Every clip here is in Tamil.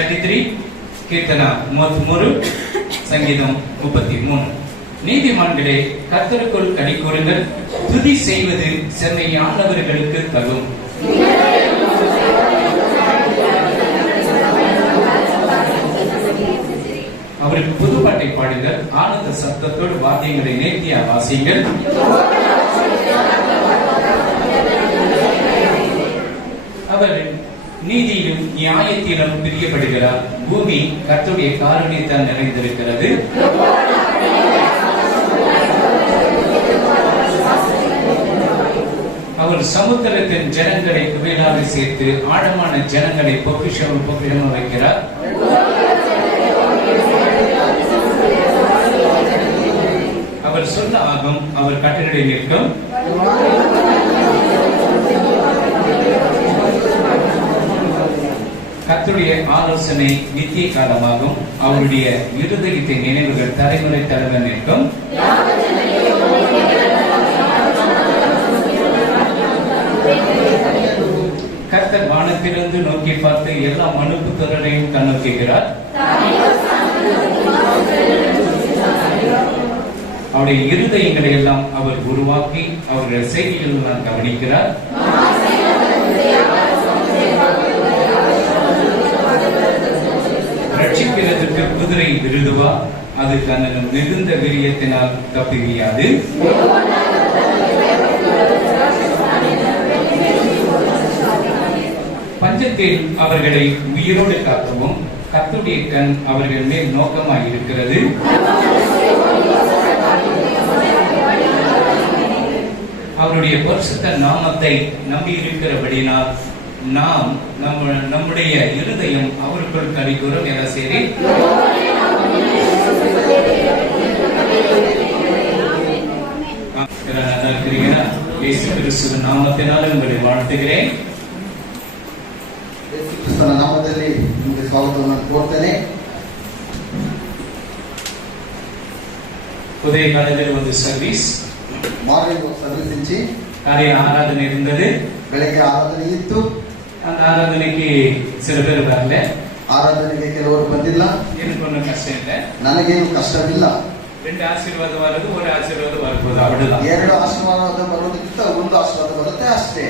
33, கீர்த்தனா 33, சங்கீதம் 33. நீதிமான்களே, கர்த்தருக்குள் களி கூறுங்கள், துதி செய்வது செம்மையானவர்களுக்கு தகும். அவருக்கு புதுப்பாட்டை பாடுங்கள், ஆனந்த சப்தத்தோடு வாத்தியங்களை நேர்த்தியா வாசியுங்கள். அவர் நீதியிலும் நியாயத்திலும் பிரியப்படுகிறார். பூமி கர்த்தருடைய காருண்யத்தால் நிறைந்திருக்கிறது. அவர் சமுத்திரத்தின் ஜனங்களை குவியலாக சேர்த்து ஆழமான ஜனங்களை பொக்கிஷமாக வைக்கிறார். அவர் சொல்ல ஆகும், அவர் கட்டளை நிற்கும். கர்த்தருடைய ஆலோசனை நித்திய காலமாகும். அவருடைய இருதயத்தின் நினைவுகள் தலைமுறை தலைவர் நிற்கும். கர்த்தர் வானத்திலிருந்து நோக்கி பார்த்து எல்லா மனுப்புத்தொடரையும் கண்ணோக்குகிறார். அவருடைய இருதயங்களை எல்லாம் அவர் உருவாக்கி அவருடைய செய்திகள் எல்லாம் கவனிக்கிறார். ரட்சிக்கிறதுக்கு குதிரை விருதுவா, அது தனது மிகுந்த விரியத்தினால் தப்புவியாது. பஞ்சத்தில் அவர்களை உயிரோடு காக்கவும் கர்த்தருடைய கண் அவர்கள் மேல் நோக்கமாய் இருக்கிறது. அவருடைய பரிசுத்த நாமத்தை நம்பி இருக்கிறபடினால் நாம் நம்முடைய இருதயம் அவருக்குள் களி கூறும். என சரி, நல்லா இருக்கிறீங்களா? இயேசு கிறிஸ்துவின் நாமத்தினால உங்களை வாழ்த்துகிறேன். ಕ್ರಿಸ್ತನ ನಾಮದಲ್ಲಿ ನಿಮಗೆ ಸ್ವಾಗತವನ್ನು ಕೋರ್ತೇನೆ. உதய காலையில் ಒಂದು ಸರ್ವಿಸ್, ಮಾರ್ನಿಂಗ್ ಸರ್ವಿಸ್ ಇಂಚಿ ಕಾರ್ಯ ಆರಾಧನೆ இருந்தது. ಬೆಳಗ್ಗೆ ಆರಾಧನೆ ಇತ್ತು. அந்த ஆராதனைக்கு சில பேர் வரல. ಆರಾಧನೆಗೆ ಕೆಲವರು ಬಂದಿಲ್ಲ. எனக்கு ஒன்றும் கஷ்டம் இல்லை, ನನಗೇನು ಕಷ್ಟವಿಲ್ಲ. ரெண்டு ஆசீர்வாதம் வருது, ஒரு ஆசீர்வாதம் வரப்போகுது, அவ்வளவுதான். ಎರಡು ಆಶೀರ್ವಾದ ಬರೋದಕ್ಕಿಂತ ಒಂದು ಆಶೀರ್ವಾದ ಬರುತ್ತೆ ಅಷ್ಟೇ.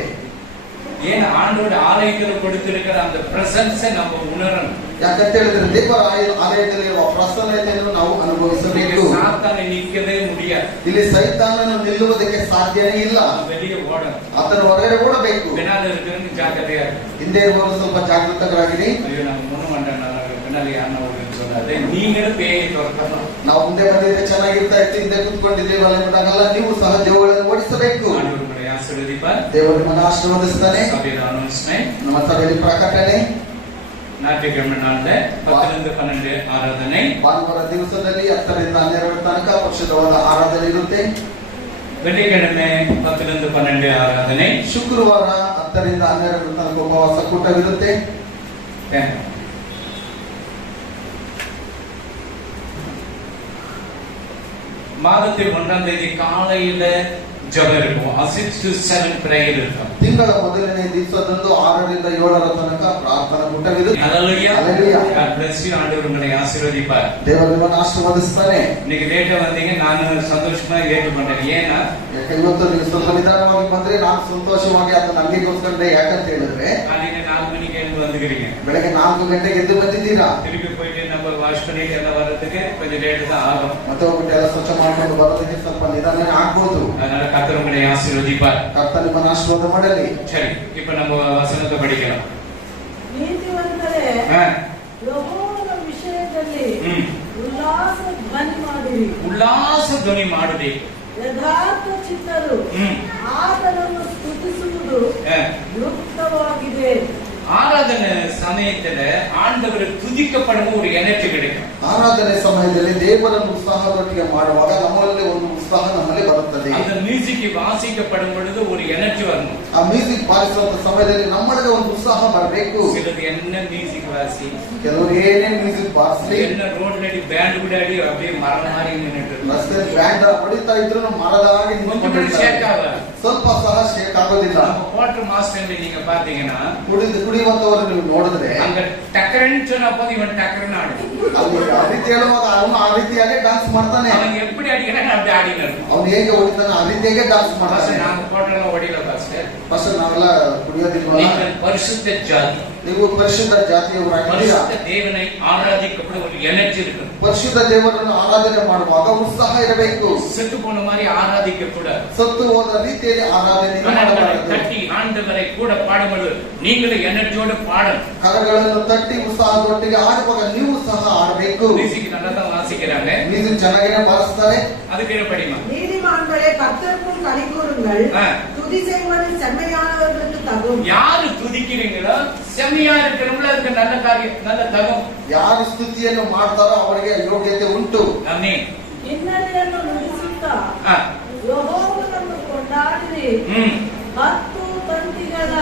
ஏன் ஆண்டோட ஆலயத்தில் கொடுத்திருக்கிற அந்த பிரசன்ஸை நம்ம உணரணும். ಯಾಕಂತ ಹೇಳಿದ್ರೆ ದೇವರ ಆಲಯದಲ್ಲಿರುವ ಪ್ರಸನ್ನತೆಯನ್ನು ನಾವು ಅನುಭವಿಸಬೇಕು. ಸಾತಾನ ನಿಲ್ಲவே முடியாது. ಇಲ್ಲಿ ಸೈತಾನನು ನಿಲ್ಲುವುದಕ್ಕೆ ಸಾಧ್ಯನೇ ಇಲ್ಲ. வெளியே ஓடணும், ಆತನ ಹೊರಗಡೆ ಓಡಬೇಕು. பின்னால இருக்கிறவங்க ஜாக்கிரதையா இருக்கு. ಹಿಂದೆ ಇರುವವರು ಸ್ವಲ್ಪ ಜಾಗೃತರಾಗಿರಿ. ஐயோ நம்ம முன்ன மாட்டேன், பின்னால யாருன்னா ஓடுன்னு சொல்லாது. நீங்களும் பேயை துரத்தணும். ನಾವು ಮುಂದೆ ಬಂದಿದ್ರೆ ಚೆನ್ನಾಗಿರ್ತಾ ಇತ್ತು, ಹಿಂದೆ ಕುತ್ಕೊಂಡಿದ್ದೇವಲ್ಲ ಎಂಬುದಾಗಲ್ಲ, ನೀವು ಸಹ ದೇವಗಳನ್ನು ಓಡಿಸಬೇಕು. ದೇವರು ನಿಮ್ಮನ್ನು ಆಶೀರ್ವದಿಸ್ತಾನೆ. ನಮ್ಮ ಸಭೆಯಲ್ಲಿ ಪ್ರಕಟಣೆ ஞாயிற்றுக்கிழமை நாள்ல 10-12 ஆராதனை. ಭಾನುವಾರ ದಿವಸದಲ್ಲಿ 10ರಿಂದ 12 ತನಕ ಪರಿಶುದ್ಧವಾದ ಆರಾಧನೆ ಇರುತ್ತೆ. வெள்ளிக்கிழமை 10-12 ஆராதனை. ಶುಕ್ರವಾರ 10ರಿಂದ 12 ತನಕ ಉಪವಾಸ ಕೂಟವಿರುತ್ತೆ. மாதத்தில் 1ஆம் தேதி காலையில ஜெபம் இருக்கும். 6 to 7 prayer இருக்கும். ತಿಂಗಳ ಮೊದಲನೇ ದಿವಸದಂದು 6ರಿಂದ 7 ತನಕ ಪ್ರಾರ್ಥನಾ ಕೂಟವಿರುತ್ತೆ. ஹalleluya. ஹalleluya. God bless you. ஆண்டவர் உங்களை ஆசீர்வதிப்பார். ದೇವರು ನಿಮ್ಮನ್ನು ಆಶೀರ್ವದಿಸ್ತಾನೆ. இன்னைக்கு லேட்டா வந்தீங்க, நான் சந்தோஷமா ஏற்றுக்கொண்டேன். ஏன்னா ಇವತ್ತು ನೀವು ಸ್ವಲ್ಪ ನಿಧಾನವಾಗಿ ಬಂದ್ರೆ ನಾನು ಸಂತೋಷವಾಗಿ ಅದನ್ನು ಅಂಗೀಕರಿಸಿಕೊಂಡೆ. ಯಾಕಂತ ಹೇಳಿದ್ರೆ காலையில 4 மணிக்கு எழுந்து வந்துக்கிறீங்க. ಬೆಳಗ್ಗೆ 4 ಗಂಟೆಗೆ ಎದ್ದು ಬಂದಿದ್ದೀರಾ. திருப்பி போயிட்டு நம்ம வாஷ் பண்ணிட்டு எல்லாம் வர்றதுக்கு கொஞ்சம் லேட் தான் ஆகும். ಮತ್ತೆ ಹೋಗ್ಬಿಟ್ಟು ಎಲ್ಲ ಸ್ವಚ್ಛ ಮಾಡ್ಕೊಂಡು ಬರೋದಕ್ಕೆ ಸ್ವಲ್ಪ ನಿಧಾನ ಆಗ್ಬೋದು. அதனால கர்த்தர் உங்களை ஆசீர்வதிப்பார். ಕರ್ತನ ನಿಮ್ಮನ್ನು ಆಶೀರ್ವಾದ ಮಾಡಲಿ. சரி, இப்ப நம்ம வசனத்தை படிக்கலாம். ನೀತಿವಂತರೇ, ಯೆಹೋವನ ವಿಷಯದಲ್ಲಿ ಉಲ್ಲಾಸ ಧ್ವನಿ ಮಾಡಿರಿ. ಉಲ್ಲಾಸ ಧ್ವನಿ ಮಾಡಬೇಕು. ಯಥಾರ್ಥ ಚಿತ್ತರು ಆತನನ್ನು ಸ್ತುತಿಸುವುದು ಯುಕ್ತವಾಗಿದೆ. ஆராதனை சமயத்துல ஆண்டவர் துதிக்கப்படும் ஒரு எனர்ஜி கிடைக்கும். ಆರಾಧನೆ ಸಮಯದಲ್ಲಿ ದೇವರನ್ನು ಉತ್ಸಾಹದೊಟ್ಟಿಗೆ ಮಾಡುವಾಗ ನಮ್ಮಲ್ಲಿ ಒಂದು ಉತ್ಸಾಹ ನಮ್ಮಲ್ಲಿ ಬರುತ್ತದೆ. அந்த மியூசிக் வாசிக்கப்படும் பொழுது ஒரு எனர்ಜಿ வரணும். ಆ ಮ್ಯೂಸಿಕ್ ಬಾರಿಸುವ ಸಮಯದಲ್ಲಿ ನಮ್ಮಲ್ಲಿ ಒಂದು ಉತ್ಸಾಹ ಬರಬೇಕು. சிலது என்ன மியூசிக் வாசி, ಕೆಲವರು ಏನೇ ಮ್ಯೂಸಿಕ್ ಬಾರಿಸಲಿ. ಎಲ್ಲ ರೋಡ್ನಲ್ಲಿ ಬ್ಯಾಂಡ್ ಕೂಡ ಆಡಿ ಅದೇ ಮರ ಮಾರಿ ನಿಂತಿರ್ತಾರೆ. ರಸ್ತೆ ಬ್ಯಾಂಡ್ ಹೊಡಿತಾ ಇದ್ರು ಮರದ ಹಾಗೆ ನಿಂತ್ಕೊಂಡಿರ್ತಾರೆ. ಸ್ವಲ್ಪ ಸಹ ಶೇಕ್ ಆಗೋದಿಲ್ಲ. ವಾಟರ್ ಮಾಸ್ಟರ್ நீங்க பாத்தீங்கன்னா ಕುಡಿಯುವಂತವರು ನೀವು ನೋಡಿದ್ರೆ அங்க டக்கரன்னு சொன்னப்போ இவன் டக்கரன்னு ஆடுது. ಅಲ್ಲಿ ಆ ರೀತಿ ಹೇಳುವಾಗ ಅವನು ಆ ರೀತಿಯಾಗಿ டான்ஸ் ಮಾಡ್ತಾನೆ. அவன் எப்படி அடிக்கிறான் அப்படி ஆடினாரு. ಅವನು ಹೇಗೆ ಹೊಡಿತಾನೆ ಆ ರೀತಿಯಾಗಿ டான்ஸ் ಮಾಡ್ತಾನೆ. நாங்க போட்டெல்லாம் ಹೊಡಿಲ್ಲ ಪಾಸ್ಟರ್ ನಾವೆಲ್ಲ ಕುಡಿಯೋದಿಲ್ವಲ್ಲ. நீங்கள் பரிசுத்த ஜாதி. ನೀವು ಪರಿಶುದ್ಧ ಜಾತಿಯವರಾಗಿದ್ದೀರಾ. பரிசுத்த தேவனை ஆராதிக்கப்பட ஒரு எனர்ஜி இருக்கு. ಪರಿಶುದ್ಧ ದೇವರನ್ನು ಆರಾಧನೆ ಮಾಡುವಾಗ ಉತ್ಸಾಹ ಇರಬೇಕು. செத்து போன மாதிரி ஆராதிக்கக்கூடாது. ಸತ್ತು ಹೋದ ರೀತಿಯಲ್ಲಿ ಆರಾಧನೆ ಮಾಡಬಾರದು. தட்டி ஆண்டவரை கூட பாடும்போது நீங்களும் எனர்ಜಿயோட பாடணும். ಕರಗಳನ್ನು ತಟ್ಟಿ ಉತ್ಸಾಹದೊಟ್ಟಿಗೆ ಆಡುವಾಗ ನೀವು ಸಹ ಆಡಬೇಕು. மியூசிக் நல்லா தான் வாசிக்கிறாங்க. ಮ್ಯೂಸಿಕ್ ಚೆನ್ನಾಗಿನೇ ಬಾರಿಸ್ತಾರೆ. அதுக்கு என்ன படிமா? நீதிமான்களே கர்த்தருக்குள் களிகூருங்கள். துதி செய்வது செம்மையானவர்களுக்கு தகும். யாரு துதிக்கிறீங்களோ செம்மையா இருக்கிறவங்கள அதுக்கு நல்ல காரியம் நல்ல தகும். ಯಾರು ಸ್ತುತಿಯನ್ನು ಮಾಡ್ತಾರೋ ಅವರಿಗೆ ಯೋಗ್ಯತೆ ಉಂಟು. ಆಮೆನ್. ಹಿನ್ನಡೆಯನ್ನು ನುಡಿಸುತ್ತಾ ಯೆಹೋವನನ್ನು ಕೊಂಡಾಡಿರಿ. 10 ತಂತಿಗಳ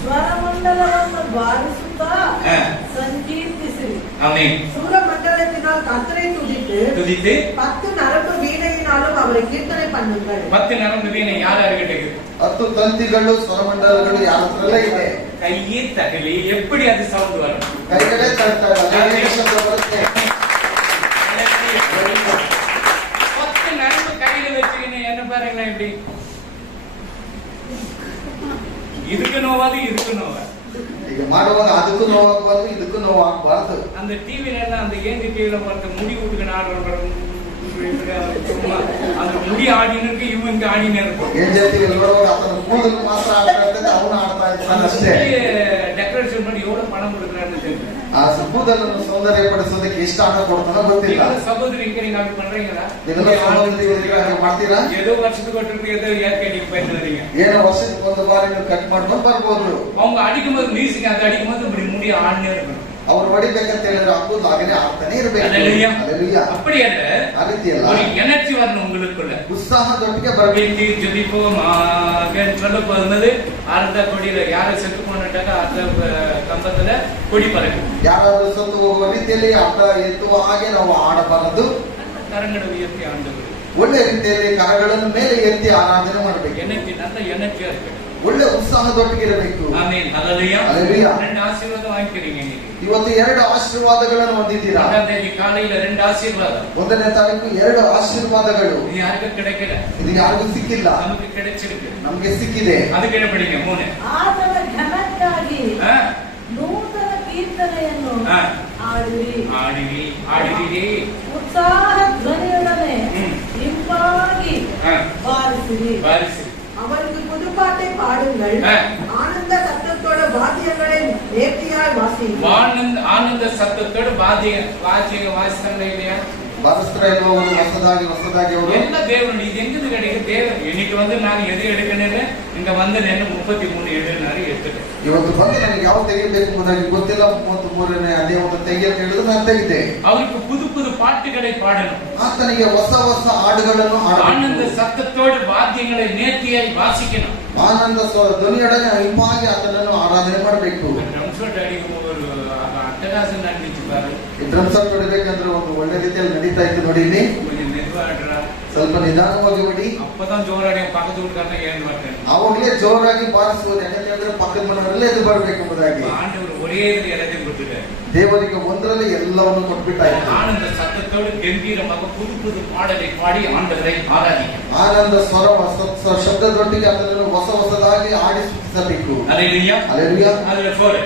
ಸ್ವರಮಂಡಲವನ್ನು ಬಾರಿಸುತ್ತಾ ಸಂಕೀರ್ತಿಸಿರಿ. ஆமென். சூரமண்டலத்தினால் கர்த்தரை துதித்து 10 நரம்பு வீணையினாலும் அவரை கீர்த்தனை பண்ணுங்கள். 10 நரம்பு வீணை யார் யார்கிட்ட இருக்கு? 10 ತಂತಿಗಳು ಸ್ವರಮಂಡಲಗಳು ಯಾರ ಹತ್ರಲ್ಲೇ ಇದೆ. கையே தகலி எப்படி அது சவுண்ட் வரும்? ಕೈಗಳೇ ತಡ್ತಾರೆ. ಅದೇ ಶಬ್ದ ಬರುತ್ತೆ. 10 நரம்பு கையில வச்சுக்கின்னு என்ன பாருங்களேன் இப்படி இதுக்கு நோவாது இதுக்கு நோவா. ಈಗ ಮಾಡುವಾಗ ಅದಕ್ಕೂ ನೋವಾಗಬಾರ್ದು ಇದಕ್ಕೂ ನೋವಾಗಬಾರ್ದು. அந்த டிவில எல்லாம் அந்த ஏந்தி டிவில பார்த்த முடி விட்டுக்கு ஆடுறவங்க அந்த முடி ஆடினருக்கு இவங்க ஆடினே இருக்கும். ಏನ್ ಜಾತಿ ನೋಡುವಾಗ ಅದನ್ನ ಕೂದಲು ಮಾತ್ರ ಆಡ್ತಾ ಇರ್ತದೆ, ಅವನು ಆಡ್ತಾ ಇರ್ತಾನೆ ಅಷ್ಟೇ. ಡೆಕೋರೇಷನ್ ಮಾಡಿ ಎவ்வளவு பணம் கொடுக்குறான்னு தெரியும். ಆ ಕೂದಲನ್ನು ಸೌಂದರ್ಯಪಡಿಸೋದಕ್ಕೆ ಎಷ್ಟು ಹಣ ಕೊಡ್ತಾನೋ ಗೊತ್ತಿಲ್ಲ. சகோதரிக்கு நீங்க அப்படி பண்றீங்களா? ಇದೆಲ್ಲ ಸಹೋದರಿಗಳಿಗೆ ಹಾಗೆ ಮಾಡ್ತೀರಾ? ஏதோ வருஷத்துக்கு கொட்டிருக்கு ஏதோ ஏற்கனவே நீங்க போயிட்டு ಏನೋ ವರ್ಷಕ್ಕೆ ಒಂದು ಬಾರಿ ನೀವು ಕಟ್ ಮಾಡ್ಕೊಂಡು ಬರ್ಬೋದು. அவங்க அடிக்கும்போது மியூசிக் அந்த அடிக்கும்போது இப்படி முடி ஆடினே இருக்கணும். ಅವ್ರು ಹೊಡಿಬೇಕಂತ ಹೇಳಿದ್ರೆ ಕೂದಲು ಹಾಗೇನೆ ಆಡ್ತಾನೆ ಇರಬೇಕು. அப்படி அல்ல, ಆ ರೀತಿ ಅಲ್ಲ. ஒரு எனர்ஜி வரணும் உங்களுக்குள்ள. ಉತ್ಸಾಹದೊಟ್ಟಿಗೆ ಬರಬೇಕು. ஜெபிப்போமாக சொல்ல போகும்போது அர்த்த கொடியில யாரை செத்து போனட்டாக்க அர்த்த கம்பத்துல கொடி பறக்கும். ಯಾರಾದ್ರೂ ಸತ್ತು ಹೋಗುವ ರೀತಿಯಲ್ಲಿ ಅರ್ಥ ಎತ್ತುವ ಹಾಗೆ ನಾವು ಆಡಬಾರದು. கரங்களை உயர்த்தி ஆண்டவர் ಒಳ್ಳೆ ರೀತಿಯಲ್ಲಿ ಕರಗಳನ್ನು ಮೇಲೆ ಎತ್ತಿ ಆರಾಧನೆ ಮಾಡಬೇಕು. எனர்ஜி நல்ல எனர்ಜಿயா இருக்கு. ಒಳ್ಳೆ ಉತ್ಸಾಹದೊಟ್ಟಿಗೆ ಇರಬೇಕು. ಆಮೆನ್. ಹಲ್ಲೆಲೂಯಾ. ಹಲ್ಲೆಲೂಯಾ. 2 ಆಶೀರ್ವಾದ ವಾங்கிக்கிறீங்க இன்னைக்கு. ಇವತ್ತು 2 ಆಶೀರ್ವಾದಗಳನ್ನು ಹೊಂದಿದ್ದೀರಾ. 1ನೇ தேதி காலையில 2 ஆசீர்வாத. 1ನೇ ತಾರೀಕು 2 ಆಶೀರ್ವಾದಗಳು. இது யாருக்கு கிடைக்கல? ಇದು ಯಾರಿಗೂ ಸಿಕ್ಕಿಲ್ಲ. நமக்கு கிடைச்சிருக்கு. ನಮಗೆ ಸಿಕ್ಕಿದೆ. ಅದಕ್ಕೆ ಏನು படிங்க 3. ಆತನ ಘನಕ್ಕಾಗಿ ನೂತನ ಕೀರ್ತನೆಯನ್ನು ಆಡಿರಿ. ಆಡಿರಿ. ಉತ್ಸಾಹ ಧ್ವನಿಯೊಡನೆ ಇಂಪಾಗಿ ಬಾರಿಸಿರಿ. அவருக்கு புதுப்பாட்டை பாடுங்கள். ஆனந்த சத்தத்தோட வாத்தியங்களை நேர்த்தியாய் வாசியுங்கள். ஆனந்த சத்தத்தோட வாத்திய வாசித்தாங்க இல்லையா? ಬಾರಿಸ್ತಾರೆ ಇಲ್ವೋ? ಹೊಸದಾಗಿ ಅವರು ಎಲ್ಲ ದೇವರು ಇದು ಹೆಂಗದು கிடைக்கும்? ದೇವರು இன்னைக்கு வந்து ನಾನು எது எடுக்கணும்னு இங்க வந்து నేను 33 எழுதினாரு எடுத்துட்டேன். ಇವತ್ತು ಬಂದು ನನಗೆ ಯಾವ ತೆಗಿಬೇಕು ಎಂಬುದಾಗಿ ಗೊತ್ತಿಲ್ಲ. 33ನೇ ಅದೇ ಒಂದು ತೆಗಿ ಅಂತ ಹೇಳಿದ್ರೆ ನಾನು ತೆಗಿದ್ದೆ. அவருக்கு புது புது பாட்டுகளை பாடணும். ಆತನಿಗೆ ಹೊಸ ಹೊಸ ಹಾಡುಗಳನ್ನು ஆனந்த சத்தத்தோடு வாத்தியங்களை நேர்த்தியாய் வாசிக்கணும். ಆನಂದ ಧ್ವನಿಯೊಡನೆ ಇಂಪಾಗಿ ಆತನನ್ನು ಆರಾಧನೆ ಮಾಡಬೇಕು. ಡ್ರಮ್ಸ್ ಅಡಿಗೆ ஒரு அட்டகாசம் நடந்துச்சு பாரு. ಈ ಡ್ರಮ್ ಸೆಟ್ ಹೊಡಿಬೇಕಂದ್ರೆ ಒಂದು ಒಳ್ಳೆ ರೀತಿಯಲ್ಲಿ ನಡೀತಾ ಇತ್ತು ನೋಡಿ ಇಲ್ಲಿ. கொஞ்சம் மெதுவா ஆடுறா. ಸ್ವಲ್ಪ ನಿಧಾನವಾಗಿ ಹೊಡಿ. அப்பதான் ஜோராடி பக்கத்து வீட்டுக்காரங்க ஏன் ಮಾಡ್ತಾರೆ. ಅವಾಗಲೇ ಜೋರಾಗಿ ಬಾರಿಸುವುದು. ಯಾಕಂತ ಹೇಳಿದ್ರೆ ಪಕ್ಕದ ಮನೆಯವರೆಲ್ಲ ಎದ್ದು ಬರಬೇಕು ಎಂಬುದಾಗಿ. ஆண்டவர் ஒரே இது எல்லாத்தையும் கொடுத்துட்டாரு. ದೇವರಿಗೆ ಒಂದರಲ್ಲಿ ಎಲ್ಲವನ್ನು ಕೊಟ್ಬಿಟ್ಟಾಯ್ತು. ஆனந்த சத்தத்தோடு கம்பீரமாக புது புது பாடலை பாடி ஆண்டவரை ஆராதிக்கணும். ಆನಂದ ಶಬ್ದದೊಟ್ಟಿಗೆ ಅದನ್ನು ಹೊಸದಾಗಿ ಆಡಿ ಸ್ತುತಿಸಬೇಕು. ಹಲ್ಲೆಲೂಯಾ. ಹಲ್ಲೆಲೂಯಾ. ಅದರ 4.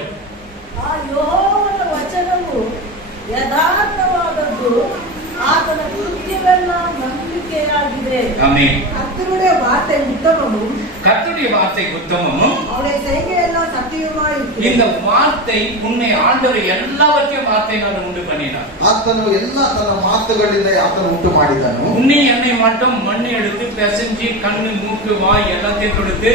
ಆ ಯೆಹೋವನ ವಚನವು ಯಥಾರ್ಥವಾದದ್ದು, ಆತನ ಕೃತ್ಯವೆಲ್ಲ ನಂಬಿಕೆಯಾಗಿದೆ. ஆமென். கர்த்தருடைய வார்த்தை உத்தமமும், கர்த்தருடைய வார்த்தை உத்தமமும், அவருடைய செய்கையெல்லாம் சத்தியமாய் இருக்கிறது. இந்த வார்த்தை உன்னை ஆண்டவர் எல்லாவற்றையும் வார்த்தையினால் உண்டு பண்ணினார். ಆತನು ಎಲ್ಲ ತನ್ನ ಮಾತುಗಳಿಂದ ಆತನು ಉಂಟು ಮಾಡಿದನು. உன்னை என்னை மட்டும் மண்ணை எடுத்து பிசைஞ்சு கண்ணு மூக்கு வாய் எல்லாத்தையும் கொடுத்து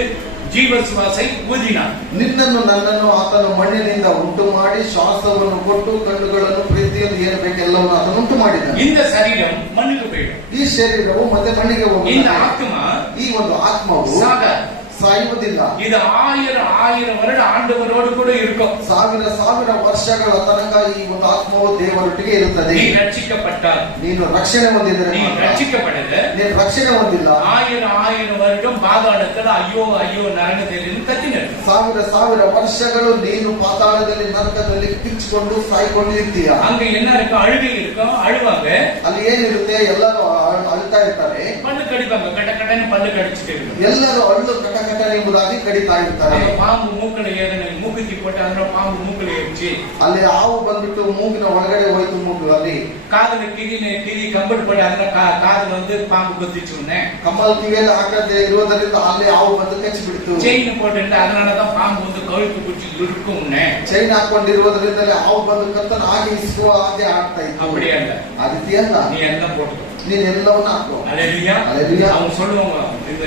ಜೀವ ಶ್ವಾಸ ಊದಿನಾர். ನಿನ್ನನ್ನು ನನ್ನನ್ನು ಆತನು ಮಣ್ಣಿನಿಂದ ಉಂಟು ಮಾಡಿ ಶ್ವಾಸವನ್ನು ಕೊಟ್ಟು ಕಣ್ಣುಗಳನ್ನು ಪ್ರೀತಿಯನ್ನು ಏನು ಬೇಕೆಲ್ಲವನ್ನು ಆತನು ಉಂಟು ಮಾಡಿದನು. இந்த சரீரம் மண்ணுக்கு போயிடும். ಈ ಶರೀರವು ಮತ್ತೆ ಮಣ್ಣಿಗೆ ಹೋಗುತ್ತದೆ. இந்த ஆத்மா ಈ ಒಂದು ಆತ್ಮವು ಸಾಯುವುದಿಲ್ಲ. ಇದು 1000 வருட ಆಂಡವರೋಡು ಕೂಡ ಇರುಕೋ. 1000 ವರ್ಷಗಳ ತನಕ ಈ ಒಂದು ಆತ್ಮವು ದೇವರೊಟ್ಟಿಗೆ ಇರುತ್ತದೆ. ನೀ ರಕ್ಷಿಸಲ್ಪಟ್ಟ, ನೀನು ರಕ್ಷಣೆ ಹೊಂದಿದರೆ, ನೀ ರಕ್ಷಿಸಲ್ಪಡದೆ, ನೀನು ರಕ್ಷಣೆ ಹೊಂದಿಲ್ಲ, 1000 வருடம் பாதாளத்தில் ಅಯ್ಯೋ ಅಯ್ಯೋ ನರಕದಲ್ಲಿ ಕತ್ತಿನರು. 1000 ವರ್ಷಗಳು ನೀನು ಪಾತಾಳದಲ್ಲಿ ನರಕದಲ್ಲಿ ಕಿಚ್ಚಿಕೊಂಡು ಸಾಯ್ಕೊಂಡಿರ್ತೀಯ. அங்க என்ன இருக்கும்? அழுகை இருக்கும். அழுவாங்க. ಅಲ್ಲಿ ಏನಿರುತ್ತೆ? ಎಲ್ಲರೂ ಅಳ್ತಾ ಇರ್ತಾರೆ. ಪಲ್ಲು ಕಡಿಬಾங்க, ಕಟ ಕಟನೆ ಪಲ್ಲು ಕಡಿಚಿட்டு ಇರ್ತಾರೆ. ಎಲ್ಲರೂ ಅಳ್ಳು ಕಟ ಕಟನೆ ಎಂಬುದಾಗಿ ಕಡಿತಾ ಇರ್ತಾರೆ. ಪಾಂಬು ಮೂಕಳ ಏರನೆ ಮೂಗುತಿ ಕೊಟ್ಟ ಅಂದ್ರೆ ಪಾಂಬು ಮೂಕಳ ಏರಿಸಿ, ಅಲ್ಲಿ ಹಾವು ಬಂದ್ಬಿಟ್ಟು ಮೂಗಿನ ಒಳಗಡೆ ಹೋಯ್ತು. ಮೂಗು ಅಲ್ಲಿ ಕಾದನ ಕಿವಿ ಕಂಬಳ ಪಡ ಅಂದ್ರೆ ಕಾದು வந்து பாம்பு கொத்திச்சுனே. ಕಮ್ಮಲ್ ಕಿವಿಯಲ್ಲಿ ಹಾಕದೆ ಇರೋದರಿಂದ ಅಲ್ಲಿ ಹಾವು ಬಂದು ಕಚ್ಚಿ ಬಿಡ್ತು. ಚೈನ್ போட்டுட்டு அதனாலதான் பாம்பு வந்து கழுத்து பிடிச்சி இழுக்கும்னே. ಚೈನ್ ಹಾಕೊಂಡಿರೋದ್ರಿಂದಲೇ ಹಾವು ಬಂದು ಕತ್ತನ ಹಾಗೆ ಇಸುವ ಹಾಗೆ ಆಡ್ತಾ ಇತ್ತು. அப்படியே இல்ல, ಆ ರೀತಿ ಅಲ್ಲ. நீ எல்லாம் போட்டுக்கோ, ನೀನ್ ಎಲ್ಲವನ್ನ ಹಾಕೋ. அல்லேலூயா. அல்லேலூயா. அவங்க சொல்லுவாங்க, இந்த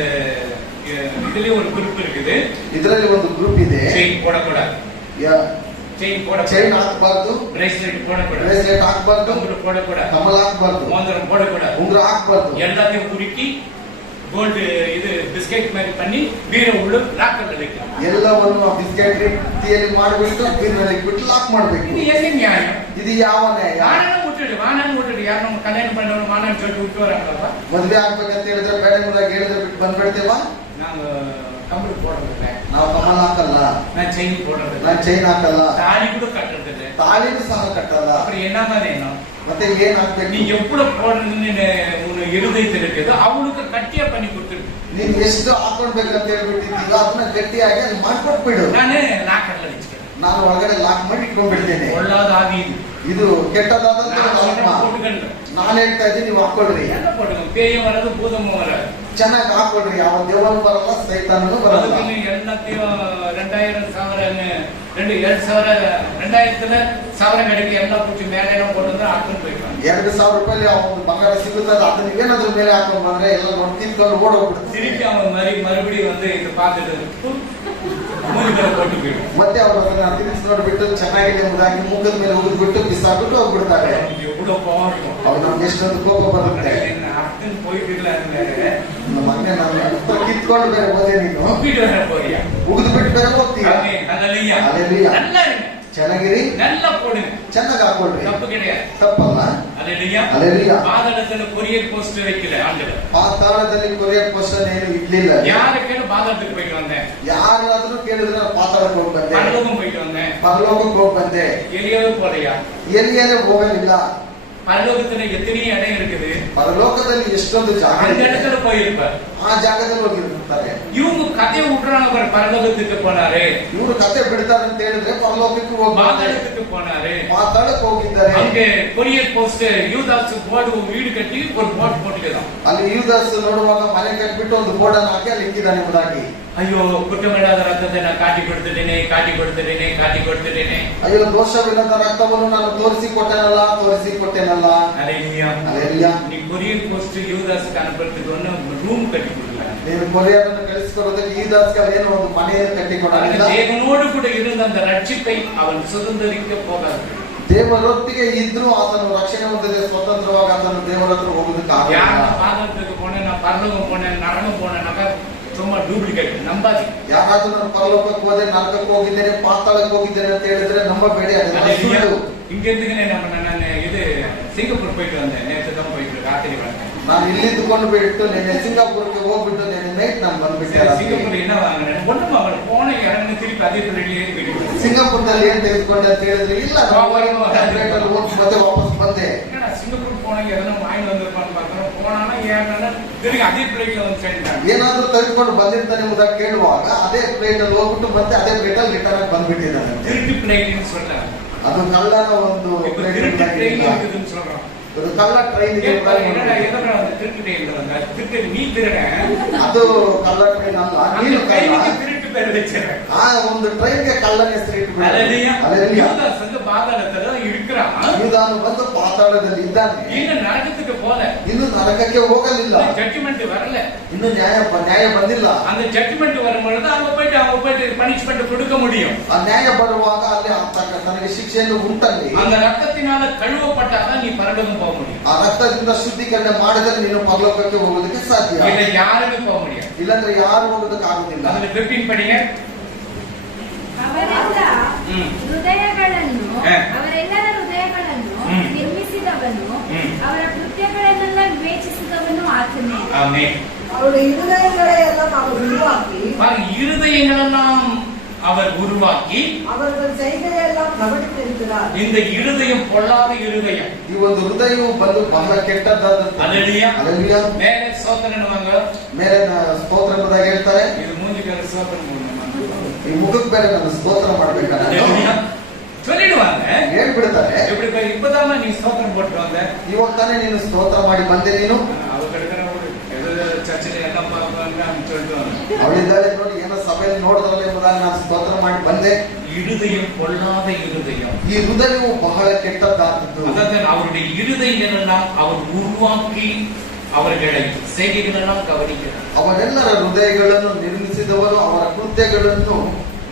இதுலயே ஒரு குரூப் இருக்குது, ಇದರಲ್ಲಿ ಒಂದು ಗ್ರೂಪ್ ಇದೆ. ಚೈನ್ போடக்கூடாது, ಚೈನ್ போடக்கூடாது, ಚೈನ್ ಹಾಕಬಾರ್ದು, ಬ್ರೇಸ್ಲೆಟ್ போடக்கூடாது, ಬ್ರೇಸ್ಲೆಟ್ ಹಾಕಬಾರ್ದು, கம்பள போடக்கூடாது, ಕಮಲ ಹಾಕಬಾರ್ದು, மோதிரம் போடக்கூடாது, ಉಂಗುರ ಹಾಕಬಾರ್ದು. எல்லாத்தையும் குறுக்கி ಗೋಲ್ಡ್ ಇದು ಬಿಸ್ಕೆಟ್ மாதிரி பண்ணி ಬೀರ ಉಳ್ಳು ಲಾಕಲ್ಲಿ வைக்கலாம். ಎಲ್ಲವನ್ನು ಬಿಸ್ಕೆಟ್ ರೀತಿಯಲ್ಲಿ ಮಾಡಿಬಿಟ್ಟು ಬೀರ್ನಲ್ಲಿ ಬಿಟ್ಟು ಲಾಕ್ ಮಾಡಬೇಕು. இது என்ன நியாயம்? ಇದು ಯಾವ ನ್ಯಾಯ? வானன்னு விட்டுடு யாரும் நம்ம கல்யாணம் பண்ணவங்க வானன்னு சொல்லிட்டு விட்டு வராங்களப்பா. ಮದುವೆ ಆಗ್ಬೇಕಂತ ಹೇಳಿದ್ರೆ ಬೇಡ ಎಂಬುದಾಗಿ ಹೇಳಿದ್ರೆ ಬಿಟ್ಟು ಬಂದ್ಬಿಡ್ತೇವಾ? நாங்க கம்பள போடுறதில்ல, ನಾವು ಕಮಲ ಹಾಕಲ್ಲ, நான் செயின் போடுறதில்ல, ನಾನು ಚೈನ್ ಹಾಕಲ್ಲ, தாலி கூட கட்டுறதில்ல. ತಾಳಿನೂ ಸಹ ಕಟ್ಟಲ್ಲ. அப்புறம் என்ன வேணும்? ಮತ್ತೆ ಏನ್ ಹಾಕ್ಬೇಕು? நீ எவ்வளவு போடுறதுன்னு உன் இருதயத்தில் இருக்குது அவளுக்கு கட்டியா பண்ணி கொடுத்துரு. ನೀನ್ ಎಷ್ಟು ಹಾಕೊಳ್ಬೇಕಂತ ಹೇಳ್ಬಿಟ್ಟಿದ್ದೀಗ ಅದನ್ನ ಗಟ್ಟಿಯಾಗಿ ಅಲ್ಲಿ ಮಾಡ್ಕೊಟ್ಬಿಡು. நானு லாக்கர்ல வச்சுக்கிறேன், ನಾನು ಒಳಗಡೆ ಲಾಕ್ ಮಾಡಿ ಇಟ್ಕೊಂಡ್ಬಿಡ್ತೇನೆ. பொல்லாத ஆவி இது. ಇದು ಕೆಟ್ಟದಾದಂತ ಆತ್ಮ. போட்டுக்கணும், ನಾನು ಹೇಳ್ತಾ ಇದ್ದೀನಿ, ನೀವು ಹಾಕೊಳ್ರಿ. என்ன போட்டுக்கணும்? பேயும் வராது பூதமும் வராது. ಚೆನ್ನಾಗಿ ಹಾಕೊಳ್ರಿ. ಯಾವ ದೇವನು ಬರಲ್ಲ, ಸೈತಾನನು ಬರಲ್ಲ. அதுக்குன்னு எல்லாத்தையும் 2000 ಸಾವಿರ ಕಡೆಗೆ ಎಲ್ಲ ಪುಟ್ಟಿ ಮೇಲೆ ಏನೋ ಕೊಟ್ಟಂದ್ರೆ ಹಾಕೊಂಡು ಹೋಗ್ತಾರೆ. 2000 ರೂಪಾಯಿ ಒಂದು ಬಂಗಾರ ಸಿಗುತ್ತದೆ, ಅದನ್ನ ನೀವೇನಾದ್ರೂ ಮೇಲೆ ಹಾಕೊಂಡ್ ಬಂದ್ರೆ ಎಲ್ಲ ನೋಡಿ ತಿನ್ಕೊಂಡು ಓಡೋಗ್ಬಿಡುತ್ತೆ. திருப்பி அவன் மறுபடியும் வந்து இதை பார்த்துட்டு மூலிகளை போட்டு போயிடும். ಮತ್ತೆ ಅವರು ಅದನ್ನ ತಿರುಗಿಸಿ ನೋಡ್ಬಿಟ್ಟು ಚೆನ್ನಾಗಿದೆ ಎಂಬುದಾಗಿ ಮೂಗದ ಮೇಲೆ ಉಗಿದ್ಬಿಟ್ಟು ಬಿಸಾಕ್ಬಿಟ್ಟು ಹೋಗ್ಬಿಡ್ತಾರೆ. எவ்வளவு கோவம் இருக்கும், ಅವ್ರು ನಮ್ಗೆ ಎಷ್ಟೊಂದು ಕೋಪ ಬರುತ್ತೆ. அர்த்தம் போயிட்டு ನಮ್ಮ ಮನೆ ನಾನು ಕಿತ್ಕೊಂಡು ಬೇರೆ ಹೋದೆ, ನೀನು போறியா ಉಗಿದು ಬಿಟ್ಟು ಬೇರೆ ಹೋಗ್ತೀಯ. அல்லேலூயா. நல்லா இருங்க, ಚೆನ್ನಾಗಿರಿ, நல்லா போடுங்க, ಚೆನ್ನಾಗಿ ಹಾಕೊಳ್ರಿ. தப்பு கிடையாது, ತಪ್ಪಲ್ಲ. அல்லேலூயா. அல்லேலூயா. பாதாளத்துல கொரியர் போஸ்ட் வைக்கல ஆண்டவர். ಪಾತಾಳದಲ್ಲಿ ಕೊರಿಯರ್ ಪೋಸ್ಟ್ ಏನು ಇಡ್ಲಿಲ್ಲ. யார கேட்டு பாதாளத்துக்கு போயிட்டு வந்தேன், ಯಾರಾದ್ರೂ ಕೇಳಿದ್ರೆ ನಾನು ಪಾತಾಳಕ್ಕೆ ಹೋಗಿ ಬಂದೆ, பரலோகம் போயிட்டு வந்தேன். ಪರಲೋಕಕ್ಕೆ ಹೋಗಿ ಬಂದೆ. எலியாவே போலையா? ಎಲ್ಲಿಯಾರೆ ಹೋಗಲಿಲ್ಲ. பரலோகத்துல எத்தனை இடம் இருக்குது, ಪರಲೋಕದಲ್ಲಿ ಎಷ್ಟೊಂದು ಜಾಗ அந்த ಇದೆ. இடத்துல போயிருப்பார். ಆ ಜಾಗದಲ್ಲಿ ಹೋಗಿರ್ತಾರೆ. இவங்க கதையை விட்டுறாங்க, அவர் பரலோகத்துக்கு போனாரு, ಇವರು ಕತೆ ಬಿಡ್ತಾರೆ ಅಂತ ಹೇಳಿದ್ರೆ ಪರಲೋಕಕ್ಕೆ ಹೋಗ್ತಾರೆ, பாதாளத்துக்கு போனாரு. ಪಾತಾಳಕ್ಕೆ ಹೋಗಿದ್ದಾರೆ. அங்கே கொரியர் போஸ்ட் யூதாஸ் போர்டு வீடு கட்டி ஒரு போர்டு போட்டுக்கலாம். ಅಲ್ಲಿ ಯೂದಾಸ್ ನೋಡುವಾಗ ಮನೆ ಕಟ್ಬಿಟ್ಟು ಒಂದು ಬೋರ್ಡ್ ಅನ್ನು ಹಾಕಿ ಅಲ್ಲಿ ಇಕ್ಕಿದ್ದಾನೆ ಎಂಬುದಾಗಿ. ஐயோ குற்றமில்லாத ரத்தத்தை நான் காட்டி கொடுத்துட்டேனே. ಅಯ್ಯೋ, ದೋಷವಿಲ್ಲದ ರಕ್ತವನ್ನು ನಾನು ತೋರಿಸಿಕೊಟ್ಟೆನಲ್ಲ. அல்லேலூயா. நீ கொரியர் போஸ்ட் யூதாஸ்க்கு அனுப்புறதுக்கு ஒண்ணு ரூம் கட்டி கொடுக்கலாம். ನೀನು ಕೊರಿಯರನ್ನು ಕಳಿಸಿಕೊಡೋದಕ್ಕೆ ಯೂದಾಸ್ಗೆ ಏನೋ ಒಂದು ಮನೆಯನ್ನು ಕಟ್ಟಿಕೊಡಲಿಲ್ಲ. தேவனோடு கூட இருந்த அந்த ரட்சிப்பை அவன் சுதந்திரிக்க போகாது. ದೇವರೊಟ್ಟಿಗೆ ಇದ್ರೂ ಆತನು ರಕ್ಷಣೆ ಹೊಂದಿದೆ, ಸ್ವತಂತ್ರವಾಗಿ ಆತನು ದೇವರ ಹತ್ರ ಹೋಗುದಕ್ಕೆ யார் பாதாளத்துக்கு போனேன், நான் பரலோகம் போனேன், நரகம் போனேன்னாக்கா சும்மா டூப்ளிகேட், நம்பாதி. ಯಾರಾದ್ರೂ ನಾನು ಪರಲೋಕಕ್ಕೆ ಹೋದೆ, ನರಕಕ್ಕೆ ಹೋಗಿದ್ದೇನೆ, ಪಾತಾಳಕ್ಕೆ ಹೋಗಿದ್ದೇನೆ ಅಂತ ಹೇಳಿದ್ರೆ ನಂಬಬೇಡಿ. இங்க இருந்துக்கு நான் இது சிங்கப்பூர் போயிட்டு வந்தேன், நேற்று தான் போயிட்டு ராத்திரி வந்தேன். ನಾನು ಇಲ್ಲಿದ್ದುಕೊಂಡು ಬಿಟ್ಟು ನೆನ್ನೆ ಸಿಂಗಾಪುರ್ಗೆ ಹೋಗ್ಬಿಟ್ಟು ನೆನ್ನೆ ನೈಟ್ ನಾನು ಬಂದ್ಬಿಟ್ಟೆ. சிங்கப்பூர் என்ன வாங்கினேன் ஒண்ணும் அவன் போன இடம்னு திருப்பி அதே பிள்ளைಗೆ ஏறி போயிட்டு ಸಿಂಗಾಪುರದಲ್ಲಿ ಏನ್ ತೆಗೆದುಕೊಂಡೆ ಅಂತ ಹೇಳಿದ್ರೆ ಇಲ್ಲ, ಮತ್ತೆ ವಾಪಸ್ ಬಂದೆ. சிங்கப்பூர் போன எதனா வாங்கி வந்திருப்பான்னு பார்த்தோம், போனானா ஏன்னா திருப்பಿ ಅದೇ ಪ್ಲೇಟ್ல ಒಂದು ಸೇರಿட்டாங்க. ಏನಾದ್ರೂ ತೆಗೆದುಕೊಂಡು ಬಂದಿರ್ತಾನೆ ಎಂಬುದಾಗಿ ಕೇಳುವಾಗ ಅದೇ ಪ್ಲೇಟ್ ಅಲ್ಲಿ ಹೋಗ್ಬಿಟ್ಟು ಮತ್ತೆ ಅದೇ ಪ್ಲೇಟ್ ಅಲ್ಲಿ ರಿಟರ್ನ್ ಆಗಿ ಬಂದ್ಬಿಟ್ಟಿದ್ದಾನೆ. திருட்டு பிளேட்னு சொல்றாங்க, ಅದು ಕಳ್ಳನ ಒಂದು திருட்டு ட்ரெயின் இருக்குதுன்னு சொல்றோம். ಅದು ಕಳ್ಳ ಟ್ರೈನ್ ಗೆ திருட்டு ட்ரெயின்ல வந்தா திருட்டு நீ திருட, ಅದು ಕಳ್ಳ ಟ್ರೈನ್ ಅಲ್ಲ, ನೀನು ಕಳ್ಳ. திருட்டு பேர் வச்சிருக்க ಆ ಒಂದು ಟ್ರೈನ್ ಗೆ ಕಳ್ಳನ ಹೆಸರು ಇಟ್ಬಿಟ್ಟು யூதாஸ் வந்து பாதாளத்துல இருக்கிறான். ಯೂದಾಸ್ ಸೈತಾನು ಬಂದು ಪಾತಾಳದಲ್ಲಿ ಇದ್ದಾನೆ, ಇನ್ನು ನರಕಕ್ಕೆ போல, ಇನ್ನು ನರಕಕ್ಕೆ ಹೋಗಲಿಲ್ಲ, ஜட்ஜ்மென்ட் வரல, ಇನ್ನು ನ್ಯಾಯ ಬಂದಿಲ್ಲ. அந்த ஜட்ஜ்மென்ட் வரும்போது அவங்க போயிட்டு பனிஷ்மென்ட் கொடுக்க முடியும். ಆ ನ್ಯಾಯ ಬರುವಾಗ ಅಲ್ಲಿ ತನಗೆ ಶಿಕ್ಷೆಯನ್ನು ಉಂಟಲ್ಲಿ அந்த ரத்தத்தினால கழுவப்பட்டாதான் நீ பரலோகம் போக முடியும். ಆ ರಕ್ತದಿಂದ ಶುದ್ಧೀಕರಣೆ ಮಾಡಿದರೆ ನೀನು ಪರಲೋಕಕ್ಕೆ ಹೋಗೋದಕ್ಕೆ ಸಾಧ್ಯ, இல்ல யாருமே போக முடியாது. ಇಲ್ಲಾಂದ್ರೆ ಯಾರು ಹೋಗೋದಕ್ಕೆ ಆಗುದಿಲ್ಲ. ಅದನ್ನ 15 படிங்க. ಅವರೆಲ್ಲರ ಹೃದಯಗಳನ್ನು ನಿರ್ಮಿಸಿದವನು, ಅವರ ಕೃತ್ಯಗಳನ್ನೆಲ್ಲ ವಿವೇಚಿಸಿದವನು ಆತನೇ. ஆமென். அவருடைய இருதயங்களை எல்லாம் அவர் உருவாக்கி, இருதயங்களெல்லாம் அவர் உருவாக்கி, அவர்கள் செய்கையெல்லாம் கவனித்திருக்கிறார். இந்த இருதயம் பொல்லாத இருதயம். ಈ ಒಂದು ಹೃದಯವು ಬಂದು ಬಹಳ ಕೆಟ್ಟದ್ದಾದದ್ದು. அல்லேலூயா. அல்லேಲೂಯಾ. மேலே ಸ್ತೋತ್ರನವಾங்க. ಮೇಲೆ ಸ್ತೋತ್ರ ಎಂಬುದಾಗಿ ಹೇಳ್ತಾರೆ. ಇದು ಮೂಂಜಿಗೆ ಸ್ತೋತ್ರ ಈ ಮುಖಕ್ಕೆ ಬೇರೆ ನಾನು ಸ್ತೋತ್ರ ಮಾಡ್ಬೇಕಾದ್ರೆ சொல்லிடுவாங்க, ಹೇಳ್ಬಿಡ್ತಾರೆ. இப்பதாம நீ ஸ்தோத்திரம் போட்டு வந்த, ಇವಾಗ ತಾನೇ ನೀನು ಸ್ತೋತ್ರ ಮಾಡಿ ಬಂದೆ. ನೀನು ಚರ್ಚಿನ ಎಲ್ಲ சொல்லிட்டு ಅವಳಿದ್ದಾರೆ ನೋಡಿ, ಏನೋ ಸಭೆಯಲ್ಲಿ ನೋಡಿದ್ರಲ್ಲ ಎಂಬುದಾಗಿ ನಾನು ಸ್ತೋತ್ರ ಮಾಡಿ ಬಂದೆ. இருதயம் பொல்லாத இருதயம். ಈ ಹೃದಯವು ಬಹಳ ಕೆಟ್ಟದ್ದಾದದ್ದು. அதாவது அவருடைய இருதயங்களெல்லாம் அவர் உருவாக்கி அவர்களை செய்கைகளெல்லாம் கவனிக்கிறார். ಅವರೆಲ್ಲರ ಹೃದಯಗಳನ್ನು ನಿರ್ಮಿಸಿದವನು, ಅವರ ಕೃತ್ಯಗಳನ್ನು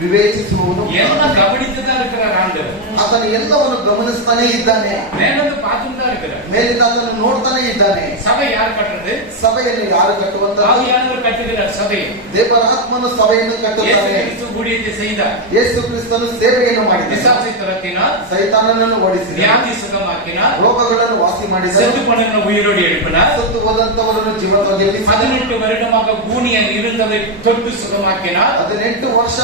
ವಿವೇಚಿಸುವವನು, ಎಲ್ಲ ಗಮನಿಸುತ್ತಾ இருக்கிறார் ஆண்டவர். ಆತನು ಎಲ್ಲವನ್ನು ಗಮನಿಸ್ತಾನೆ ಇದ್ದಾನೆ. மேலிருந்து பார்த்துட்டு தான் இருக்கிறார். ಮೇಲಿಂದ ಆತನು ನೋಡ್ತಾನೆ ಇದ್ದಾನೆ. சபை யார் கட்டுறது? ಸಭೆಯನ್ನು ಯಾರು ಕಟ್ಟುವಂತದ್ದು? ஆவியானவர் கட்டுகிறார் சபையை. ದೇವರ ಆತ್ಮನು ಸಭೆಯನ್ನು ಕಟ್ಟುತ್ತಾನೆ. இயேசு கிறிஸ்து ஊழியத்தை செய்தார். ಯೇಸು ಕ್ರಿಸ್ತನು ಸೇವೆಯನ್ನು ಮಾಡಿದ. பிசாசை துரத்தினார், ಸೈತಾನನನ್ನು ಓಡಿಸಿದ, வியாதி சுகமாக்கினார், ರೋಗಗಳನ್ನು ವಾಸಿ ಮಾಡಿದ, செத்து போனவர்களை உயிரோடு எழுப்பினார், ಸತ್ತು ಹೋದಂತವರನ್ನು ಜೀವಂತವಾಗಿ ಎಬ್ಬಿಸಿದ, 18 வருடமாக பூனியில் இருந்ததை தொட்டு சுகமாக்கினார். 18 ವರ್ಷ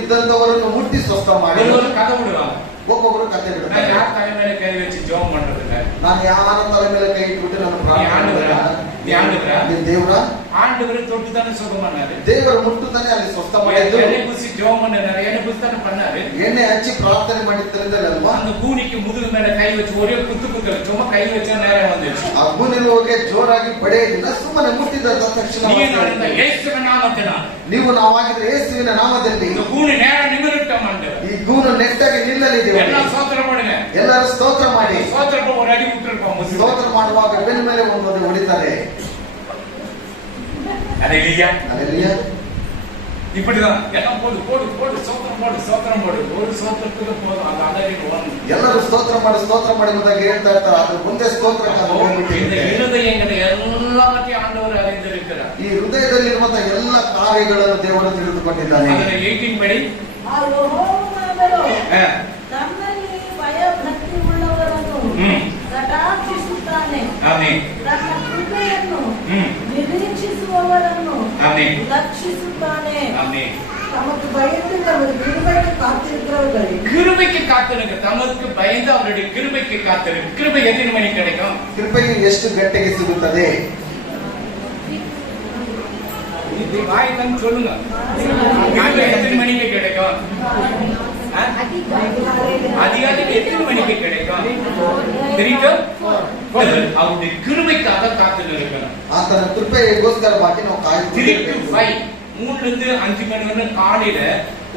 ಇದ್ದಂತವರನ್ನು ಮುಟ್ಟಿ ಸ್ವಸ್ಥ ಮಾಡಿ. ஒரு கதை விடுவாங்க, ಒಬ್ಬೊಬ್ಬರು ಕಥೆ நான் ಬಿಡ್ತಾರೆ. யார் தலை மேல கை வச்சு ஜெபம் பண்றது இல்ல. ನಾನು ಯಾರ ತಲೆ ಮೇಲೆ ಕೈ ಇಟ್ಬಿಟ್ಟು ನಾನು ದೇವರ ஆண்டவரை தொட்டு தானே சுகம் பண்ணாரு. ದೇವರ ಮುಟ್ಟುತ್ತಾನೆ, ಅಲ್ಲಿ ಸ್ವಸ್ಥ ಮಾಡಿದ್ದು. என்னை குறிச்சு ஜெபம் பண்ணாரு, என்னை குறிச்சு தானே பண்ணாரு. ಎಣ್ಣೆ ಹಚ್ಚಿ ಪ್ರಾರ್ಥನೆ ಮಾಡಿದ್ದಲ್ವಾ? அந்த பூனிக்கு முதுகு மேல கை வச்சு ஒரே குத்து குத்து சும்மா கை வச்சா நேரம் வந்துச்சு. ಆ ಭೂಮಿಯಲ್ಲಿ ಹೋಗಿ ಜೋರಾಗಿ ಬಡೆಯಲಿಲ್ಲ, ಸುಮ್ಮನೆ ಮುಟ್ಟಿದ ತಕ್ಷಣ ಯೇಸುವಿನ ನಾಮದಲ್ಲಿ ನೀವು ನಾವಾಗಿದ್ರೆ ಯೇಸುವಿನ ನಾಮದಲ್ಲಿ இந்த பூனி நேரம் நிமிரட்டும் ஆண்டவர். ಈ ಗೂನು ನೆಟ್ಟಾಗಿ ನಿಲ್ಲಲಿ. எல்லாம் ಸ್ತೋತ್ರ ಮಾಡುங்க, ಎಲ್ಲರೂ ಸ್ತೋತ್ರ ಮಾಡಿ. ಸ್ತೋತ್ರ ஒரு அடி விட்டுருப்போம். ಸ್ತೋತ್ರ ಮಾಡುವಾಗ ಬೆನ್ನ ಮೇಲೆ ಒಂದು ಹೊಡಿತಾರೆ. அல்லேலூயா. அல்லேலூயா. இப்படிதான் எல்லாம் போடு போடு போடு சோத்திரம் போடு ஒரு சோத்திரத்துக்கு போதும். அது அதரின் ஓணும். ಎಲ್ಲರೂ ಸ್ತೋತ್ರ ಮಾಡಿ ಎಂಬುದಾಗಿ ಹೇಳ್ತಾ ಇರ್ತಾರೆ. ಅದು ಒಂದೇ ಸ್ತೋತ್ರ. இந்த இருதயங்களை எல்லாத்தையும் ಆண்டவர் அறிந்திருக்கிறார். ಈ ಹೃದಯದಲ್ಲಿರುವಂತಹ ಎಲ್ಲ ಕಾರ್ಯಗಳನ್ನು ದೇವರು ತಿಳಿದುಕೊಂಡಿದ್ದಾನೆ. 18 படி. ತಮ್ಮಲ್ಲಿ ಭಯ ಭಕ್ತಿ ಉಳ್ಳವರನ್ನು ಕಟಾಕ್ಷಿಸುತ್ತಾನೆ. ತನ್ನ ಕೃಪೆಯನ್ನು ನಿರೀಕ್ಷಿಸುವವರನ್ನು ರಕ್ಷಿಸುತ್ತಾನೆ. தமக்கு பயந்து அவர் கிருபைக்கு காத்திருக்கிறவர்களே, கிருபைக்கு காத்திருங்க. தமக்கு பயந்து அவருடைய கிருபைக்கு காத்திருங்க. கிருபை எத்தனை மணிக்கு கிடைக்கும்? ಕೃಪೆಯು ಎಷ್ಟು ಗಂಟೆಗೆ ಸಿಗುತ್ತದೆ? வாய் வந்து சொல்லுங்க. எத்தனை மணிக்கு கிடைக்கும்? அதிகாலை எத்தனை மணிக்கு கிடைக்கும்? தெரியும். அவருடைய கிருபைக்காக காத்துட்டு இருக்கணும். ಆತನ ಕೃಪೆಗೋಸ್ಕರವಾಗಿ ನಾವು ಕಾಯುತ್ತಿದ್ದೇವೆ. 3 to 5 மணி வரை காலையில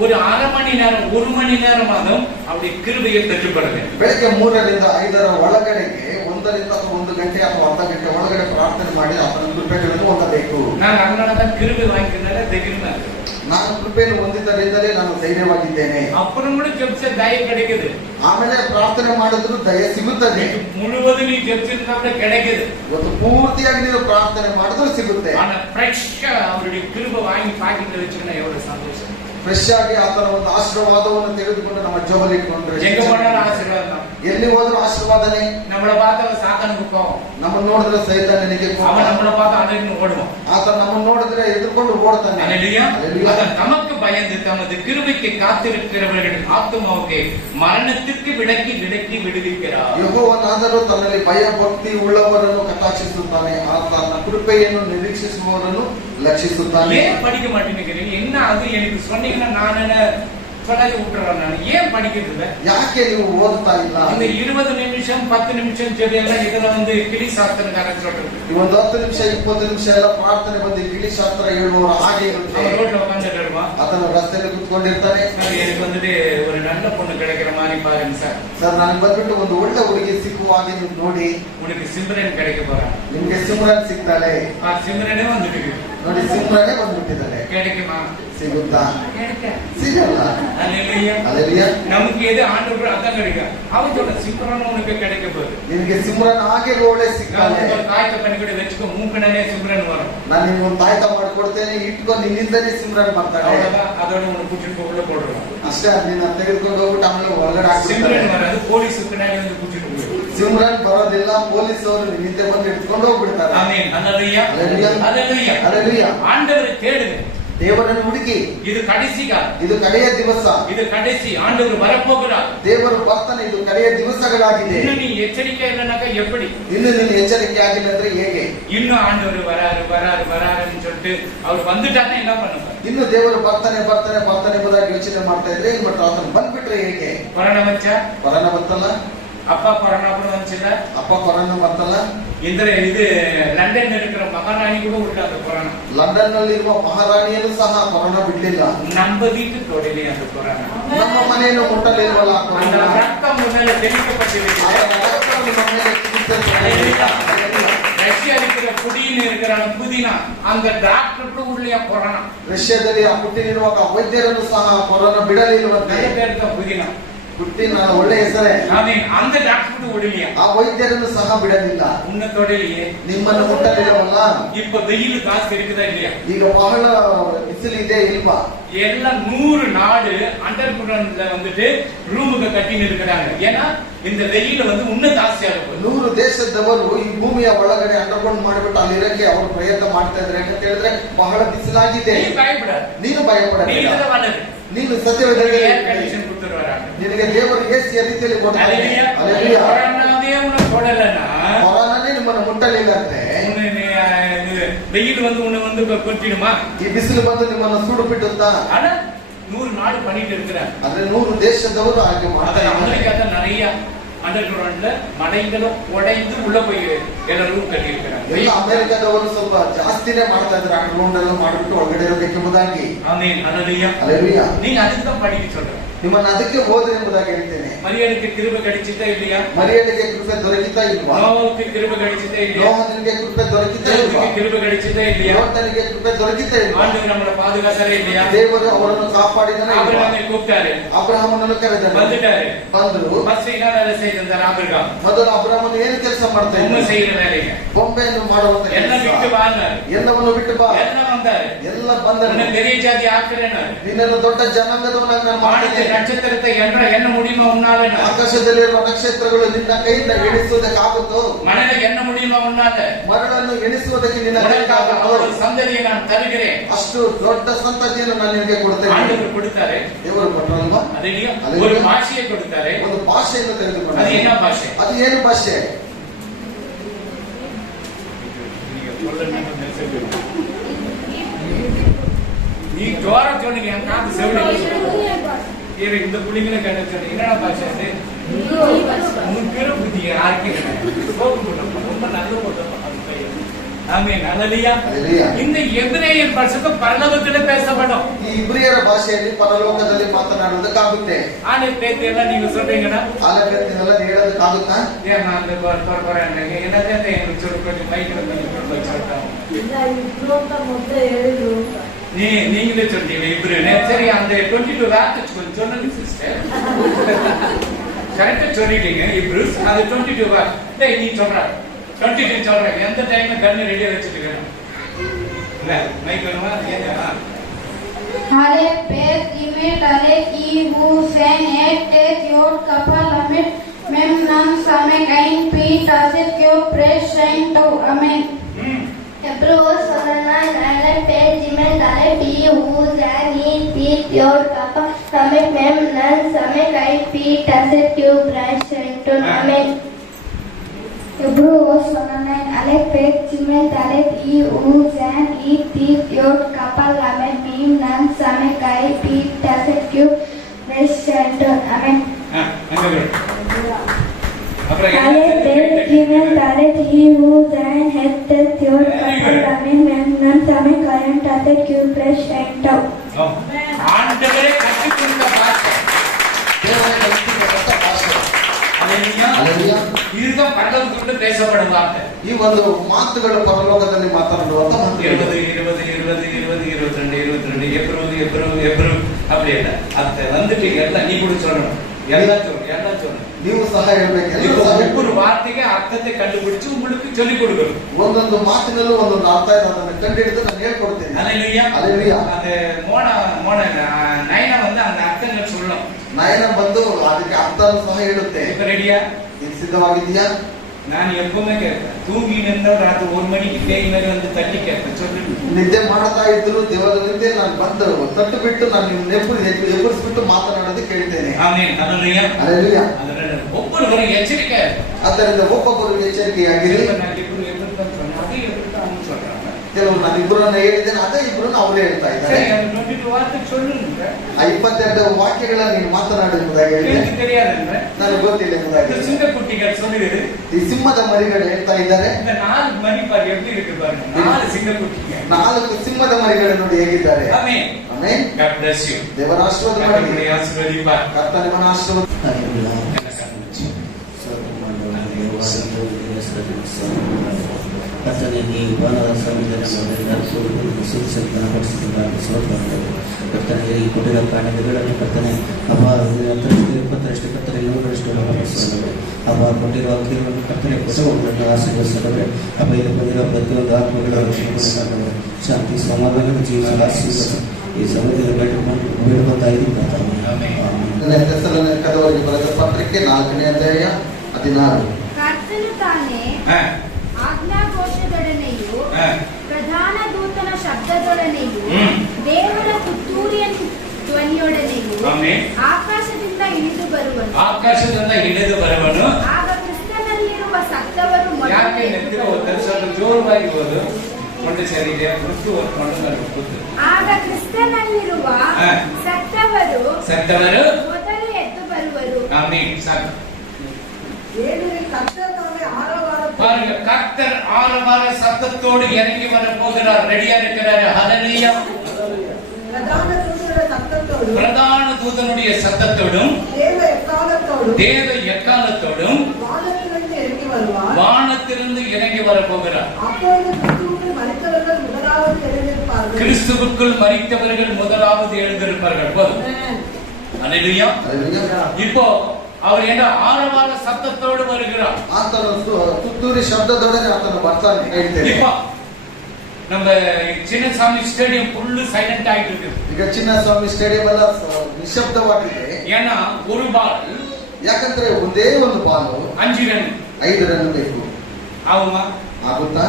ஒரு அரை மணி நேரம் 1 மணி நேரமாதும் அவருடைய கிருபையை பெற்றுக்கொள்ள வேண்டும். ಬೆಳಗ್ಗೆ 3 ರಿಂದ 5 ಒಳಗಡೆಗೆ 1 ರಿಂದ 1 ಗಂಟೆ ಅಥವಾ ಅರ್ಧ ಗಂಟೆ ಒಳಗಡೆ ಪ್ರಾರ್ಥನೆ ಮಾಡಿ ಆತನ ಕೃಪೆಗಳನ್ನು ಹೊಂದಬೇಕು. ನಾನು அதனாலதான் கிருபை வாங்கிக்கிறதுனால தைரியமா இருக்கேன். ನಾನು ಕೃಪೆಯನ್ನು ಹೊಂದಿದ್ದರಿಂದಲೇ ನಾನು ಧೈರ್ಯವಾಗಿದ್ದೇನೆ. அப்புறம் கூட ஜெபிச்ச தயை கிடைக்குது. ಆಮೇಲೆ ಪ್ರಾರ್ಥನೆ ಮಾಡಿದ್ರು ದಯೆ ಸಿಗುತ್ತದೆ. முழுவதும் நீ ஜெபிச்சிருந்தா கூட கிடைக்குது. ಒಂದು ಪೂರ್ತಿಯಾಗಿ ನೀವು ಪ್ರಾರ್ಥನೆ ಮಾಡಿದ್ರು ಸಿಗುತ್ತೆ. ஆனா ஃப்ரெஷ்ஷா அவருடைய கிருபை வாங்கி பாக்கெட்ல வச்சுக்கினா எவ்வளவு சந்தோஷம். ಫ್ರೆಶ್ ಆಗಿ ಆತನ ಒಂದು ಆಶೀರ್ವಾದವನ್ನು ತೆಗೆದುಕೊಂಡು ನಮ್ಮ ಜೋಬಲ್ಲಿ ಇಟ್ಕೊಂಡ್ರೆ எங்க போனாலும் ஆசீர்வாதம். ಎಲ್ಲಿ ಹೋದ್ರು ಆಶೀರ್ವಾದನೇ. நம்மள பார்த்து சாத்தானுக்கு கோபம். ನಮ್ಮನ್ನು ನೋಡಿದ್ರೆ ಸೈತಾನನಿಗೆ ಕೋಪ. அவன் நம்மள பார்த்து அடங்கி ஓடுவான். ಆತ ನಮ್ಮನ್ನು ನೋಡಿದ್ರೆ ಎದುರ್ಕೊಂಡು ಓಡ್ತಾನೆ. அல்லேலூயா. அது நமக்கு பயந்து தமது கிருபைக்கு காத்திருக்கிறவர்கள் ஆத்துமாவுக்கு மரணத்திற்கு விலக்கி விடுவிக்கிறார். ಯೆಹೋವನಾದರೂ ತನ್ನಲ್ಲಿ ಭಯ ಭಕ್ತಿ ಉಳ್ಳವರನ್ನು ಕಟಾಕ್ಷಿಸುತ್ತಾನೆ. ಆತನ ಕೃಪೆಯನ್ನು ನಿರೀಕ್ಷಿಸುವವರನ್ನು ಲಕ್ಷಿಸುತ್ತಾನೆ. ஏன் படிக்க மாட்டேங்கிறீங்க? என்ன அது எனக்கு சொன்னீங்கன்னா நான் என்ன சொல்லாத விட்டுறேன். நான் ஏன் படிக்கிறது? ಯಾಕೆ ನೀವು ಓದ್ತಾ ಇಲ್ಲ? இந்த 20 நிமிஷம் 10 நிமிஷம் ஜெபம் எல்லாம் இதுல வந்து கிளி சாஸ்திரக்காரன் சொல்றது. ಒಂದು 10 ನಿಮಿಷ 20 ನಿಮಿಷ ಎಲ್ಲ ಪ್ರಾರ್ಥನೆ ಬಂದು ಗಿಳಿ ಶಾಸ್ತ್ರ ಹೇಳುವವರು ಹಾಗೆ ಇರುತ್ತೆ. அவன் ரோட்ல உட்கார்ந்துட்டு இருப்பான். ಆತನ ರಸ್ತೆಯಲ್ಲಿ ಕುತ್ಕೊಂಡಿರ್ತಾನೆ. எனக்கு வந்துட்டு ஒரு நல்ல பொண்ணு கிடைக்கிற மாதிரி பாருங்க சார். ಸರ್ ನನಗೆ ಬಂದ್ಬಿಟ್ಟು ಒಂದು ಒಳ್ಳೆ ಹುಡುಗಿ ಸಿಕ್ಕುವ ಆತ್ಮೀಯವಾಗಿ ನೀವು ನೋಡಿ உனக்கு சிம்ரன் கிடைக்க போறான். ನಿಮ್ಗೆ ಸಿಮ್ರನ್ ಸಿಗ್ತಾಳೆ. ಆ ಸಿಮ್ರನೇ வந்துட்டு ನೋಡಿ ಸಿಮ್ರನೇ ಬಂದ್ಬಿಟ್ಟಿದ್ದಾಳೆ. கிடைக்குமா? ಸಿಗುತ್ತಾ? கிடைக்க ಸಿಗಲ್ಲ. அல்லேலூயா. அல்லேலூயா. நமக்கு எது ஆண்டவர் அதான் கிடைக்கும். அவன் சொல்ற சிம்ரன் உனக்கு கிடைக்க போகுது. ನಿಮಗೆ ಸಿಮ್ರನ್ ಆಗಿರೋಳೆ ಸಿಗ್ತಾಳೆ. நான் தாயத்தை பண்ணி கூட வெச்சுக்கோ மூக்கனே சிம்ரன் வரும். ನಾನು ನಿಮ್ಗೆ ಒಂದು ತಾಯ್ತ ಮಾಡ್ಕೊಡ್ತೇನೆ, ಇಟ್ಕೊಂಡು ನಿನ್ನಿಂದನೇ ಸಿಮ್ರನ್ ಬರ್ತಾಳೆ. அதோட உனக்கு கூட்டிட்டு உள்ள போடுறோம். ಅಷ್ಟೇ, ನಿನ್ನ ತೆಗೆದುಕೊಂಡು ಹೋಗ್ಬಿಟ್ಟು ಆಮೇಲೆ ಒಳಗಡೆ ಹಾಕ್ಬಿಡ್ತಾರೆ. ಸಿಮ್ರನ್ வராது, போலீஸ் பின்னாடி வந்து கூட்டிட்டு போயிடும். ಸಿಮ್ರನ್ ಬರೋದಿಲ್ಲ, ಪೊಲೀಸ್ ಅವರು ನಿನ್ನಿಂದ ಬಂದು ಇಟ್ಕೊಂಡು ಹೋಗ್ಬಿಡ್ತಾರೆ. ஆமென். அல்லேலூயா. அல்லேலூயா. அல்லேலூயா. ஆண்டவரை தேடுங்க. ದೇವರನ್ನು ಹುಡುಕಿ. இது கடைசி காலம். ಇದು ಕಡೆಯ ದಿವಸ. இது கடைசி. ஆண்டவர் வரப்போகிறார். ದೇವರು ಬರ್ತಾನೆ. ಇದು ಕಡೆಯ ದಿವಸಗಳಾಗಿದೆ. ಇನ್ನು ನೀ ಎಚ್ಚರಿಕೆ ಇಲ್ಲನಾಕ எப்படி? ಇನ್ನು ನೀನು ಎಚ್ಚರಿಕೆ ಆಗಿಲ್ಲ ಅಂದ್ರೆ ಹೇಗೆ? ಇನ್ನು ಆಂಡವರು வராருன்னு சொல்லிட்டு அவர் வந்துட்டானே என்ன பண்ணுவார்? ಇನ್ನು ದೇವರು ಬರ್ತಾನೆ ಎಂಬುದಾಗಿ ಯೋಚನೆ ಮಾಡ್ತಾ ಇದ್ರೆ ಏನ್ ಮಾಡ್ತಾರೆ? ಆತನ ಬಂದ್ಬಿಟ್ರೆ ಹೇಗೆ? ಕೊರೋನಾ ಕೊರೋನಾ ಬಂತಲ್ಲ, அப்பா கொரோனா கூட வந்துச்சுல, ಅಪ್ಪ ಕೊರೋನಾ ಬಂತಲ್ಲ, இது லண்டன் இருக்கிற மகாராணி கூட விட்டு அந்த கொரோனா. ಲಂಡನ್ ನಲ್ಲಿರುವ ಮಹಾರಾಣಿಯನ್ನು ಸಹ ಕೊರೋನಾ ಬಿಡ್ಲಿಲ್ಲ. நம்ம வீட்டு தொடையிலே அந்த கொரோனா, ನಮ್ಮ ಮನೆಯನ್ನು ಮುಟ್ಟಲಿಲ್ವಲ್ಲ ಆ அந்த ಕೊರೋನಾ. ரத்தம் முதல்ல தெளிக்கப்பட்டிருக்கிறது. ரஷ்யா இருக்கிற புடின்னு இருக்கிற புதினா அந்த டாக்டர் கூட உள்ளே கொரோனா. ರಷ್ಯಾದಲ್ಲಿ ಆ ಪುಟ್ಟಿನಿರುವಾಗ ವೈದ್ಯರನ್ನು ಸಹ ಕೊರೋನಾ ಬಿಡಲಿಲ್ವಂತೆ. நிறைய பேருக்கு புதினா ಪುಟ್ಟಿನ ಒಳ್ಳೆ ಹೆಸರೇ. அந்த டாக்டர் கூட விடலையா? ಆ ವೈದ್ಯರನ್ನು ಸಹ ಬಿಡಲಿಲ್ಲ. உன்ன தொடையிலே ನಿಮ್ಮನ್ನು ಮುಟ್ಟಲಿಲ್ಲವಲ್ಲ. இப்ப வெயில் காசு இருக்குதா இல்லையா? ಈಗ ಬಹಳ ಬಿಸಿಲಿದೆ ಇಲ್ವಾ? ಎಲ್ಲ 100 நாடு அண்டர் கிரவுண்ட்ல வந்துட்டு ரூமுக்கு கட்டின்னு இருக்கிறாங்க. ஏன்னா இந்த வெயில வந்து இன்னும் ஜாஸ்தியா இருக்கும். 100 ದೇಶದವರು ಈ ಭೂಮಿಯ ಒಳಗಡೆ ಅಂಡರ್ಗ್ರೌಂಡ್ ಮಾಡಿಬಿಟ್ಟು ಅಲ್ಲಿ ಇರಕ್ಕೆ ಅವರು ಪ್ರಯತ್ನ ಮಾಡ್ತಾ ಇದ್ದಾರೆ. ಅಂತ ಹೇಳಿದ್ರೆ ಬಹಳ ಬಿಸಿಲಾಗಿದೆ. நீ பயப்படாத. ನೀನು ಭಯಪಡಬೇಡ. நீ ಇದರ ವಾಲದೆ. ನೀನು ಸತ್ಯವೇದದಲ್ಲಿ ಏರ್ ಕಂಡೀಷನ್ ಕೊಡ್ತಿರುವಾರ. ನಿನಗೆ ದೇವರು ಎಸಿ ರೀತಿಯಲ್ಲಿ ಕೊಡ್ತಾನೆ. ಹalleluya. ಕೊರೋನಾದೇ ಉನ್ನ ಕೊಡಲನ. ಕೊರೋನಾನೇ ನಿಮ್ಮನ್ನು ಮುಟ್ಟಲಿಲ್ಲ ಅಂದ್ರೆ வெயில் வந்து உன்னை வந்து கொட்டிடுமா? ಈ ಬಿಸಿಲು ಬಂದು ನಿಮ್ಮನ್ನು ಸುಡು ಬಿಡುತ್ತಾ? ஆனா 100 நாடு பண்ணிட்டு இருக்கிறாங்க. ಅಂದ್ರೆ 100 ದೇಶದವರು ಹಾಗೆ ಮಾಡ್ತಾರೆ. அமெரிக்கால நிறைய அண்டர் கிரவுண்ட்ல மலைகளும் உடைந்து உள்ள போய் எல்லாரும் கட்டி இருக்கிறாங்க. ಎಲ್ಲ ಅಮೆರಿಕದವರು ಸ್ವಲ್ಪ ಜಾಸ್ತಿನೇ ಮಾಡ್ತಾ ಇದ್ದಾರೆ. ಅಂಡರ್ಗ್ರೌಂಡ್ ಎಲ್ಲ ಮಾಡಿಬಿಟ್ಟು ಒಳಗಡೆ ಇರಬೇಕೆಂಬುದಾಗಿ. ஆமென். ஹalleluya. ಹalleluya. நீங்க அதுக்கு தான் படிக்க சொல்றேன். ನಿಮ್ಮನ್ನು ಅದಕ್ಕೆ ಹೋದ್ರೆ ಎಂಬುದಾಗಿ ಹೇಳ್ತೇನೆ. ಮರಿಯಳಿಗೆ ಕೃಪೆ ಗಡಿಚಿತಾ இல்லையா? ಮರಿಯಳಿಗೆ ಕೃಪೆ ದೊರಕಿತಾ ಇಲ್ವಾ? ನೋಹಕ್ಕೆ ಕೃಪೆ ಗಡಿಚಿತಾ இல்லையா? ನೋಹನಿಗೆ ಕೃಪೆ ದೊರಕಿತಾ ಇಲ್ವಾ? ಕೃಪೆ ಗಡಿಚಿತಾ இல்லையா? ಲೋಟನಿಗೆ ಕೃಪೆ ದೊರಕಿತಾ ಇಲ್ವಾ? ಆಂಡವರು ನಮ್ಮನ್ನು ಪಾದುಗಾಸರೇ இல்லையா? ದೇವರು ಅವರನ್ನು ಕಾಪಾಡಿದನೇ ಇಲ್ವಾ? ಅಬ್ರಹಾಮனை கூப்பிட்டாரு. ಅಬ್ರಹಾಮನನ್ನು ಕರೆದರು. வந்துட்டாரு. ಬಂದರು. ಫಸ್ಟ್ என்ன வேலை செய்தார் அபிரகாம்? ಮೊದಲು ಅಬ್ರಹಾಮನು ಏನು ಕೆಲಸ ಮಾಡ್ತಾ ಇದ್ದ? உண்மை செய்யற வேலைங்க. ಬೊಂಬೆಯನ್ನು ಮಾಡುವಂತ ಎಲ್ಲ ಬಿಟ್ಟು ಬಾ ಅన్నారు. ಎಲ್ಲವನ್ನು ಬಿಟ್ಟು ಬಾ. ಎಲ್ಲ ಬಂದಾರೆ. ಎಲ್ಲ ಬಂದರು. உன்னை பெரிய ஜாதி ஆக்குறேன்னு. ನಿನ್ನನ್ನು ದೊಡ್ಡ ಜನಾಂಗದವನಾಗಿ ನಾನು ಮಾಡ್ತೇನೆ. ನಕ್ಷತ್ರத்தை என்ன முடியுமா உன்னால? ಆಕಾಶದಲ್ಲಿರುವ ನಕ್ಷತ್ರಗಳು ನಿನ್ನ ಕೈಯಿಂದ ಎಣಿಸುವುದಕ್ಕಾಗುತ್ತೋ? மணலை என்ன முடியுமா உன்னால? ಮರಳನ್ನು ಎಣಿಸುವುದಕ್ಕೆ ನಿನ್ನ ಕೈಗಾಗುತ್ತೋ? ஒரு சந்ததியை நான் தருகிறேன். ಅಷ್ಟು ದೊಡ್ಡ ಸಂತತಿಯನ್ನು ನಾನು ನಿನಗೆ ಕೊಡ್ತೇನೆ. ஆண்டவர் கொடுத்தாரு. ದೇವರು ಕೊಟ್ಟರಲ್ವಾ? ಅದೇ ஒரு ಭಾಷೆயை கொடுத்தாரு. ಒಂದು ಭಾಷೆಯನ್ನು ತೆಗೆದುಕೊಂಡ. ಅದು என்ன ಭಾಷೆ? ಅದು ಏನು ಭಾಷೆ? நீ ஜோர சொன்னீங்க என் காது செவிடு இந்த புள்ளிங்களை கேட்ட சொன்னீங்க என்னடா பாஷை அது? முக்கிற புத்தி யாருக்கு ரொம்ப நல்ல போட்டோம். ஆமென். ஹalleluya. இந்த எபிரேயர் பாஷை பரலோகத்திலே பேசப்படும். ಈ ಇಬ್ರಿಯರ ಭಾಷೆಯಲ್ಲಿ ಪರಲೋಕದಲ್ಲಿ ಮಾತನಾಡುವುದಕ್ಕಾಗುತ್ತೆ. ஆளே பேத்து எல்லாம் நீங்க சொல்றீங்கடா? ಆಲೋಚನೆಲ್ಲ ಹೇಳೋದಕ್ಕಾಗುತ್ತಾ? ஏன் நான் அந்த போறேன் என்னதான் எனக்கு சொல்லிட்டு மைக்ல பண்ணி சொல்லிட்டோம். நீங்களே சொல்றீங்க இப்ரேனே. சரி அந்த 22 வார்த்தை கொஞ்சம் சொல்லுங்க சிஸ்டர். கரெக்டா சொல்லிட்டீங்க இப்ரூஸ். அது 22 வார்த்தை நீ சொல்ற 22 சொல்ற. எந்த டைம்ல கண்ணு ரெடியா வச்சிருக்கணும் இல்ல மைக் வேணுமா? ஏன்னா Hale pet imit ale ki hu sen et tet yod kapal amit mem nam same kain pi tasit kyo press saint to amen. Hebrews 9 ale pet imit ale ki hu sen et tet yod kapal amit mem nam same kain pi tasit kyo press saint to amen. Hebrews 9 ale pet imit ale ki hu sen et tet yod kapal amit mem nam same kain pi tasit kyo press saint to amen. அங்க வர அப்புறம் Ale pet imit ale ki hu sen et tet yod kapal amit mem nam same kain tasit kyo press saint to ஆண்டவரே கற்றுக் கொடுத்த பாஷை. ದೇವರೇ ಕಲಿಸಿಕೊಟ್ಟ ಭಾಷೆ. Hallelujah. இதுதான் பரலோகத்துல பேசப்படும் வார்த்தை. ಈ ಒಂದು ಮಾತುಗಳು ಪರಲೋಕದಲ್ಲಿ ಮಾತನಾಡುವಂತ ಮಾತುಗಳು. 20 ಎಬ್ರು அப்படி இல்ல. ಅತ್ತ வந்துட்டு எல்லாம் நீ கூட சொல்லணும். எல்லாம் சொல்லணும். ನೀವು ಸಹ ಹೇಳಬೇಕು. ಒಬ್ಬರು ವಾರ್ತೆಗೆ ಅರ್ಥತೆ ಕಂಡುಪಿಡಿಸಿ உங்களுக்கு சொல்லி கொடுக்கணும். ಒಂದೊಂದು ಮಾತಿನಲ್ಲೂ ಒಂದೊಂದು ಅರ್ಥ ಇದೆ, ಅದನ್ನು ಕಂಡುಹಿಡಿದು ನಾನು ಹೇಳ್ಕೊಡ್ತೀನಿ. ஹல்லேலூயா. ஹல்லேலூயா. அந்த மோன நயன வந்து அந்த ಅರ್ಥங்களை சொல்லணும். ನಯನ ಬಂದು ಅದಕ್ಕೆ ಅರ್ಥವನ್ನು ಸಹ ಹೇಳುತ್ತೆ. இப்ப ரெடியா? ನೀನು ಸಿದ್ಧವಾಗಿದ್ದೀಯಾ? நான் எப்பவுமே கேட்பேன். தூங்கி நின்றா ராತ್ರಿ 1 மணிக்கு பேய் ಮೇಲೆ வந்து ತಟ್ಟಿ ಕೇಳ್ತೇನೆ. சொல்லு. ನಿದ್ದೆ ಮಾಡ್ತಾ ಇದ್ರು ದೇವರಲ್ಲಿಂದೇ ನಾನು ಬಂದು ತಟ್ಟು ಬಿಟ್ಟು ನಾನು ಎಬ್ಬರಿಸ್ಬಿಟ್ಟು ಮಾತನಾಡೋದು ಕೇಳ್ತೇನೆ. ಆಮೆನ್. ಹಲ್ಲೇಲೂಯಾ. ಹಲ್ಲೇಲೂಯಾ. ಒಬ್ಬರು ಎಚ್ಚರಿಕೆ. ಆದ್ದರಿಂದ ಒಬ್ಬೊಬ್ಬರು ಎಚ್ಚರಿಕೆಯಾಗಿರಿ. ಕೆಲವರು ನಾನು ಇಬ್ಬರನ್ನ ಹೇಳಿದ್ದೇನೆ, ಅದೇ ಇಬ್ಬರನ್ನ ಅವರೇ ಹೇಳ್ತಾ ಇದ್ದಾರೆ. 22 ವಾಕ್ಯಗಳ ನೀನು ಮಾತನಾಡು ಎಂಬುದಾಗಿ ಹೇಳಿದೆ. ನನಗೆ ಗೊತ್ತಿಲ್ಲ ಎಂಬುದಾಗಿ. ಈ ಸಿಂಹದ ಮರಿಗಳು ಹೇಳ್ತಾ ಇದ್ದಾರೆ. 4 ಸಿಂಹದ ಮರಿಗಳು ನೋಡಿ ಹೇಗಿದ್ದಾರೆ. ಆಮೆನ್. ದೇವರ ಆಶೀರ್ವಾದ ಮಾಡಲಿ. ಕರ್ತನ ನಿಮ್ಮನ್ನು ಆಶೀರ್ವಾದ. ಕರ್ತನೆ ಈ ಬಾಲದ ಸಮಯದಲ್ಲಿ ಕರ್ತನೆ ಈ ಕೊಟ್ಟಿರೋ ಕಾರಣಗಳನ್ನು ಕರ್ತನೆ ಅಪ್ಪ 20 ಕರ್ತನೆ 100 ಅಪ್ಪ ಕೊಟ್ಟಿರುವ ಅಕ್ಕಿಗಳನ್ನು ಕರ್ತನೆ ಕೊಟ್ಟವುಗಳನ್ನು ಆಶೀರ್ವದಿಸಿದರೆ ಅಪ್ಪ ಇದು ಬಂದಿರೋ ಪ್ರತಿಯೊಂದು ಆತ್ಮಗಳ ರಕ್ಷಣೆ ಶಾಂತಿ ಸಮಾಧಾನ ಜೀವನ ಆಶೀರ್ವಾದ ಈ ಸಮಯದಲ್ಲಿ ಬೇಡುವಂತ ಕದವರಿಗೆ ಬರೆದ ಪತ್ರಿಕೆ 4ನೇ ಅಧ್ಯಾಯ 16. ಕರ್ತನು ತಾನೇ ಆಜ್ಞಾಘೋಷದೊಡನೆಯೂ ಪ್ರಧಾನ ದೂತನ ಶಬ್ದದೊಡನೆಯೂ ದೇವರ ತುತ್ತೂರಿಯ ಧ್ವನಿಯೊಡನೆಯೂ ಆಕಾಶದಿಂದ ಇಳಿದು ಬರುವನು. ಆಗ ಕ್ರಿಸ್ತನಲ್ಲಿರುವ ಸತ್ತವರು ಆಗ ಕ್ರಿಸ್ತನಲ್ಲಿರುವ ಸತ್ತವರು ಮೊದಲು ಎದ್ದು ಬರುವರು. பாருங்க, கர்த்தர் ஆரவார சத்தத்தோடு இறங்கி வர போகிறார். ரெடியா இருக்கிறாரு. ஹல்லேலூயா. பிரதான தூதனுடைய சத்தத்தோடும் தேவ எக்காலத்தோடும் வானத்திலிருந்து இறங்கி வர போகிறார். கிறிஸ்துவுக்குள் மரித்தவர்கள் முதலாவது எழுந்திருப்பார்கள். ஹல்லேலூயா. இப்போ அவர் என்ன ஆரவார சத்தத்தோடு வருகிறார். ಆತನ ತುತ್ತೂರಿ ಶಬ್ದದೊಡನೆ ಆತನು ಬರ್ತಾನೆ ಹೇಳ್ತೇನೆ. இப்போ நம்ம சின்னசாமி ஸ்டேடியம் ஃபுல்லு சைலண்ட் ஆயிட்டு இருக்கு. ಈಗ ಚಿನ್ನಸ್ವಾಮಿ ಸ್ಟೇಡಿಯಂ ಎಲ್ಲ ನಿಶ್ಶಬ್ದವಾಗಿದೆ. ஏன்னா ஒரு பால், ಯಾಕಂದ್ರೆ ಒಂದೇ ಒಂದು ಬಾಲು 5 ರನ್ 5 ರನ್ ಬೇಕು. ஆகுமா? ಆಗುತ್ತಾ?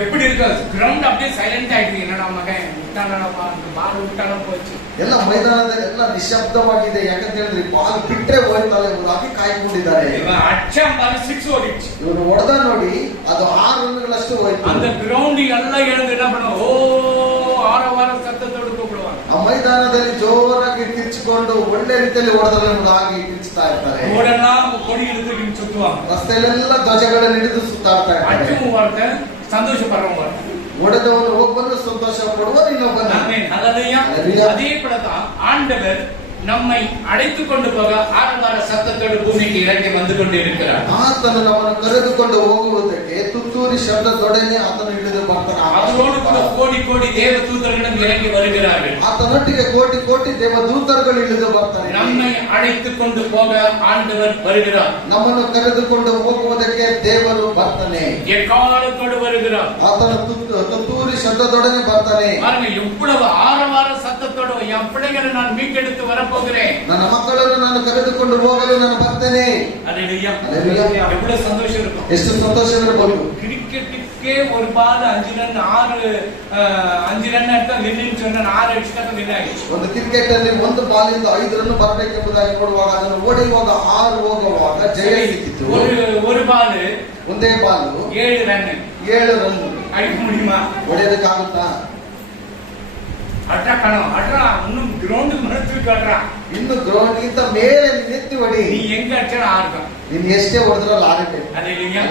எப்படி இருக்கு கிரவுண்ட் அப்படியே சைலண்ட் ஆயிடுது. என்னடா மகன் விட்டானப்பா, அந்த பால் விட்டான போச்சு. ಎಲ್ಲ ಮೈದಾನದಲ್ಲಿ ಎಲ್ಲ ನಿಶ್ಶಬ್ದವಾಗಿದೆ. ಯಾಕಂತ ಹೇಳಿದ್ರೆ ಬಾಲ್ ಬಿಟ್ರೆ ಹೋಯ್ತಲ್ಲ ಎಂಬುದಾಗಿ ಕಾಯ್ಕೊಂಡಿದ್ದಾರೆ. ಅಚ್ಚಂ ಬಾಲ್ 6 ಓಡಿச்சு. ಇವನು ಹೊಡೆದ ನೋಡಿ ಅದು 6 ರನ್ಗಳಷ್ಟು ಹೋಯ್ತು. அந்த கிரவுண்ட் ಎಲ್ಲ எழுந்து என்ன பண்ணும்? ಓ ಆರವಾರ ಸತ್ತத்தோடு ಕೂಗುಡುವಾಗ ಆ ಮೈದಾನದಲ್ಲಿ ಜೋರಾಗಿ ಕಿರ್ಚಿಕೊಂಡು ಒಳ್ಳೆ ರೀತಿಯಲ್ಲಿ ಹೊಡೆದಲ್ಲ ಎಂಬುದಾಗಿ ಕಿರ್ಚ್ತಾ ಇರ್ತಾರೆ. ಓಡಲ್ಲ ಕೊಡಿ ಹಿಡಿದು ಹಿಂಗ್ ಸುತ್ತುವಾಗ ರಸ್ತೆಯಲ್ಲೆಲ್ಲ ಧ್ವಜಗಳನ್ನು ಹಿಡಿದು ಸುತ್ತಾಡ್ತಾ ಇರ್ತಾರೆ. ಅಚ್ಚು ವಾರ್ತೆ ಸಂತೋಷ ಪಡುವ உடனே ஒவ்வொரு சந்தோஷப்படுவார், இன்னொரு அதே போலதான் ஆண்டவர் நம்மை அழைத்துக் கொண்டு போக ஆரவார சத்தத்தோடு பூமிக்கு இறங்கி வந்து கொண்டு இருக்கிறார். ಆತನು ನಮ್ಮನ್ನು ಕರೆದುಕೊಂಡು ಹೋಗುವುದಕ್ಕೆ ತುತ್ತೂರಿ ಶಬ್ದದೊಡನೆ ಆತನು ಇಳಿದು ಬರ್ತಾನೆ. அதோடு கூட கோடி கோடி தேவதூதர்களும் இறங்கி வருகிறார்கள். ಆತನೊಟ್ಟಿಗೆ ಕೋಟಿ ಕೋಟಿ ದೇವದೂತರುಗಳು ಇಳಿದು ಬರ್ತಾರೆ. நம்மை அழைத்துக் கொண்டு போக ஆண்டவர் வருகிறார். ನಮ್ಮನ್ನು ಕರೆದುಕೊಂಡು ಹೋಗುವುದಕ್ಕೆ ದೇವರು ಬರ್ತಾನೆ. எக்காலத்தோடு வருகிறார். ಆತನ ತುತ್ತೂರಿ ಶಬ್ದದೊಡನೆ ಬರ್ತಾನೆ. பாருங்க எவ்வளவு ஆரவார சத்தத்தோடு என் பிள்ளைகளை நான் மீட்டெடுத்து வர போகிறேன். ನನ್ನ ಮಕ್ಕಳನ್ನು ನಾನು ಕರೆದುಕೊಂಡು ಹೋಗಲು ನಾನು ಬರ್ತೇನೆ. அல்லேலூயா. எவ்வளவு சந்தோஷம் இருக்கும். ಎಷ್ಟು ಸಂತೋಷವಿರಬಹುದು. கிரிக்கெட்டுக்கே ஒரு பால் 5 ரன் 5 ರನ್ ಅಂತ ವಿನ್ சொன்னா 6 ಅಡಿಸ್ತಾ ವಿನ್ ಆಯಿತು. ಒಂದು ಕ್ರಿಕೆಟ್ ಅಲ್ಲಿ ಒಂದು ಬಾಲಿಂದ 5 ರನ್ ಬರಬೇಕೆಂಬುದಾಗಿ ನೋಡುವಾಗ ಅದನ್ನು ಓಡಿಯುವಾಗ 6 ಹೋಗುವಾಗ ಜಯ ಸಿಕ್ಕಿತು. ஒரு பாಲ್ ಒಂದೇ ಬಾಲು 7 ರನ್ ಅಡಿಕ முடியுமா? ಹೊಡೆಯೋದಕ್ಕಾಗುತ್ತಾ? ಅಟ್ರಾ ಕಣೋ ಅಟ್ರಾ ಇನ್ನೂ ಗ್ರೌಂಡ್ ಮನಸ್ಸಿಗೆ ಅಟ್ರಾ ಇನ್ನು ಗ್ರೌಂಡ್ ಗಿಂತ ಮೇಲೆ ನೆತ್ತಿ ಹೊಡಿ. நீ எங்க அடிச்சா ஆறுதான். ನೀನು ಎಷ್ಟೇ ಹೊಡೆದ್ರೂ ಆಗುತ್ತೆ. அல்லேலூயா.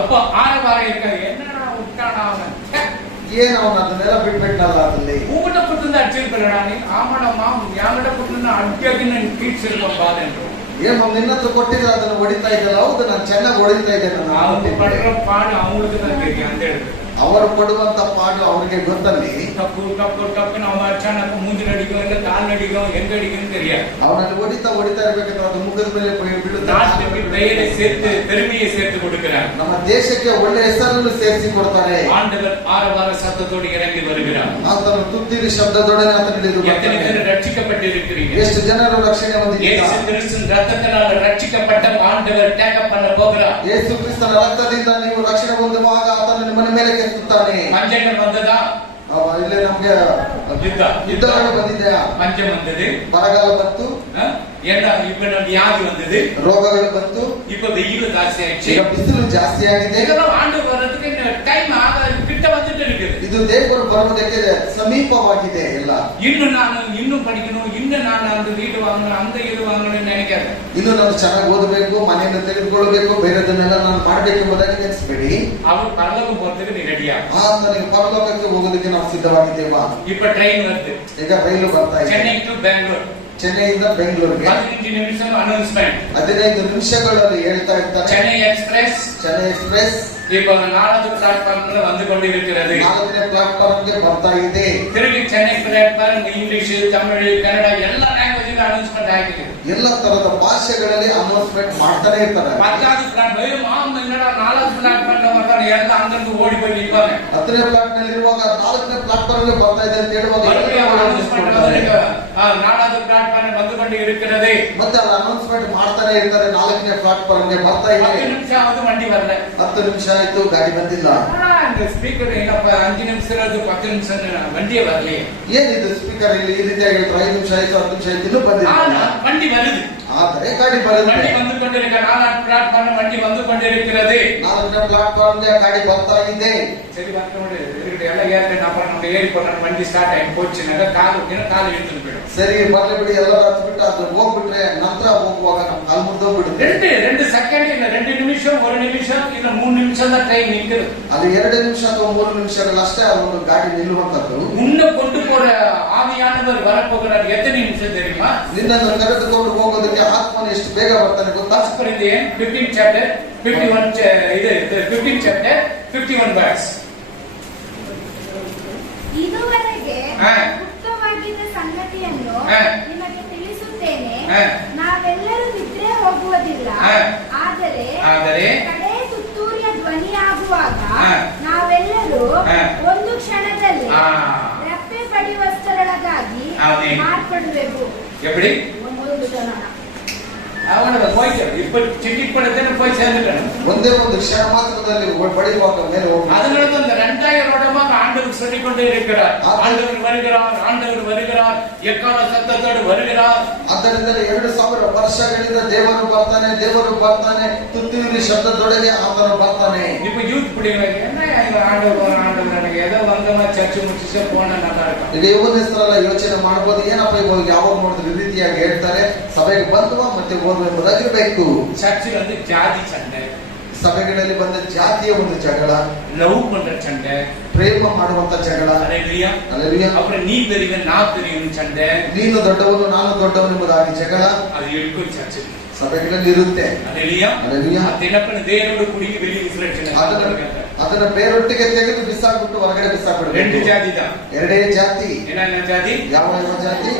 அப்ப ஆரவார இருக்க என்னடா விட்டானா அவன் ಏನು ಅವನು ಅದನ್ನೆಲ್ಲ ಬಿಟ್ಬಿಟ್ನಲ್ಲ ಅದಲ್ಲಿ. ಊಟ ಕೊಟ್ಟಿಂದ ಅಡ್ಚಿರ್ಕೊಳ್ಳೋಣ ಆಮಣಮ್ಮ ಯಾಂಗಡ ಕೊಟ್ಟಿನ ಅಡ್ಡಿಯಾಗಿ ನಾನು ಕೀಡ್ಸಿರುವ ಬಾಧೆ ಏನು ನಿನ್ನ ಹತ್ರ ಕೊಟ್ಟಿದ್ರೆ ಅದನ್ನು ಹೊಡಿತಾ ಇದ್ದಲ್ಲ, ಹೌದು ನಾನು ಚೆನ್ನಾಗಿ ಹೊಡಿತಾ ಇದ್ದೆ. ಪಾಡು ಅವಳಿಗೆ ನನಗೆ ಅಂತ ಹೇಳಿದ್ರು. ಅವರು ಪಡುವಂತ ಪಾಡು ಅವ್ರಿಗೆ ಗೊತ್ತಲ್ಲಿ. ತಪ್ಪು ತಪ್ಪು ತಪ್ಪು ನಾವು ಚೆನ್ನಾಗಿ ಮುಂದಿನ ಅಡಿಗೋ ಇಲ್ಲ ಕಾಲ್ ಅಡಿಗೋ ಹೆಂಗ ಅಡಿಗೋ தெரியாது. ಅವನಲ್ಲಿ ಹೊಡಿತಾ ಇರ್ಬೇಕಾದ್ರೆ ಅದು ಮುಖದ ಮೇಲೆ பெயரை சேர்த்து பெருமையை சேர்த்து கொடுக்கிறார். ನಮ್ಮ ದೇಶಕ್ಕೆ ಒಳ್ಳೆ ಹೆಸರನ್ನು ಸೇರಿಸಿ ಕೊಡ್ತಾರೆ. ஆண்டவர் ஆரவார சத்தத்தோடு இறங்கி வருகிறார். ಆತನ ತುತ್ತಿನ ಶಬ್ದದೊಡನೆ ಆತನಲ್ಲಿ எத்தனை பேர் ரட்சிக்கப்பட்டிருக்கிறீங்க? ಎಷ್ಟು ಜನರು ರಕ್ಷಣೆ ಹೊಂದಿದ್ದಾರೆ? ಯೇಸು ಕ್ರಿಸ್ತನ ರಕ್ತத்தினால் ரட்சிக்கப்பட்ட ஆண்டவர் டேக் பண்ண போகிறார். ಯೇಸು ಕ್ರಿಸ್ತನ ರಕ್ತದಿಂದ ನೀವು ರಕ್ಷಣೆ ಹೊಂದುವಾಗ ಆತನು ನಿಮ್ಮನ್ನ ಮೇಲೆ ಕೆತ್ತುತ್ತಾನೆ. பஞ்சங்கள் வந்ததா? ಇಲ್ಲೇ ನಮ್ಗೆ ಯುದ್ಧಗಳು ಬಂದಿದೆಯಾ? பஞ்சம் வந்தது, ಬರಗಾಲ ಬಂತು, என்ன இப்ப வியாதி வந்தது, ರೋಗಗಳು ಬಂತು, இப்ப வெயில் ಜಾಸ್ತಿ ಆಯ್ತು, ಈಗ ಬಿಸಿಲು ಜಾಸ್ತಿ ಆಗಿದೆ. இதெல்லாம் ஆண்டவர் வர்றதுக்கு டைம் கிட்ட வந்துட்டு இருக்குது. ಇದು ದೇವರು ಬರುವುದಕ್ಕೆ ಸಮೀಪವಾಗಿದೆ. ಎಲ್ಲ ಇನ್ನೂ படிக்கணும், இன்னும் நான் அந்த வீடு வாங்கணும், அந்த ಇದು வாங்கணும்னு நினைக்காத. ಇನ್ನು ನಾನು ಚೆನ್ನಾಗಿ ಓದಬೇಕು, ಮನೆಯನ್ನು ತೆಗೆದುಕೊಳ್ಳಬೇಕು, ಬೇರೆದನ್ನೆಲ್ಲ ನಾನು ಮಾಡಬೇಕೆಂಬುದಾಗಿ ನೆನೆಸಬೇಡಿ. ಅವರು ಪರಲೋಕ போறதுக்கு நீ ரெடியா? ನನಗೆ ಪರಲೋಕಕ್ಕೆ ಹೋಗೋದಕ್ಕೆ ನಾವು ಸಿದ್ಧವಾಗಿದ್ದೇವಾ? இப்ப ಟ್ರೈನ್ வருது, ಈಗ ರೈಲು ಬರ್ತಾ ಇದೆ. ಚೆನ್ನೈ ಟು ಬೆಂಗಳೂರು, ಚೆನ್ನೈಯಿಂದ ಬೆಂಗಳೂರಿಗೆ 15 ನಿಮಿಷ ಅನೌನ್ಸ್ಮೆಂಟ್, 15 ನಿಮಿಷಗಳಲ್ಲಿ ಹೇಳ್ತಾ ಇರ್ತಾರೆ. ಚೆನ್ನೈ ಎಕ್ಸ್ಪ್ರೆಸ್ இப்போ 4வது பிளாட்ஃபார்ம்ல வந்து கொண்டிருக்கிறது. 4ನೇ ಪ್ಲಾಟ್ಫಾರ್ಮ್ಗೆ ಬರ್ತಾ ಇದೆ. ತಿರುಗಿ ಚೆನ್ನೈ ಪ್ಲಾಟ್ಫಾರ್ಮ್ ಇಂಗ್ಲಿಷ್, ತಮಿಳು, ಕನ್ನಡ ಎಲ್ಲ ಲ್ಯಾಂಗ್ವೇಜ್ ಅನೌನ್ಸ್ಮೆಂಟ್ ಆಗಿದೆ. ಎಲ್ಲ ತರದ ಭಾಷೆಗಳಲ್ಲಿ ಅನೌನ್ಸ್ಮೆಂಟ್ ಮಾಡ್ತಾನೆ ಇರ್ತಾರೆ. 10வது ಪ್ಲಾಟ್ಫಾರ್ಮ್ என்னடா 4வது ಪ್ಲಾಟ್ಫಾರ್ಮ್ வரணும் ಎಲ್ಲ ಅಂಗಂದು ಓಡಿ போய் ನಿಂತಾನೆ. 10ನೇ ಪ್ಲಾಟ್ ನಲ್ಲಿ ಇರುವಾಗ 4ನೇ ಪ್ಲಾಟ್ಫಾರ್ಮ್ಗೆ ಬರ್ತಾ ಇದೆ ಅಂತ ಹೇಳುವಾಗ 4வது ಪ್ಲಾಟ್ಫಾರ್ಮ್ வந்து கொண்டு இருக்கிறது. ಮತ್ತೆ ಅದು ಅನೌನ್ಸ್ಮೆಂಟ್ ಮಾಡ್ತಾನೆ ಇರ್ತಾರೆ. 4ನೇ ಪ್ಲಾಟ್ಫಾರ್ಮ್ಗೆ ಬರ್ತಾ ಇದೆ. 10 ನಿಮಿಷ ಆದರೂ ಮಂಡಿ ಬರಲ್ಲ. 10 ನಿಮಿಷ ಆಯ್ತು, ಗಾಡಿ ಬಂದಿಲ್ಲ. அந்த ಸ್ಪೀಕರ್ ಏನಪ್ಪ 5 ನಿಮಿಷ ಇರೋದು 10 ನಿಮಿಷ வண்டியே வரಲಿ. ಏನಿದು ಸ್ಪೀಕರ್ ಇಲ್ಲಿ ಈ ರೀತಿಯಾಗಿ 5 ನಿಮಿಷ ಆಯ್ತು, 10 ನಿಮಿಷ ಆಯ್ತು, ಇನ್ನೂ ಬಂದಿಲ್ಲ. வண்டி வருது, ಆದರೆ ಗಾಡಿ ಬರುತ್ತೆ. வண்டி வந்து கொண்டிருக்க 4வது ಪ್ಲಾಟ್ಫಾರ್ಮ್ வண்டி வந்து கொண்டிருக்கிறது. 4ನೇ ಪ್ಲಾಟ್ಫಾರ್ಮ್ಗೆ ಗಾಡಿ ಬರ್ತಾ ಇದೆ. சரி பார்க்கணும் இருக்கு ಎಲ್ಲ ஏர்ல அப்புறம் நம்ம ஏறி போன வண்டி ஸ்டார்ட் ஆகி போச்சுனாக்க ಕಾಲು ಇಳಿದು ಬಿಡು. ಸರಿ ಬರ್ಲಿ ಬಿಡಿ, ಎಲ್ಲರೂ ಹತ್ತು ಬಿಟ್ಟು ಅದು ಹೋಗ್ಬಿಟ್ರೆ ನಂತರ ಹೋಗುವಾಗ ನಮ್ಮ ಕಾಲು ಮುರಿದೋಗ್ಬಿಡುತ್ತೆ. 2 ಸೆಕೆಂಡ್ ಇಲ್ಲ 2 ನಿಮಿಷ 1 ನಿಮಿಷ ಇಲ್ಲ 3 ನಿಮಿಷದ ಟೈಮ್ ನಿಂತಿರು. ಅದು 2 ನಿಮಿಷ ಅಥವಾ 3 ನಿಮಿಷಗಳಷ್ಟೇ ಅದೊಂದು ಗಾಡಿ ನಿಲ್ಲುವಂತದ್ದು. உன்னை கொண்டு போற ஆவியானவர் வரப்போகிறார். எத்தனை நிமிஷம் தெரியுமா? ನಿನ್ನನ್ನು ಕರೆದುಕೊಂಡು ಹೋಗೋದಕ್ಕೆ ಆತ್ಮನು ಎಷ್ಟು ಬೇಗ ಬರ್ತಾನೆ ಗೊತ್ತಾ? 15 ಚಾಪ್ಟರ್ 15 ಚಾಪ್ಟರ್ 51 ವರ್ಸ್. ಇದುವರೆಗೆ ಗುಪ್ತವಾಗಿದ್ದ ಸಂಗತಿಯನ್ನು ನಿಮಗೆ ತಿಳಿಸುತ್ತೇನೆ. ನಾವೆಲ್ಲರೂ ನಿದ್ರೆ ಹೋಗುವುದಿಲ್ಲ, ಆದರೆ ಕಡೆ ತುತ್ತೂರಿಯ ಧ್ವನಿಯಾಗುವಾಗ ನಾವೆಲ್ಲರೂ ಒಂದು ಕ್ಷಣದಲ್ಲಿ ರೆಪ್ಪೆ ಪಡೆಯುವಷ್ಟರೊಳಗಾಗಿ ಮಾರ್ಪಡುವೆವು. இப்ப சிட்டி படத்தை போய் சேர்ந்துட்டேன். ಒಂದೇ ಒಂದು ಕ್ಷಣ ಮಾತ್ರದಲ್ಲಿ ಪಡೆಯುವಾಗ ಮೇಲೆ ಹೋಗಿ அதனால தான் இந்த 2000 வருடமாக ஆண்டவர் சொல்லிக் கொண்டே இருக்கிறார். ஆண்டவர் வருகிறார், ஆண்டவர் வருகிறார், எக்கால சத்தத்தோடு வருகிறார். ಅದರಿಂದಲೇ 2000 ವರ್ಷಗಳಿಂದ ದೇವರು ಬರ್ತಾನೆ, ದೇವರು ಬರ್ತಾನೆ, ತುತ್ತೂರಿ ಶಬ್ದದೊಳಗೆ ಆತನು ಬರ್ತಾನೆ. இப்ப யூத் பிள்ளைங்க என்ன ஆண்டவர் எனக்கு ஏதோ வந்தமா ಚರ್ಚ್ ಮುಗಿಸಿ போன நல்லா இருக்கும். ಈಗ ಯುವಕರೆಲ್ಲ ಯೋಚನೆ ಮಾಡಬಹುದು, ಏನಪ್ಪ ಇವಾಗ ಯಾವಾಗ ನೋಡಿದ್ರೆ ಈ ರೀತಿಯಾಗಿ ಹೇಳ್ತಾರೆ, ಸಭೆಗೆ ಬಂದುವ ಮತ್ತೆ ಓದುವ ಎಂಬುದಾಗಿರಬೇಕು. ಚರ್ಚ್ வந்து ಜಾತಿ ಚಂಡೆ, ಸಭೆಗಳಲ್ಲಿ ಬಂದ ಜಾತಿಯ ಒಂದು ಜಗಳ, ಲವ್ பண்ற ಚಂಡೆ, ಪ್ರೇಮ ಮಾಡುವಂತ ಜಗಳ. Hallelujah hallelujah. அப்புறம் நீ பெரியவன் நான் பெரியவன் ಚಂಡೆ, ನೀನು ದೊಡ್ಡವನು ನಾನು ದೊಡ್ಡವನು ಎಂಬುದಾಗಿ ಜಗಳ ಅದು ಇಳ್ಕೊ ಚರ್ಚ್ ಸಭೆಗಳಲ್ಲಿ ಇರುತ್ತೆ. Hallelujah hallelujah. ಅದೇನಪ್ಪನ ದೇವರ ಕುಡಿಗೆ ಬೆಳಿ ವಿಸರ್ಜನೆ ಅದನ್ನ ಬೇರೊಟ್ಟಿಗೆ ತೆಗೆದು ಬಿಸಾಕ್ಬಿಟ್ಟು ಹೊರಗಡೆ ಬಿಸಾಕ್ಬಿಡು. 2 ಜಾತಿ ಇದೆ, 2 ಜಾತಿ. ಏನ ಜಾತಿ? ಯಾವ ಜಾತಿ?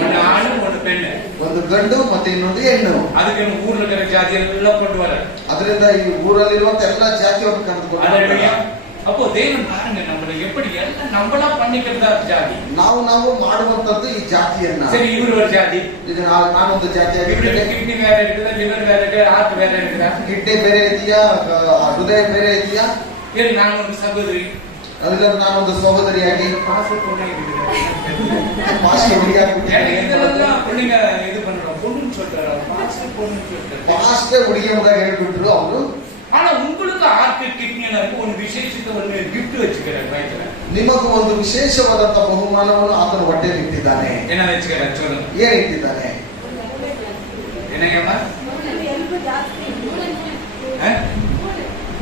ಒಂದು ಆಣು ಒಂದು ಪೆಣ್ಣು, ಒಂದು ಗಂಡು ಮತ್ತೆ ಇನ್ನೊಂದು ಹೆಣ್ಣು. ಅದಕ್ಕೆ ಊರ್ಲ ಜಾತಿ ಎಲ್ಲ ಕೊಂಡು ವರ. ಅದರಿಂದ ಈ ಊರಲ್ಲಿರುವಂತ ಎಲ್ಲ ಜಾತಿಯನ್ನು ಕರೆದುಕೊಂಡು அப்போ தேவன் பாருங்க நம்மளை எப்படி எல்லாம் நம்மளா பண்ணிக்கிறதா ಜಾತಿ. ನಾವು ಮಾಡುವಂತದ್ದು ಈ ಜಾತಿಯನ್ನ. ಸರಿ, ಇವರು ஒரு ಜಾತಿ, ಈಗ ನಾನೊಂದು ಜಾತಿಯಾಗಿದ್ದೇನೆ. ಕಿಡ್ನಿ ಬೇರೆ ಇರ್ತದೆ, ಲಿವರ್ ಬೇರೆ ಇದೆ, ಹಾರ್ಟ್ ಬೇರೆ ಇರ್ತದೆ. ಕಿಡ್ನಿ ಬೇರೆ ಇದೆಯಾ, ಹೃದಯ ಬೇರೆ ಇದೆಯಾ? ಏನು ನಾನು ಒಂದು ಸಹೋದರಿ, ಅದರಿಂದ ನಾನೊಂದು ಸಹೋದರಿಯಾಗಿ ಇದೆಲ್ಲ ಹುಡುಗ ಇದು பண்றோம் பொண்ணுன்னு சொல்றாரு. பாஸ்டே உடியமுதாக ಹೇಳ್ಬಿಟ್ರು ಅವರು. ஆனா உங்களுக்கு ஹார்ட் ಕಿಡ್ನಿ ಅನ್ನೋದು ಒಂದು ವಿಶೇಷತೆ ಒಂದು ಗಿಫ್ಟ್ வெச்சுக்கிறார் ಬೈತರ. ನಿಮಗೂ ಒಂದು ವಿಶೇಷವಾದಂತ ಬಹುಮಾನವನ್ನು ಆತನು ಹೊಟ್ಟೆಯಲ್ಲಿ ಇಟ್ಟಿದ್ದಾನೆ. ಏನ வெச்சுக்கிறார் ಚೋರು? ಏನು ಇಟ್ಟಿದ್ದಾನೆ? ಏನಯ್ಯಮ್ಮ?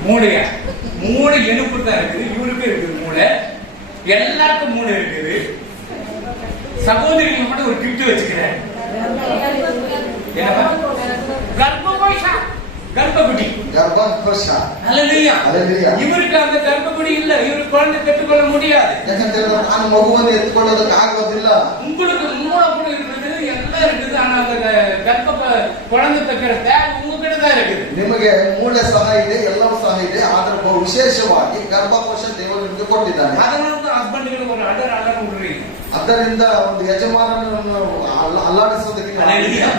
மூளையா? மூளை எலும்பு தான் இருக்குது, இவருக்கு இருக்குது மூளை. எல்லாருக்கும் 3 இருக்குது. சகோதரிகள் மட்டும் ஒரு கிஃப்ட் வச்சுக்கிறேன். என்னப்பா? கர்ப்பகோஷா, கர்ப்பகுடி. ಗರ್ಭಕೋಶ. ஹல்லேலூயா. ஹல்லேலூயா. இவருக்கு அந்த கர்ப்பகுடி இல்ல, இவருக்கு குழந்தை பெற்றுக்கொள்ள முடியாது. ಯಾಕಂದ್ರೆ ನಾನು ಮಗುವನ್ನು ಎತ್ತುಕೊಳ್ಳೋದಕ್ಕೆ ಆಗೋದಿಲ್ಲ. உங்களுக்கு மூலப்பொருள் இருக்குது, எல்லாம் இருக்குது. ஆனா அந்த குழந்தை பெற்ற தேவை உங்ககிட்ட தான் இருக்குது. ನಿಮಗೆ ಮೂಳೆ ಸಹ ಇದೆ, ಎಲ್ಲವೂ ಸಹ ಇದೆ. ಆದ್ರೆ ಬಹು ವಿಶೇಷವಾಗಿ ಗರ್ಭಕೋಶ ದೇವರು ನಿಮಗೆ ಕೊಟ್ಟಿದ್ದಾನೆ. அதனால தான் ஹஸ்பண்டுகளுக்கு ஒரு அலற விடுறீங்க. ಅದರಿಂದ ಒಂದು ಯಜಮಾನನನ್ನು ಅಲ್ಲಾಡಿಸೋದಕ್ಕೆ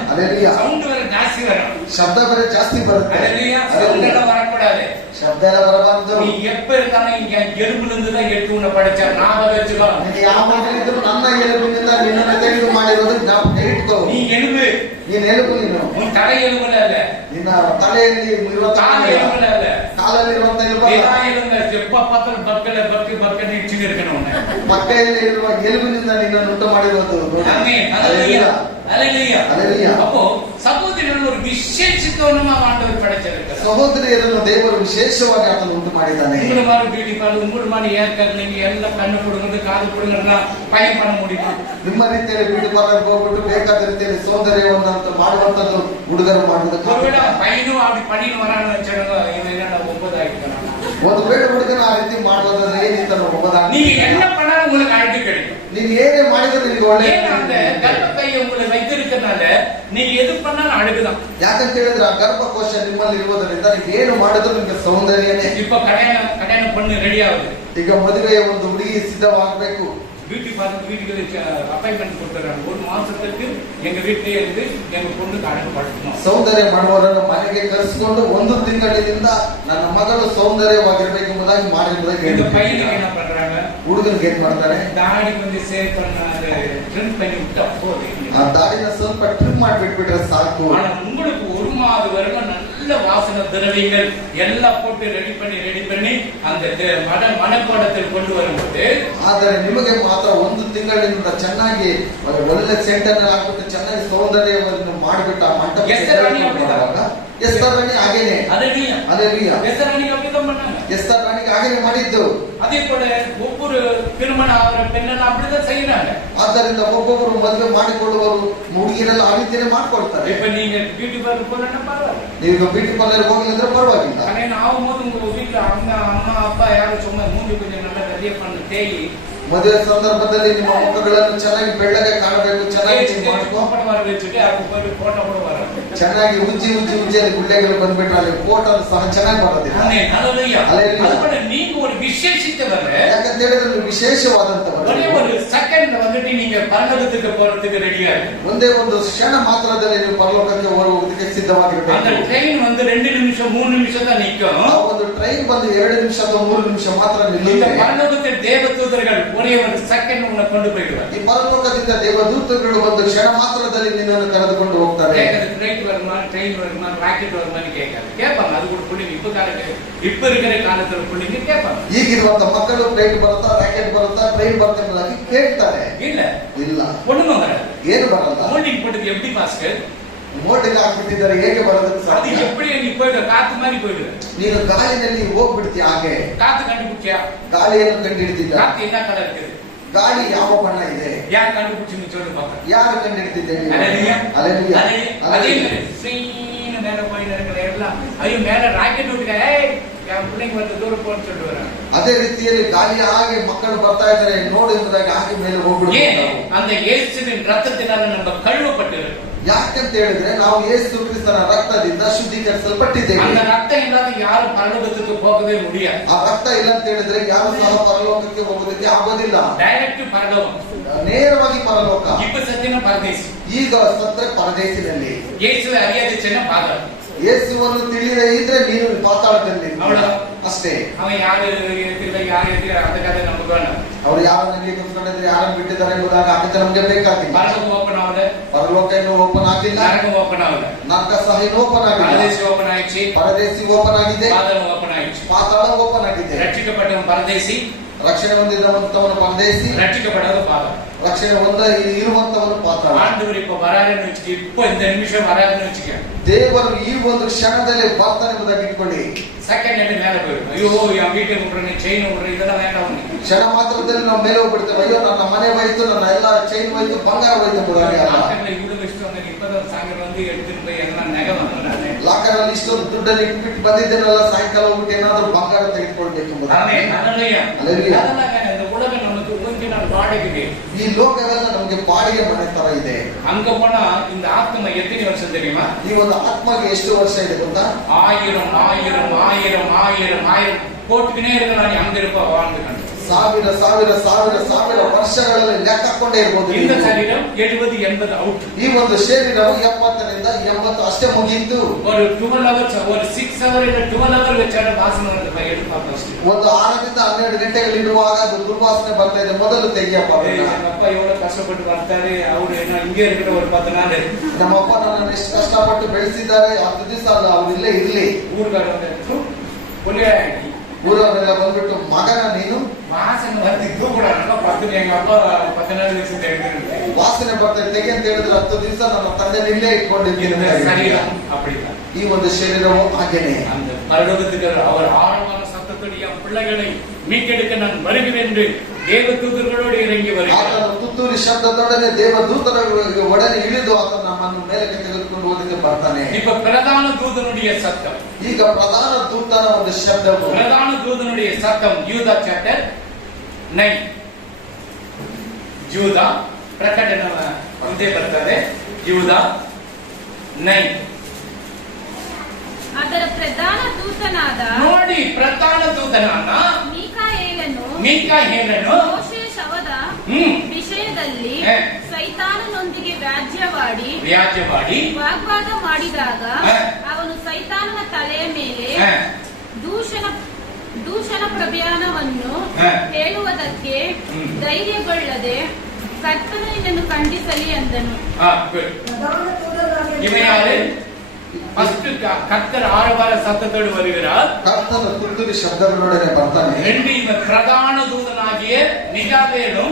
ஹல்லேலூயா. சவுண்ட் வேற ಜಾಸ್ತಿ வரும். ಶಬ್ದ ಬೇರೆ ಜಾಸ್ತಿ ಬರುತ್ತೆ. ஹல்லேலூயா. சவுண்ட் எல்லாம் வரக்கூடாது. ಶಬ್ದ ಎಲ್ಲ ಬರಬಾರದು. நீ எப்ப இருந்தாலும் இங்க எறும்புல இருந்து தான் எடுத்து உன்னை படைச்சா ஞாபகம் வச்சுக்கோ. ನೀನು ಯಾವಾಗಲಿದ್ರು ನನ್ನ ಎಲುಬಿನಿಂದ ನಿನ್ನನ್ನು ತೆಗೆದು ಮಾಡಿರೋದು ಜ್ಞಾಪಕ ಇಟ್ಕೋ. நீ எலும்பு, ನೀನು ಎಲುಬು. ನೀನು உன் தலை எலும்புல இல்ல, ನಿನ್ನ ತಲೆಯಲ್ಲಿ கால எலும்புல இல்ல, ಕಾಲಲ್ಲಿರುವಂತ ಎಲುಬು எல்லா எலும்புல எப்ப பார்த்தாலும் பக்கல இடிச்சுட்டு இருக்கணும் உன்னை. ಮಕ್ಕಳಲ್ಲಿ ಇರುವ ಎಲುಬಿನಿಂದ ನಿನ್ನನ್ನು ಉಂಟು ಮಾಡಿರೋದು. ஆமென். ஹல்லேலூயா. ஹல்லேலூயா. ஹல்லேலூயா. அப்போ சகோதரர்கள் ஒரு விசேஷித்தவனமா ஆண்டவர் படைச்சிருக்கிறார். ಸಹೋದರಿಯರನ್ನು ದೇವರು ವಿಶೇಷವಾಗಿ ಆತನು ಉಂಟು ಮಾಡಿದ್ದಾನೆ. உங்களை மாதிரி பியூட்டி பார்லர், உங்களை மாதிரி ஏர் கட், நீங்க எல்லாம் கண்ணு கொடுங்க காது கொடுங்கன்னா பையன் பண்ண முடியுமா? ನಿಮ್ಮ ರೀತಿಯಲ್ಲಿ ಬ್ಯೂಟಿ ಪಾರ್ಲರ್ ಹೋಗ್ಬಿಟ್ಟು ಬೇಕಾದ ರೀತಿಯಲ್ಲಿ ಸೌಂದರ್ಯವನ್ನಂತ ಮಾಡುವಂತದ್ದು ಹುಡುಗರು ಮಾಡುವುದಕ್ಕೆ ஒருவேளை பையனும் அப்படி பண்ணிட்டு வரான்னு வச்சிருங்க, இவன் என்ன 9 ஆகிக்கிறான். ಒಂದು ವೇಳೆ ಹುಡುಗನ ಆ ರೀತಿ ಮಾಡುವುದಾದ್ರೆ ಏನಿತ್ತ நீங்க என்ன பண்ணாலும் உங்களுக்கு அழுது கிடைக்கும். ನೀನು ಏನೇ ಮಾಡಿದ್ರೆ ನಿನಗೆ ಒಳ್ಳೆ. ஏன்னா அந்த கர்ப்பப்பையை உங்களை வைத்திருக்கிறதுனால நீங்க எது பண்ணாலும் அழுகுதான். ಯಾಕಂತ ಹೇಳಿದ್ರೆ ಆ ಗರ್ಭಕೋಶ ನಿಮ್ಮಲ್ಲಿ ಇರುವುದರಿಂದ ನೀವು ಏನು ಮಾಡಿದ್ರು ನಿಮಗೆ ಸೌಂದರ್ಯನೇ. இப்ப கல்யாண பொண்ணு ரெடி ஆகுது. ಈಗ ಮದುವೆಯ ಒಂದು ಹುಡುಗಿ ಸಿದ್ಧವಾಗಬೇಕು. பியூட்டி பார்லர் வீட்டுக்கு அப்பாயின்மெண்ட் கொடுத்துறாங்க. 1 மாசத்துக்கு எங்க வீட்டிலே இருந்து எங்க பொண்ணுக்கு அழகுபடுத்தணும். ಸೌಂದರ್ಯ ಮಾಡುವವರನ್ನು ಮನೆಗೆ ಕರೆಸಿಕೊಂಡು 1 ತಿಂಗಳಿನಿಂದ ನನ್ನ ಮಗಳು ಸೌಂದರ್ಯವಾಗಿರ್ಬೇಕೆಂಬುದಾಗಿ ಮಾಡಿರುವುದಾಗಿ இந்த ಹೇಳಿದ್ರು. பையனுக்கு என்ன பண்றாங்க? ಹುಡುಗನಿಗೆ ಏನ್ ಮಾಡ್ತಾರೆ? தாடி வந்து சேவ் பண்ண அது ட்ரிம் பண்ணி விட்டா போதும். ಆ ದಾಡಿನ ಸ್ವಲ್ಪ ಟ್ರಿಮ್ ಮಾಡಿಬಿಟ್ಬಿಟ್ರೆ ಸಾಕು. ஆனா உங்களுக்கு 1 மாத வரைக்கும் நல்ல வாசனை திரவியங்கள் எல்லாம் போட்டு ரெடி பண்ணி அந்த மனக்கோடத்தில் கொண்டு வரும்போது, ಆದರೆ ನಿಮಗೆ ಮಾತ್ರ 1 ತಿಂಗಳಿನಿಂದ ಚೆನ್ನಾಗಿ ಒಳ್ಳೆ ಸೆಂಟ್ ಅನ್ನು ಹಾಕ್ಬಿಟ್ಟು ಚೆನ್ನಾಗಿ ಸೌಂದರ್ಯವನ್ನು ಮಾಡಿಬಿಟ್ಟು ಆ ಮಂಟಪ ಎಸ್ತರ್ ರಾಣಿ ಹಾಗೇನೆ. ஹல்லேலூயா. ஹல்லேலூயா. எஸ்தர் ராணி அப்படிதான் பண்ணாங்க. ಎಸ್ತರ್ ರಾಣಿಗೆ ಹಾಗೇನೆ ಮಾಡಿದ್ದು. அதே போல ஒவ்வொரு திருமணம் ஆகிற பெண்ணெல்லாம் அப்படிதான் செய்யறாங்க. ಆದ್ದರಿಂದ ಒಬ್ಬೊಬ್ಬರು ಮದುವೆ ಮಾಡಿಕೊಳ್ಳುವರು ಹುಡುಗಿರೆಲ್ಲ ಆ ರೀತಿಯೇ ಮಾಡ್ಕೊಳ್ತಾರೆ. இப்ப நீங்க பியூட்டி பார்லர் போனா பரவாயில்ல. ನೀವು ಬ್ಯೂಟಿ ಪಾರ್ಲರ್ ಹೋಗಿದ್ರೆ ಪರವಾಗಿಲ್ಲ. கல்யாணம் ஆகும்போது உங்க வீட்டுல அம்மா அப்பா யாரும் சும்மா மூஞ்சி கொஞ்சம் நல்லா கட்டிய பண்ண தேய் ಮದುವೆ ಸಂದರ್ಭದಲ್ಲಿ ನಿಮ್ಮ ಮುಖಗಳನ್ನು ಚೆನ್ನಾಗಿ ಬೆಳ್ಳಗೆ ಕಾಣಬೇಕು, ಚೆನ್ನಾಗಿ ಮಾಡ್ಕೊ, வர வச்சுட்டு அதுக்கு போய் போட்டோ கூட வரும். ಚೆನ್ನಾಗಿ ಉಜ್ಜಿಯಲ್ಲಿ ಗುಳ್ಳೆಗಳು ಬಂದ್ಬಿಟ್ರೆ ಅಲ್ಲಿ ಫೋಟೋ ಸಹ ಚೆನ್ನಾಗಿ ಬರೋದಿಲ್ಲ. ஹல்லேலூயா. ஹல்லேலூயா. அதுபோல நீங்க ஒரு விசேஷித்தவர். ಯಾಕಂತ ಹೇಳಿದ್ರೆ ವಿಶೇಷವಾದಂತವರು. ஒரே ஒரு செகண்ட்ல வந்துட்டு நீங்க பரலோகத்துக்கு போறதுக்கு ரெடியா இருக்கு. ಒಂದೇ ಒಂದು ಕ್ಷಣ ಮಾತ್ರದಲ್ಲಿ ನೀವು ಪರಲೋಕಕ್ಕೆ ಹೋಗುವುದಕ್ಕೆ ಸಿದ್ಧವಾಗಿರಬೇಕು. அந்த ட்ரெயின் வந்து 2 நிமிஷம் 3 நிமிஷம் தான் நிக்கும். ಆ ಒಂದು ಟ್ರೈನ್ ಬಂದು 2 ನಿಮಿಷ ಅಥವಾ 3 ನಿಮಿಷ ಮಾತ್ರ இந்த ನಿಲ್ಲುತ್ತೆ. பரலோகத்தில் தேவதூதர்கள் ஒரே ஒரு செகண்ட் உன்னை கொண்டு போயிடுவார். ಈ ಪರಲೋಕದಿಂದ ದೇವದೂತರುಗಳು ಒಂದು ಕ್ಷಣ ಮಾತ್ರದಲ್ಲಿ ನಿನ್ನನ್ನು ಕರೆದುಕೊಂಡು ಹೋಗ್ತಾರೆ. ஃபிளைட் வருமா, ட்ரெயின் வருமா, ராக்கெட் வருமான்னு கேட்பாங்க. அது கூட பிள்ளைங்க இப்ப இருக்கிற காலத்துல பிள்ளைங்க கேட்பாங்க. ಈಗಿರುವಂತ ಮಕ್ಕಳು ಫ್ಲೈಟ್ ಬರುತ್ತಾ, ರಾಕೆಟ್ ಬರುತ್ತಾ, ಟ್ರೈನ್ ಬರುತ್ತೆ ಎಂಬುದಾಗಿ ಕೇಳ್ತಾರೆ. ಇಲ್ಲ ஒண்ணுமே வராது. ಏನು ಬರಲ್ಲ. மோல்டிங் போட்டது எப்படி பாஸ்கர்? ಮೋಟಿಗೆ ಹಾಕ್ಬಿಟ್ಟಿದ್ದಾರೆ, ಹೇಗೆ ಬರೋದಕ್ಕೆ அது ಸಾಧ್ಯ? எப்படி நீ போயிடு காத்து மாதிரி போயிடு. ನೀನು ಗಾಳಿನಲ್ಲಿ ಹೋಗ್ಬಿಡ್ತೀಯ. ಹಾಗೆ காத்து கண்டுபிடிச்சியா? ಗಾಳಿಯನ್ನು ಕಂಡುಹಿಡಿದಿದ್ದ. காத்து என்ன கலர் இருக்குது? ಗಾಳಿ ಯಾವ ಬಣ್ಣ ಇದೆ? யார் கண்டுபிடிச்சுன்னு சொல்லு பாக்க. ಯಾರು ಕಂಡುಹಿಡಿದಿದ್ದೇನೆ? ஹல்லேலூயா. ஹல்லேலூயா. அதே மாதிரி சீன மேல போய் நடக்கிற எல்லாம் ஐயோ மேல ராக்கெட் விட்டுக்க, என் பிள்ளைங்க வந்து தூரம் போன்னு சொல்லிட்டு வராங்க. ಅದೇ ರೀತಿಯಲ್ಲಿ ಗಾಳಿಯ ಹಾಗೆ ಮಕ್ಕಳು ಬರ್ತಾ ಇದ್ದಾರೆ ನೋಡು ಎಂಬುದಾಗಿ ಹಾಗೆ ಮೇಲೆ ಹೋಗ್ಬಿಡುತ್ತೆ. அந்த இயேசுவின் ரத்தத்தினால நம்ம கழுவப்பட்டிருக்கோம். ಯಾಕಂತ ಹೇಳಿದ್ರೆ ನಾವು ಯೇಸು ಕ್ರಿಸ್ತನ ರಕ್ತದಿಂದ ಶುದ್ಧೀಕರಿಸಲ್ಪಟ್ಟಿದ್ದೇವೆ. அந்த ரத்தம் இல்லாத யாரும் பரலோகத்துக்கு போகவே முடியாது. ಆ ರಕ್ತ ಇಲ್ಲ ಅಂತ ಹೇಳಿದ್ರೆ ಯಾರು ಸಹ ಪರಲೋಕಕ್ಕೆ ಹೋಗೋದಕ್ಕೆ ಆಗೋದಿಲ್ಲ. டைரக்ட் பரலோகம், ನೇರವಾಗಿ ಪರಲೋಕ. இப்ப சத்தியன பரதேசி. ಈಗ ಸತ್ರ ಪರದೇಶಿನಲ್ಲಿ இயேசுவை அறியாத பாதாளம். ಯೇಸುವನ್ನು ತಿಳಿಯದೇ ಇದ್ರೆ ನೀನು ಪಾತಾಳದಲ್ಲಿ ಅಷ್ಟೇ. அவன் யாரு எதிர்க்கல யாரு எதிர்க்க அந்த கதை நமக்கு வேண்டாம். ಅವರು ಯಾರನ್ನ ಕೂತ್ಕೊಂಡಿದ್ರೆ ಯಾರನ್ನು ಬಿಟ್ಟಿದ್ದಾರೆ ಎಂಬುದಾಗಿ ಆಗಿದೆ ನಮಗೆ ಬೇಕಾಗಿಲ್ಲ. பரலோகம் ஓபன் ஆகல, ಪರಲೋಕ ಇನ್ನೂ ಓಪನ್ ಆಗಿಲ್ಲ, நரகம் ஓபன் ஆகல, ನರಕ ಸಹ ಇನ್ನೂ ಓಪನ್ ಆಗಿಲ್ಲ. பரதேசி ஓபன் ஆயிடுச்சு, ಪರದೇಶಿ ಓಪನ್ ಆಗಿದೆ, பாதாளம் ஓபன் ஆயிடுச்சு. ಪಾತಾಳ ಓಪನ್ ಆಗಿದೆ. ரட்சிக்கப்பட்டவன் பரதேசி, ರಕ್ಷಣೆ ಹೊಂದಿದವಂತವನು ಪರದೇಶಿ, ரட்சிக்கப்படாத பாதாளம். ರಕ್ಷಣೆ ಇರುವಂತವನು ಪಾತಾಳ. ஆண்டவர் இப்ப வராருன்னு வச்சுக்க, இப்ப இந்த நிமிஷம் வராருன்னு வச்சுக்க, ದೇವರು ಈ ಒಂದು ಕ್ಷಣದಲ್ಲಿ ಬರ್ತಾನೆ ಎಂಬುದಾಗಿ ಇಟ್ಕೊಳ್ಳಿ. செகண்ட் ஹேண்ட் மேல போயிடும். ஐயோ என் வீட்டுக்கு விடுறேன், செயின் விடுறேன், இதெல்லாம் வேண்டாம் உனக்கு. ಕ್ಷಣ ಮಾತ್ರದಲ್ಲಿ ನಾವು ಮೇಲೆ ಹೋಗ್ಬಿಡ್ತೇವೆ. ಅಯ್ಯೋ ನನ್ನ ಮನೆ ಹೋಯ್ತು, ನನ್ನ ಎಲ್ಲ ಚೈನ್ ಹೋಯ್ತು, ಬಂಗಾರ ಹೋಯ್ತು ಬಿಡೋಣ. இவ்வளவு இஷ்டம் வந்து இப்பதான் சாயங்காலம் வந்து எடுத்துட்டு போய் எல்லாம் நகை வாங்கினானே. ಲಾಕರ್ ಅಲ್ಲಿ ಇಷ್ಟೊಂದು ದುಡ್ಡಲ್ಲಿ ಇಟ್ಬಿಟ್ಟು ಬಂದಿದ್ದೇನಲ್ಲ, ಸಾಯಂಕಾಲ ಹೋಗ್ಬಿಟ್ಟು ಏನಾದ್ರು ಬಂಗಾರ ತೆಗೆದುಕೊಳ್ಬೇಕು. இந்த உலகம் நமக்கு கொஞ்ச நாள் வாடகைக்கு. ಈ ಲೋಕವೆಲ್ಲ ನಮಗೆ ಬಾಡಿಗೆ ಮನೆ ತರ ಇದೆ. அங்க போனா இந்த ஆத்மா எத்தனை வருஷம் தெரியுமா? ಈ ಒಂದು ಆತ್ಮಗೆ ಎಷ್ಟು ವರ್ಷ ಇದೆ ಗೊತ್ತಾ? 1000 போட்டுக்கினே இருக்கலாம். நீ அங்க இருப்ப வாழ்ந்துக்கணும். ಸಾವಿರ ವರ್ಷಗಳಲ್ಲಿ ಲೆಕ್ಕಕೊಂಡೇ ಇರಬಹುದು. இந்த சரீரம் 70-80 ಔಟ್. ಈ ಒಂದು ಶರೀರವು 70ರಿಂದ 80 ಅಷ್ಟೇ ಮುಗಿಯಿತು. ஒரு 12 hours, ஒரு 6 hour ಇಲ್ಲ 12 hour வெச்சாட வாசனை வருது பை எடுப்பாங்க ಫಸ್ಟ್. ಒಂದು 6ರಿಂದ 12 ಗಂಟೆಗಳು ಇರುವಾಗ ಅದು ದುರ್ವಾಸನೆ ಬರ್ತಾ ಇದೆ, ಮೊದಲು ತೆಗೆಯಪ್ಪ. ನಮ್ಮಪ್ಪ ಎவ்வளவு ಕಷ್ಟಪಟ್ಟು ಬರ್ತಾರೆ, ಅವರು ಏನೋ ಹಿಂಗೆ ಇರ್ತಾರೆ ஒரு 10 ನಾள். ನಮ್ಮಪ್ಪ ನನ್ನನ್ನು ಎಷ್ಟು ಕಷ್ಟಪಟ್ಟು ಬೆಳೆಸಿದ್ದಾರೆ, 10 ದಿವಸ ಅಲ್ಲ ಅವ್ರು ಇಲ್ಲೇ ಇರ್ಲಿ. ಊರ್ಗಾರರು ಒಳ್ಳೆ ಊರವರೆಲ್ಲ ಬಂದ್ಬಿಟ್ಟು ಮಗನ ನೀನು ವಾಸನೆ ಬರ್ತಿದ್ದು ಕೂಡ ನನ್ನ ಪತ್ನಿ ಎங்க ಅಪ್ಪ 14 ದಿವಸ ತೆಗೆದಿರುತ್ತೆ. ವಾಸನೆ ಬರ್ತಾ ತೆಗೆ ಅಂತ ಹೇಳಿದ್ರೆ 10 ದಿವಸ ನನ್ನ ತಂದೆ ಇಲ್ಲೇ ಇಟ್ಕೊಂಡಿದ್ದೀನಿ. சரீர அப்படிங்க. ಈ ಒಂದು ಶರೀರವು ಹಾಗೇನೆ. அந்த பரலோகத்துக்கு அவர் ஆழமான சத்தத்தோடு என் பிள்ளைகளை மீட்டெடுக்க நான் வருகிறேன் என்று ದೇವದೂತர்களோடு ಇರಂಗಿ வருகிறார். ಆತನ ತುತ್ತೂರಿ ಶಬ್ದದೊಡನೆ ದೇವದೂತರ ಒಡನೆ ಇಳಿದು ಆತನ ನಮ್ಮನ್ನು ಮೇಲಕ್ಕೆ ತೆಗೆದುಕೊಂಡು ಹೋಗಕ್ಕೆ ಬರ್ತಾನೆ. இப்ப பிரதான தூதனுடைய சத்தம். ಈಗ ಪ್ರಧಾನ ದೂತನ ಒಂದು ಶಬ್ದವು. பிரதான தூதனுடைய சத்தம் யூதா சாப்ಟರ್ 9. ಯೂದಾ ಪ್ರಕಟಣೆ ಮುಂದೆ ಬರ್ತದೆ. ಯೂದಾ 9. ಅದರ ಪ್ರಧಾನ ದೂತನಾದ ನೋಡಿ, ಪ್ರಧಾನ ದೂತನಾದ ಮೀಕಾಯೇಲನು ಮೋಶೆಯ ಶವದ ವಿಷಯದಲ್ಲಿ ಸೈತಾನನೊಂದಿಗೆ ವ್ಯಾಜ್ಯವಾಡಿ ವಾಗ್ವಾದ ಮಾಡಿದಾಗ ಅವನು ಸೈತಾನನ ತಲೆಯ ಮೇಲೆ ದೂಷಣ ಪ್ರಭಾವವನ್ನು ಹೇಳುವುದಕ್ಕೆ ಧೈರ್ಯಗೊಳ್ಳದೆ ಕರ್ತನು ನಿನ್ನನ್ನು ಖಂಡಿಸಲಿ ಅಂದನು. ಫಸ್ಟ್ ಕರ್ತರ್ ಆಳವಾದ ಸತ್ತத்தோடு வருகிறார். ಕರ್ತನ ತುತ್ತೂರಿ ಶಬ್ದಗಳೊಡನೆ ಬರ್ತಾನೆ. ಇವ ಪ್ರಧಾನ ದೂತನಾಗಿಯೇ ಮಿಕಾಯೇಲನು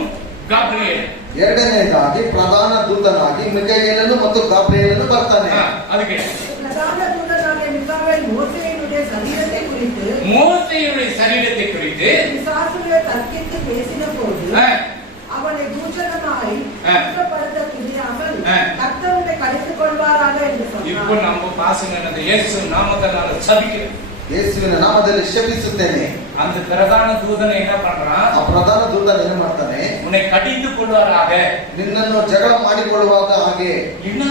ಗಾಬ್ರಿಯೇಲ್. ಎರಡನೇದಾಗಿ ಪ್ರಧಾನ ದೂತನಾಗಿ ಮಿಕಾಯೇಲನು ಮತ್ತು ಗಾಬ್ರಿಯೇಲನು ಬರ್ತಾನೆ. ಅದಕ್ಕೆ பிரதான தூதனாகிய மிகாவேல் மோசேயினுடைய சரீரத்தை குறித்து பிசாசுகளை தர்க்கித்து பேசின போது அவனை தூஷணமாய் குற்றப்படுத்த துணியாமல் கர்த்தரை கடித்துக் கொள்வாராக என்று சொன்னார். இப்போ நம்ம பாசங்க இயேசு நாமத்தினால சபிக்கிறேன். ಯೇಸುವಿನ ನಾಮದಲ್ಲಿ ಶಪಿಸುತ್ತೇನೆ. அந்த பிரதான தூதனை என்ன பண்றான்? ಆ ಪ್ರಧಾನ ದೂತನ ಏನು ಮಾಡ್ತಾನೆ? உன்னை கடிந்து கொள்வாராக, ನಿನ್ನನ್ನು ಜಗಳ ಮಾಡಿಕೊಳ್ಳುವಾಗ ಹಾಗೆ. என்ன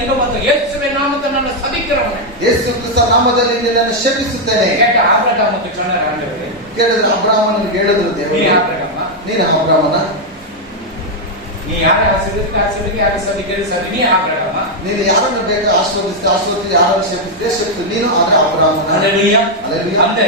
எங்க பார்த்தா இயேசுவின் நாமத்தினால சபிக்கிறவனே, ಯೇಸು ಕ್ರಿಸ್ತ ನಾಮದಲ್ಲಿ ನಿನ್ನನ್ನು ಶಪಿಸುತ್ತೇನೆ. கேட்ட ஆபிரகாமுக்கு சொன்னார் ஆண்டவர். ಕೇಳಿದ್ರೆ ಅಬ್ರಹಾಮನಿಗೆ ಹೇಳಿದ್ರು ದೇವರು, நீ ஆபிரகாಮ, ನೀನು ಅಬ್ರಹಾಮನ, ನೀ ಯಾರು ಆಶೀರ್ವದಿಸಿ ಯಾರು ಸಭಿಕರು ಸರಿ, ನೀ ಆಬ್ರಹಾಮ. ನೀನು ಯಾರನ್ನು ಬೇಕು ಆಶೀರ್ವದಿಸಿ ಯಾರನ್ನು ಶಪಿಸಿದೆ ನೀನು ಆದ್ರೆ ಅಬ್ರಹಾಮನ. அல்லேலூயா. அந்த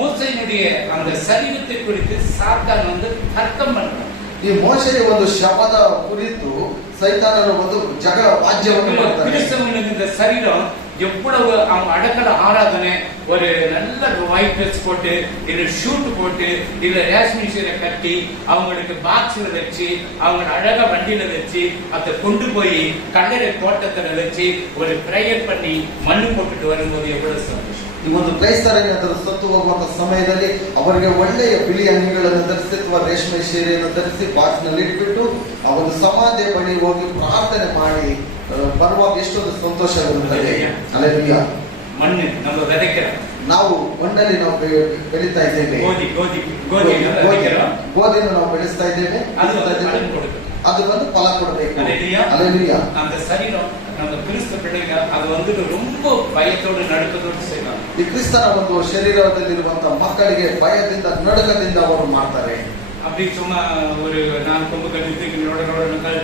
மோசேயினுடைய அந்த சரீரத்தை குறித்து சாத்தான் வந்து தர்க்கம் பண்றான். ಈ ಮೋಶೆಯ ಒಂದು ಶವದ ಕುರಿತು ಸೈತಾನನ ಒಂದು ಜಗಳ ವಾದ್ಯವನ್ನು ಮಾಡ್ತಾನೆ. கிறிஸ்தவனுக்கு இந்த சரீரம் எவ்வளவு அவங்க அடக்கல ஆராதனை, ஒரு நல்ல ஒயிட் ட்ரெஸ் போட்டு இல்ல ஷூட் போட்டு இல்ல ரேஷ்மி சீரை கட்டி அவங்களுக்கு பாக்ஸ்ல வச்சு அவங்க அழகா வண்டியில வச்சு அதை கொண்டு போய் கல்லறை தோட்டத்துல வச்சு ஒரு பிரேயர் பண்ணி மண்ணு போட்டுட்டு வரும்போது எவ்வளவு சந்தோஷம். ಈ ಒಂದು ಕ್ರೈಸ್ತರಿಗೆ ಅದರ ಸತ್ತು ಹೋಗುವಂತ ಸಮಯದಲ್ಲಿ ಅವರಿಗೆ ಒಳ್ಳೆಯ ಬಿಳಿ ಅಂಗಿಗಳನ್ನು ಧರಿಸಿ ಅಥವಾ ರೇಷ್ಮೆ ಸೀರೆಯನ್ನು ಧರಿಸಿ ಬಾಕ್ಸ್ನಲ್ಲಿ ಇಟ್ಬಿಟ್ಟು ಆ ಒಂದು ಸಮಾಧಿಯ ಬಳಿ ಹೋಗಿ ಪ್ರಾರ್ಥನೆ ಮಾಡಿ ಬರುವಾಗ ಎಷ್ಟೊಂದು ಸಂತೋಷವಿರುತ್ತದೆ. ಅಲ್ಲೇಲೂಯಾ. ಮಣ್ಣು ನಮ್ಮ ವಿதைக்கிற ನಾವು ಮಣ್ಣಲ್ಲಿ ನಾವು ಬೆಳೀತಾ ಇದ್ದೇವೆ. ಗೋಧಿಯನ್ನು ನಾವು ಬೆಳೆಸ್ತಾ ಇದ್ದೇವೆ. ಅದು ಬಂದು ಫಲ ಕೊಡಬೇಕು. ಅಲ್ಲೇಲೂಯಾ. அந்த சரீரம் நம்ம கிறிஸ்து பிள்ளைங்க அது வந்துட்டு ரொம்ப பயத்தோடு நடுக்கத்தோடு செய்வாங்க. ಈ ಕ್ರಿಸ್ತನ ಒಂದು ಶರೀರದಲ್ಲಿರುವಂತಹ ಮಕ್ಕಳಿಗೆ ಭಯದಿಂದ ನಡುಕದಿಂದ ಅವರು ಮಾಡ್ತಾರೆ. அப்படி சும்மா ஒரு நான் கொம்பு கட்டிட்டு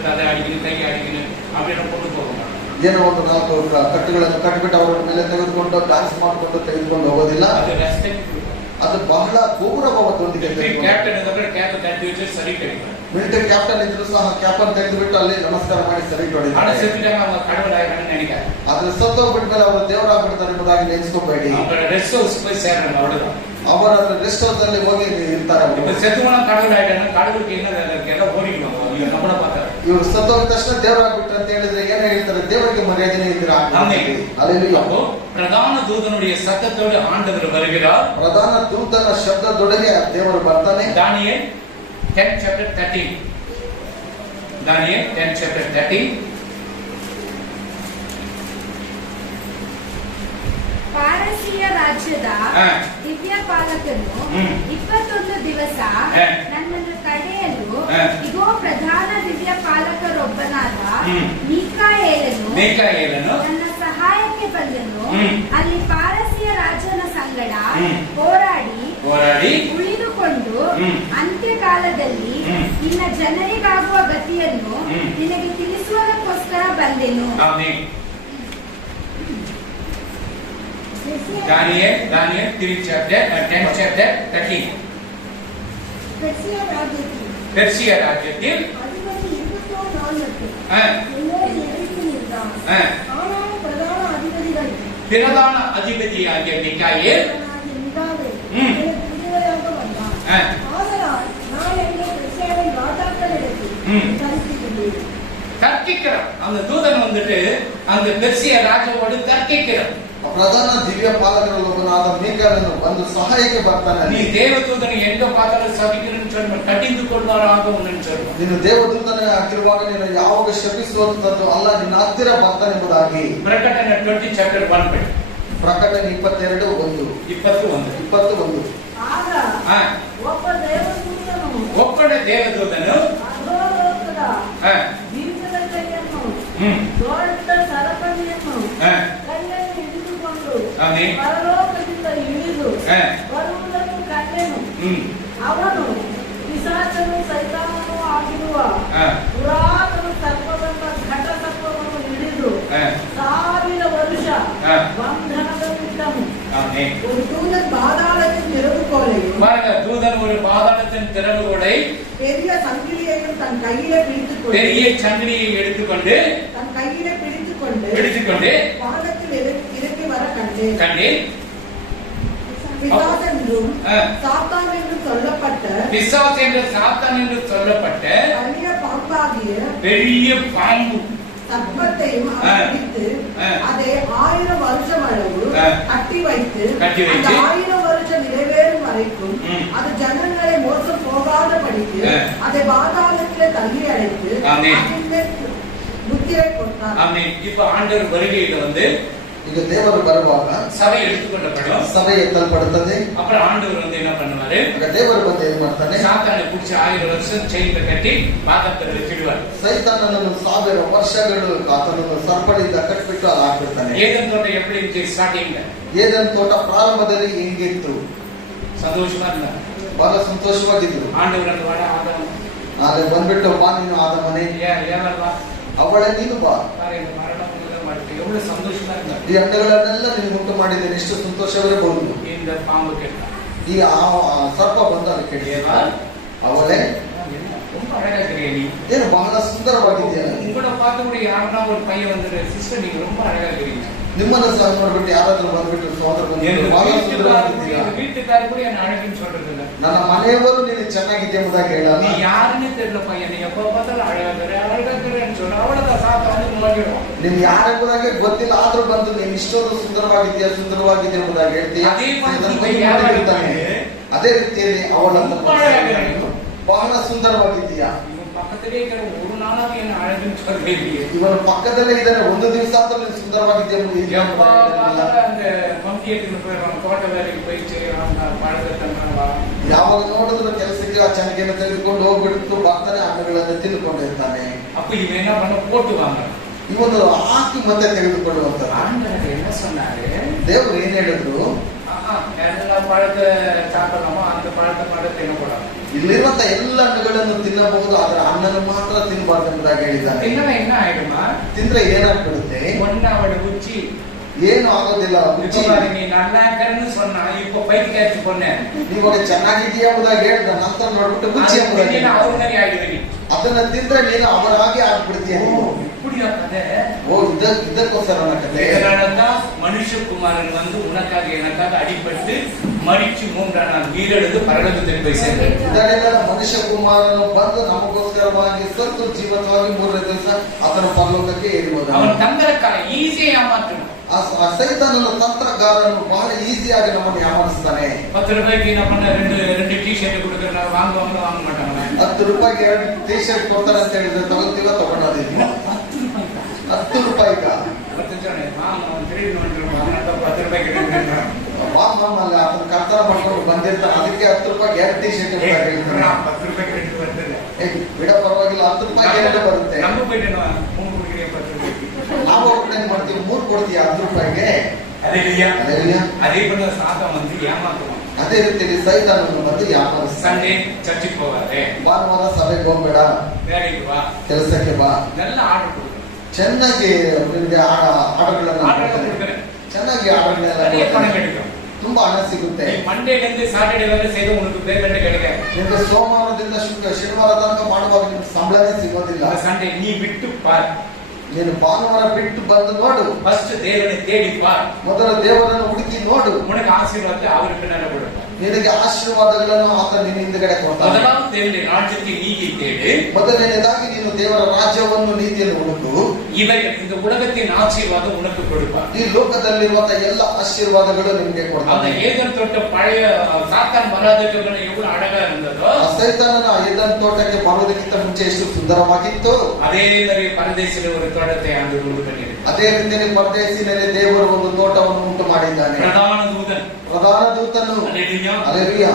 தலை அடிக்கணும் கை அடிக்கணும் அப்படின்னு கொண்டு போக மாட்டோம். ಏನೋ ಒಂದು 4 ಕಟ್ಟುಗಳನ್ನು ಕಟ್ಟಿಬಿಟ್ಟು ಅವರ ಮೇಲೆ ತೆಗೆದುಕೊಂಡು ಡ್ಯಾನ್ಸ್ ಮಾಡಿಕೊಂಡು ತೆಗೆದುಕೊಂಡು ಹೋಗೋದಿಲ್ಲ. ಅದು ರೆಸ್ಪೆಕ್ಟ್, ಅದು ಬಹಳ ಗೌರವದೊಂದಿಗೆ. ಕ್ಯಾಪ್ಟನ್ ಇದ್ರೆ ಕ್ಯಾಪ್ ಕಟ್ಟಿ ವச்சு ಸರಿ ಕಡಿತಾರೆ. ಮಿಲಿಟರಿ ಕ್ಯಾಪ್ಟನ್ ಇದ್ರು ಸಹ ಕ್ಯಾಪನ್ ತೆಗೆದುಬಿಟ್ಟು ಅಲ್ಲಿ ನಮಸ್ಕಾರ ಮಾಡಿ ಸರಿ ಹೊಡಿತಾರೆ. ಆದ್ರೆ ಸತ್ತೋಗ್ಬಿಟ್ಮೇಲೆ ಅವರು ದೇವರಾಗ್ಬಿಡ್ತಾರೆ ಎಂಬುದಾಗಿ ನೆನೆಸ್ಕೋಬೇಡಿ. ರೆಸ್ಟ್ ಹೌಸ್ போய் சேரணும் அவ்வளவுதான். ಅವರ ರೆಸ್ಟ್ ಹೌಸ್ ಅಲ್ಲಿ ಹೋಗಿ ಇರ್ತಾರೆ. இப்ப செத்துவன கடவுள் ஆயிட்டாங்க, கடவுளுக்கு என்ன வேலை இருக்கு? எல்லாம் ஓடிடுவாங்க. இவங்க நம்மள பார்த்தா ಇವರು ಸತ್ತೋದ ತಕ್ಷಣ ದೇವರಾಗ್ಬಿಟ್ರೆ ಅಂತ ಹೇಳಿದ್ರೆ ಏನ್ ಹೇಳ್ತಾರೆ? ದೇವರಿಗೆ ಮರ್ಯಾದೆನೇ ಇದ್ರೆ அப்போ பிரதான தூதனுடைய சத்தத்தோடு ஆண்டவர் வருகிறார். ಪ್ರಧಾನ ದೂತನ ಶಬ್ದದೊಡನೆ ದೇವರು ಬರ್ತಾನೆ. தானியேல் 10 chapter 13. தானியேல் 10 chapter 13. ಪಾರಸಿಯ ರಾಜ್ಯದ ದಿವ್ಯ ಪಾಲಕನು 21 ದಿವಸ ನನ್ನನ್ನು ಕರೆಯಲು ಇಗೋ ಪ್ರಧಾನ ದಿವ್ಯ ಪಾಲಕರೊಬ್ಬನಾದ ಮೀಕಾಯೇಲನು ನನ್ನ ಸಹಾಯಕ್ಕೆ ಬಂದನು. ಅಲ್ಲಿ ಪಾರಸಿಯ ರಾಜನ ಸಂಗಡ ಹೋರಾಡಿ ಉಳಿದುಕೊಂಡು ಅಂತ್ಯಕಾಲದಲ್ಲಿ ನಿನ್ನ ಜನರಿಗಾಗುವ ಗತಿಯನ್ನು ನಿನಗೆ ತಿಳಿಸುವುದಕ್ಕೋಸ್ಕರ ಬಂದೆನು. Daniel 3 chapter 10 chapter 13. பெர்சியா ராஜ்யத்தில் பிரதான அதிபதியாகிய மிகாயேல் தர்க்கிக்கிறான். அந்த தூதன் வந்துட்டு அந்த பெர்சிய ராஜாவோடு தர்க்கிக்கிறான். ಪ್ರಧಾನ ದಿವ್ಯ ಪಾಲಕರೊಬ್ಬನಾದ ಮೀಕಾಯೇಲನು ಒಂದು ಸಹಾಯಕ್ಕೆ ಬರ್ತಾನೆ. ನೀ ದೇವದೂತನ ಎಂಗ ಪಾತ್ರದಲ್ಲಿ ಸಭಿಕರನ್ನು ಚರ್ಮ ಕಟ್ಟಿದುಕೊಳ್ಳುವರಾಗ ಉನ್ನನ್ನು ಚರ್ಮ. ನೀನು ದೇವದೂತನೇ ಆಗಿರುವಾಗ ನೀನು ಯಾವಾಗ ಶಪಿಸುವಂತದ್ದು ಅಲ್ಲ, ನಿನ್ನ ಹತ್ತಿರ ಬರ್ತಾನೆ ಎಂಬುದಾಗಿ. ಪ್ರಕಟಣೆ 20 chapter 1. ಪ್ರಕಟಣೆ 22:21. ಆಗ ಒಬ್ಬನೇ ದೇವದೂತನು ದೀರ್ಘದ ಕೈಯನ್ನು ದೊಡ್ಡ ಸರಪಣಿಯನ್ನು ಕೈಯಲ್ಲಿ ಹಿಡಿದುಕೊಂಡು ಪರಲೋಕದಿಂದ ಇಳಿದು ಬರುವುದನ್ನು ಕಂಡೆನು. ಅವನು ಪಿಶಾಚನು ಸೈತಾನನೂ ಆಗಿರುವ ಪುರಾತನ ಸರ್ಪವೆಂಬ ಘಟ ಸರ್ಪವನ್ನು ಹಿಡಿದು 1000 ವರ್ಷ ಬಂಧನದಲ್ಲಿದ್ದನು. ஒரு தூதன் பாதாளத்தின் திறவுகோலையும் தூதன் ஒரு பாதாளத்தின் திறவுகோலை பெரிய சங்கிலியையும் தன் கையிலே பெரிய சங்கிலியை எடுத்துக்கொண்டு தன் கையிலே பிடித்துக்கொண்டு வானத்தில் இறங்கி வர கண்டேன். பிசாசு என்றும் சாத்தான் என்றும் சொல்லப்பட்ட பெரிய பாம்பு சர்ப்பத்தையும் பிடித்து அதை 1000 வருஷம் அளவு கட்டி வைத்து அந்த 1000 வருஷம் நிறைவேறும் வரைக்கும் அது ஜனங்களை மோசம் போகாத படித்து அதை பாதாளத்திலே தள்ளி அடைத்து முத்திரை போட்டார். இப்ப ஆண்டவர் வருகையில வந்து ಈಗ ದೇವರು ಬರುವಾಗ ಸಭೆ ಎತ್ತುಕೊಂಡಪடும், ಸಭೆ ಎತ್ತಲ್ಪಡುತ್ತದೆ. அப்புறம் ஆண்டவர் வந்து என்ன பண்ணுவாரு? ಈಗ ದೇವರು ಬಂದು ಏನು ಮಾಡ್ತಾನೆ? சாத்தானை பிடிச்சி 1000 வருஷம் ಚೈನ್ல ಕಟ್ಟಿ ಪಾತಾಳದಲ್ಲಿ ಬಿಡುவார். ಸೈತಾನನನ್ನು 1000 ವರ್ಷಗಳು ಆತನನ್ನು ಸರಪಳಿಯಿಂದ ಕಟ್ಟಿಬಿಟ್ಟು ಅಲ್ಲಿ ಹಾಕ್ಬಿಡ್ತಾನೆ. ಏದೆನ್ ತೋಟ எப்படி இருந்துச்சு ಸ್ಟಾರ್ಟಿಂಗ್? ಏದೆನ್ ತೋಟ ಪ್ರಾರಂಭದಲ್ಲಿ ಹೆಂಗಿತ್ತು? ಸಂತೋಷமா ಇಲ್ಲ, ಬಹಳ ಸಂತೋಷವಾಗಿದ್ರು. ಆಂಡವರ ವಾಡ ಆದಾಮ ಅಲ್ಲಿ ಬಂದ್ಬಿಟ್ಟು ಬಾ ನೀನು ಆದಾಮನೇ, ಅವಳೇ ನೀನು ಬಾ, எவ்வளவு சந்தோஷமா இருந்தாங்க. ಈ ಅಂಡಗಳನ್ನೆಲ್ಲ ನೀನು ಉಂಟು ಮಾಡಿದ್ದೇನೆ, ಎಷ್ಟು ಸಂತೋಷವಿರಬಹುದು. இந்த பாம்பு ಕೆಟ್ಟ, ಈ ಸರ್ಪ ಬಂದು ಅಲ್ಲಿ ಕೆಟ್ಟಿಯಲ್ಲ, ಅವಳೇ ரொம்ப அழகா தெரியும். நீ ಏನು ಬಹಳ ಸುಂದರವಾಗಿದೆಯಾ? உங்களோட பார்த்து கூட யாருன்னா ஒரு பையன் வந்து சிஸ்டர் நீங்க ரொம்ப அழகா தெரியுங்க, ನಿಮ್ಮನ್ನು ಸಹ ನೋಡ್ಬಿಟ್ಟು ಯಾರಾದ್ರೂ ಬಂದ್ಬಿಟ್ಟು ಸೋದರ வீட்டுக்கார கூட என்ன அழகுன்னு சொல்றது இல்ல. ನನ್ನ ಮನೆಯವರು ನೀನು ಚೆನ್ನಾಗಿದ್ದೆ ಎಂಬುದಾಗಿ ಹೇಳಲ್ಲ. நீ யாருன்னு தெரியல பையன், நீ எப்ப பார்த்தாலும் அழகாக்கிறேன்னு சொல்ற, அவ்வளவுதான் சாத்த வந்து நோக்கிடும். ನೀನು ಯಾರೆಂಬುದಾಗಿ ಗೊತ್ತಿಲ್ಲ, ಆದ್ರೂ ಬಂದು ನೀನು ಇಷ್ಟೊಂದು ಸುಂದರವಾಗಿದ್ಯಾ ಎಂಬುದಾಗಿ ಹೇಳ್ತೀಯ. ಅದೇ ರೀತಿಯಲ್ಲಿ ಅವಳನ್ನು ಬಹಳ ಸುಂದರವಾಗಿದ್ದೀಯಾ. பக்கத்திலே இருக்கிற ஒரு நாளாவது என்ன அழகுன்னு சொல்லவே இல்லையே. ಇವನ ಪಕ್ಕದಲ್ಲೇ ಇದ್ದಾನೆ, ಒಂದು ದಿವಸ ಆದ್ರೂ ನೀನು ಸುಂದರವಾಗಿದ್ಯಾ அந்த பம்பியத்துக்கு போயிடுறான், தோட்ட வேலைக்கு போய் செய்யறான், பழக்கத்தன்றான். ಯಾವಾಗ ನೋಡಿದ್ರು ಕೆಲಸಕ್ಕೆ ಆ ಚೆನ್ನಾಗಿಯನ್ನು ತೆಗೆದುಕೊಂಡು ಹೋಗ್ಬಿಟ್ಟು ಬರ್ತಾನೆ, ಹಣ್ಣುಗಳನ್ನು ತಿಂದುಕೊಂಡಿರ್ತಾನೆ. அப்ப இவன் என்ன பண்ண போட்டுவாங்க, ಇವನು ಹಾಕಿ ಮತ್ತೆ ತೆಗೆದುಕೊಳ್ಳುವಂತ. என்ன சொன்னாரு ದೇವರು ಏನ್ ಹೇಳಿದ್ರು? ಎಲ್ಲ பழத்தை சாப்பிடலாமா, அந்த பழத்தை மட்டும் தின்னக்கூடாது. ಇಲ್ಲಿರುವಂತ ಎಲ್ಲ ಹಣ್ಣುಗಳನ್ನು ತಿನ್ನಬಹುದು, ಆದ್ರೆ ಹಣ್ಣನ್ನು ಮಾತ್ರ ತಿನ್ನಬಾರ್ದು ಎಂಬುದಾಗಿ ಹೇಳಿದ್ದಾನೆ. என்ன ஆயிடுமா? ತಿಂದ್ರೆ ಏನಾಗ್ಬಿಡುತ್ತೆ? ஒன்னு அவட உச்சி ಏನು ಆಗೋದಿಲ್ಲ. நீ நல்லா இருக்கன்னு சொன்னா, இப்ப பைத்தியாச்சு பொண்ணு ನೀವಾಗ ಚೆನ್ನಾಗಿದೆಯಾ ಎಂಬುದಾಗಿ ಹೇಳಿದ ನಂತರ ನೋಡ್ಬಿಟ್ಟು ರುಚಿ ಎಂಬುದಾಗಿ ಅದನ್ನ ತಿಂದ್ರೆ ನೀನು ಅವರಾಗೆ ಆಗ್ಬಿಡ್ತೀಯ. ಇದಕ್ಕೋಸ್ಕರ மனுஷகுமாரன் வந்து உனக்காக எனக்காக அடிபட்டு ಮರಿಚು ಮೂಂಡ್ರನ ನೀರೆಳೆದು ಪರಲೋಕದಲ್ಲಿ போய் சேர்ந்தார். ಇದರಿಂದ ಮನುಷ್ಯ ಕುಮಾರನು ಬಂದು ನಮಗೋಸ್ಕರವಾಗಿ ಸತ್ತು ಜೀವಂತವಾಗಿ 3ನೇ ದಿವಸ ಆತನ ಪರಲೋಕಕ್ಕೆ ಏರಿ ಹೋದ. ಅವನ ತಂತ್ರಕಾರ ಈಸಿಯಾಗಿ ಏಮಾತನು. ಆ ಸೈತಾನನ ತಂತ್ರಗಾರನು ಬಹಳ ಈಸಿಯಾಗಿ ನಮ್ಮನ್ನು ಯಾಮಾರಿಸ್ತಾನೆ. 10 ರೂಪಾಯಿಗೆ ನಮ್ಮನ್ನ రెండు ಟೀ ಶರ್ಟ್ ಕೊಡ್ತಾರೆ, ನಾವು ವಾಂಗ ಮಾಟಾನ. 10 ರೂಪಾಯಿಗೆ 2 ಟೀ ಶರ್ಟ್ ಕೊಡ್ತಾರೆ ಅಂತ ಹೇಳಿದ್ರೆ ತಗೊಳ್ತೀವ ತಗೊಳ್ಳೋದಿಲ್ಲ. 10 ರೂಪಾಯಿಗ 10 ಜನ ಮಾಮಲ್ಲ ಅದನ್ನ ಕರ್ತನ ಮಾಡ್ಕೊಂಡು ಬಂದಿರ್ತಾನೆ. ಅದಕ್ಕೆ 10 ರೂಪಾಯಿಗೆ 2 ಟೀ ಶರ್ಟ್ ಹೇಳ್ತಾರೆ. 10 ರೂಪಾಯಿಗೆ 2 ಬರ್ತದೆ. ಬಿಡ ಪರವಾಗಿಲ್ಲ, 10 ರೂಪಾಯಿಗೆ 2 ಬರುತ್ತೆ. ನಮ್ಮ ಬಿಟ್ಟು 3 ರೂಪಾಯಿಗೆ 10 ರೂಪಾಯಿ ನಾವು ಏನ್ ಮಾಡ್ತೀವಿ, 3 ಕೊಡ್ತೀವಿ 10 ರೂಪಾಯಿಗೆ. ಅದೇ ಬಂದ ಸಾತ ಮಂದಿ ಏಮಾತು. ಅದೇ ರೀತಿಯಲ್ಲಿ ಸೈತಾನನ್ನು ಬಂದು ಯಾಮಾರಿಸ್ತಾನೆ. ಸಂಡೇ ಚರ್ಚಿಗೆ ಹೋಗಾರೆ, ಭಾನುವಾರ ಸಭೆಗೆ ಹೋಗ್ಬೇಡ, ಬೇಡಿಗೆ ಬಾ, ಕೆಲಸಕ್ಕೆ ಬಾ, ಎಲ್ಲ ಆರ್ಡರ್ ಕೊಡ್ತಾರೆ. ಚೆನ್ನಾಗಿ ನಿಮ್ಗೆ ಆರ್ಡರ್ಗಳನ್ನ ಕೊಡ್ತಾರೆ. ಚೆನ್ನಾಗಿ ಆರ್ಡರ್ಗಳನ್ನ ತುಂಬಾ ಹಣ ಸಿಗುತ್ತೆ. ಮಂಡೇಲಿಂದ ಸಾಟರ್ಡೇ ವರೆಗೆ ಸೇದು ಉಂಟು ಬೇರೆ ಕಡೆಗೆ. ನಿಮ್ಗೆ ಸೋಮವಾರದಿಂದ ಶನಿವಾರ ತನಕ ಮಾಡುವಾಗ ನಿಮ್ಗೆ ಸಂಬಳನೇ ಸಿಗೋದಿಲ್ಲ. ಸಂಡೇ ನೀ ಬಿಟ್ಟು ಪಾರ್, ನೀನು ಭಾನುವಾರ ಬಿಟ್ಟು ಬಂದು ನೋಡು. ಫಸ್ಟ್ ದೇವರನ್ನು ತೇಡಿ ಪಾರ್, ಮೊದಲ ದೇವರನ್ನು ಹುಡುಕಿ ನೋಡು. ಉನಗೆ ಆಶೀರ್ವಾದ ಅವರಿಗೆ ನಾನು ಕೊಡುತ್ತೆ. ನಿನಗೆ ಆಶೀರ್ವಾದಗಳನ್ನು ಆತ ನಿನ್ನ ಹಿಂದ್ಗಡೆ ಕೊಡ್ತಾನೆ. ಮೊದಲಾದ ದೇವರ ರಾಜ್ಯಕ್ಕೆ ನೀತಿ ತೇಡಿ, ಮೊದಲನೇದಾಗಿ ನೀನು ದೇವರ ರಾಜ್ಯವನ್ನು ನೀತಿಯನ್ನು ಹುಡುಕು. ಇವರಿಗೆ இந்த உலகத்தின் ஆசீர்வாதம் உனக்கு கொடுப்பார். ಈ ಲೋಕದಲ್ಲಿರುವಂತ ಎಲ್ಲ ಆಶೀರ್ವಾದಗಳು ನಿಮಗೆ ಕೊಡ್ತಾನೆ. ಏದನ್ ತೋಟ ಪಳೆಯ ಸಾತಾನ್ ಬರೋದಕ್ಕೆ ಎவ்வளவு ಅಡಗಾ இருந்ததோ, ಸೈತಾನನ ಏದನ್ ತೋಟಕ್ಕೆ ಬರೋದಕ್ಕಿಂತ ಮುಂಚೆ ಎಷ್ಟು ಸುಂದರವಾಗಿತ್ತು. ಅದೇ ರೀತಿ ಪರದೇಶದಲ್ಲಿ ಒಂದು ತೋಟத்தை ಆಂದು ಉಂಟುಕೊಂಡಿದೆ. ಅದೇ ರೀತಿಯಲ್ಲಿ ಪರದೇಶಿನಲ್ಲಿ ದೇವರು ಒಂದು ತೋಟವನ್ನು ಉಂಟು ಮಾಡಿದ್ದಾನೆ. ಪ್ರಧಾನ ದೂತನು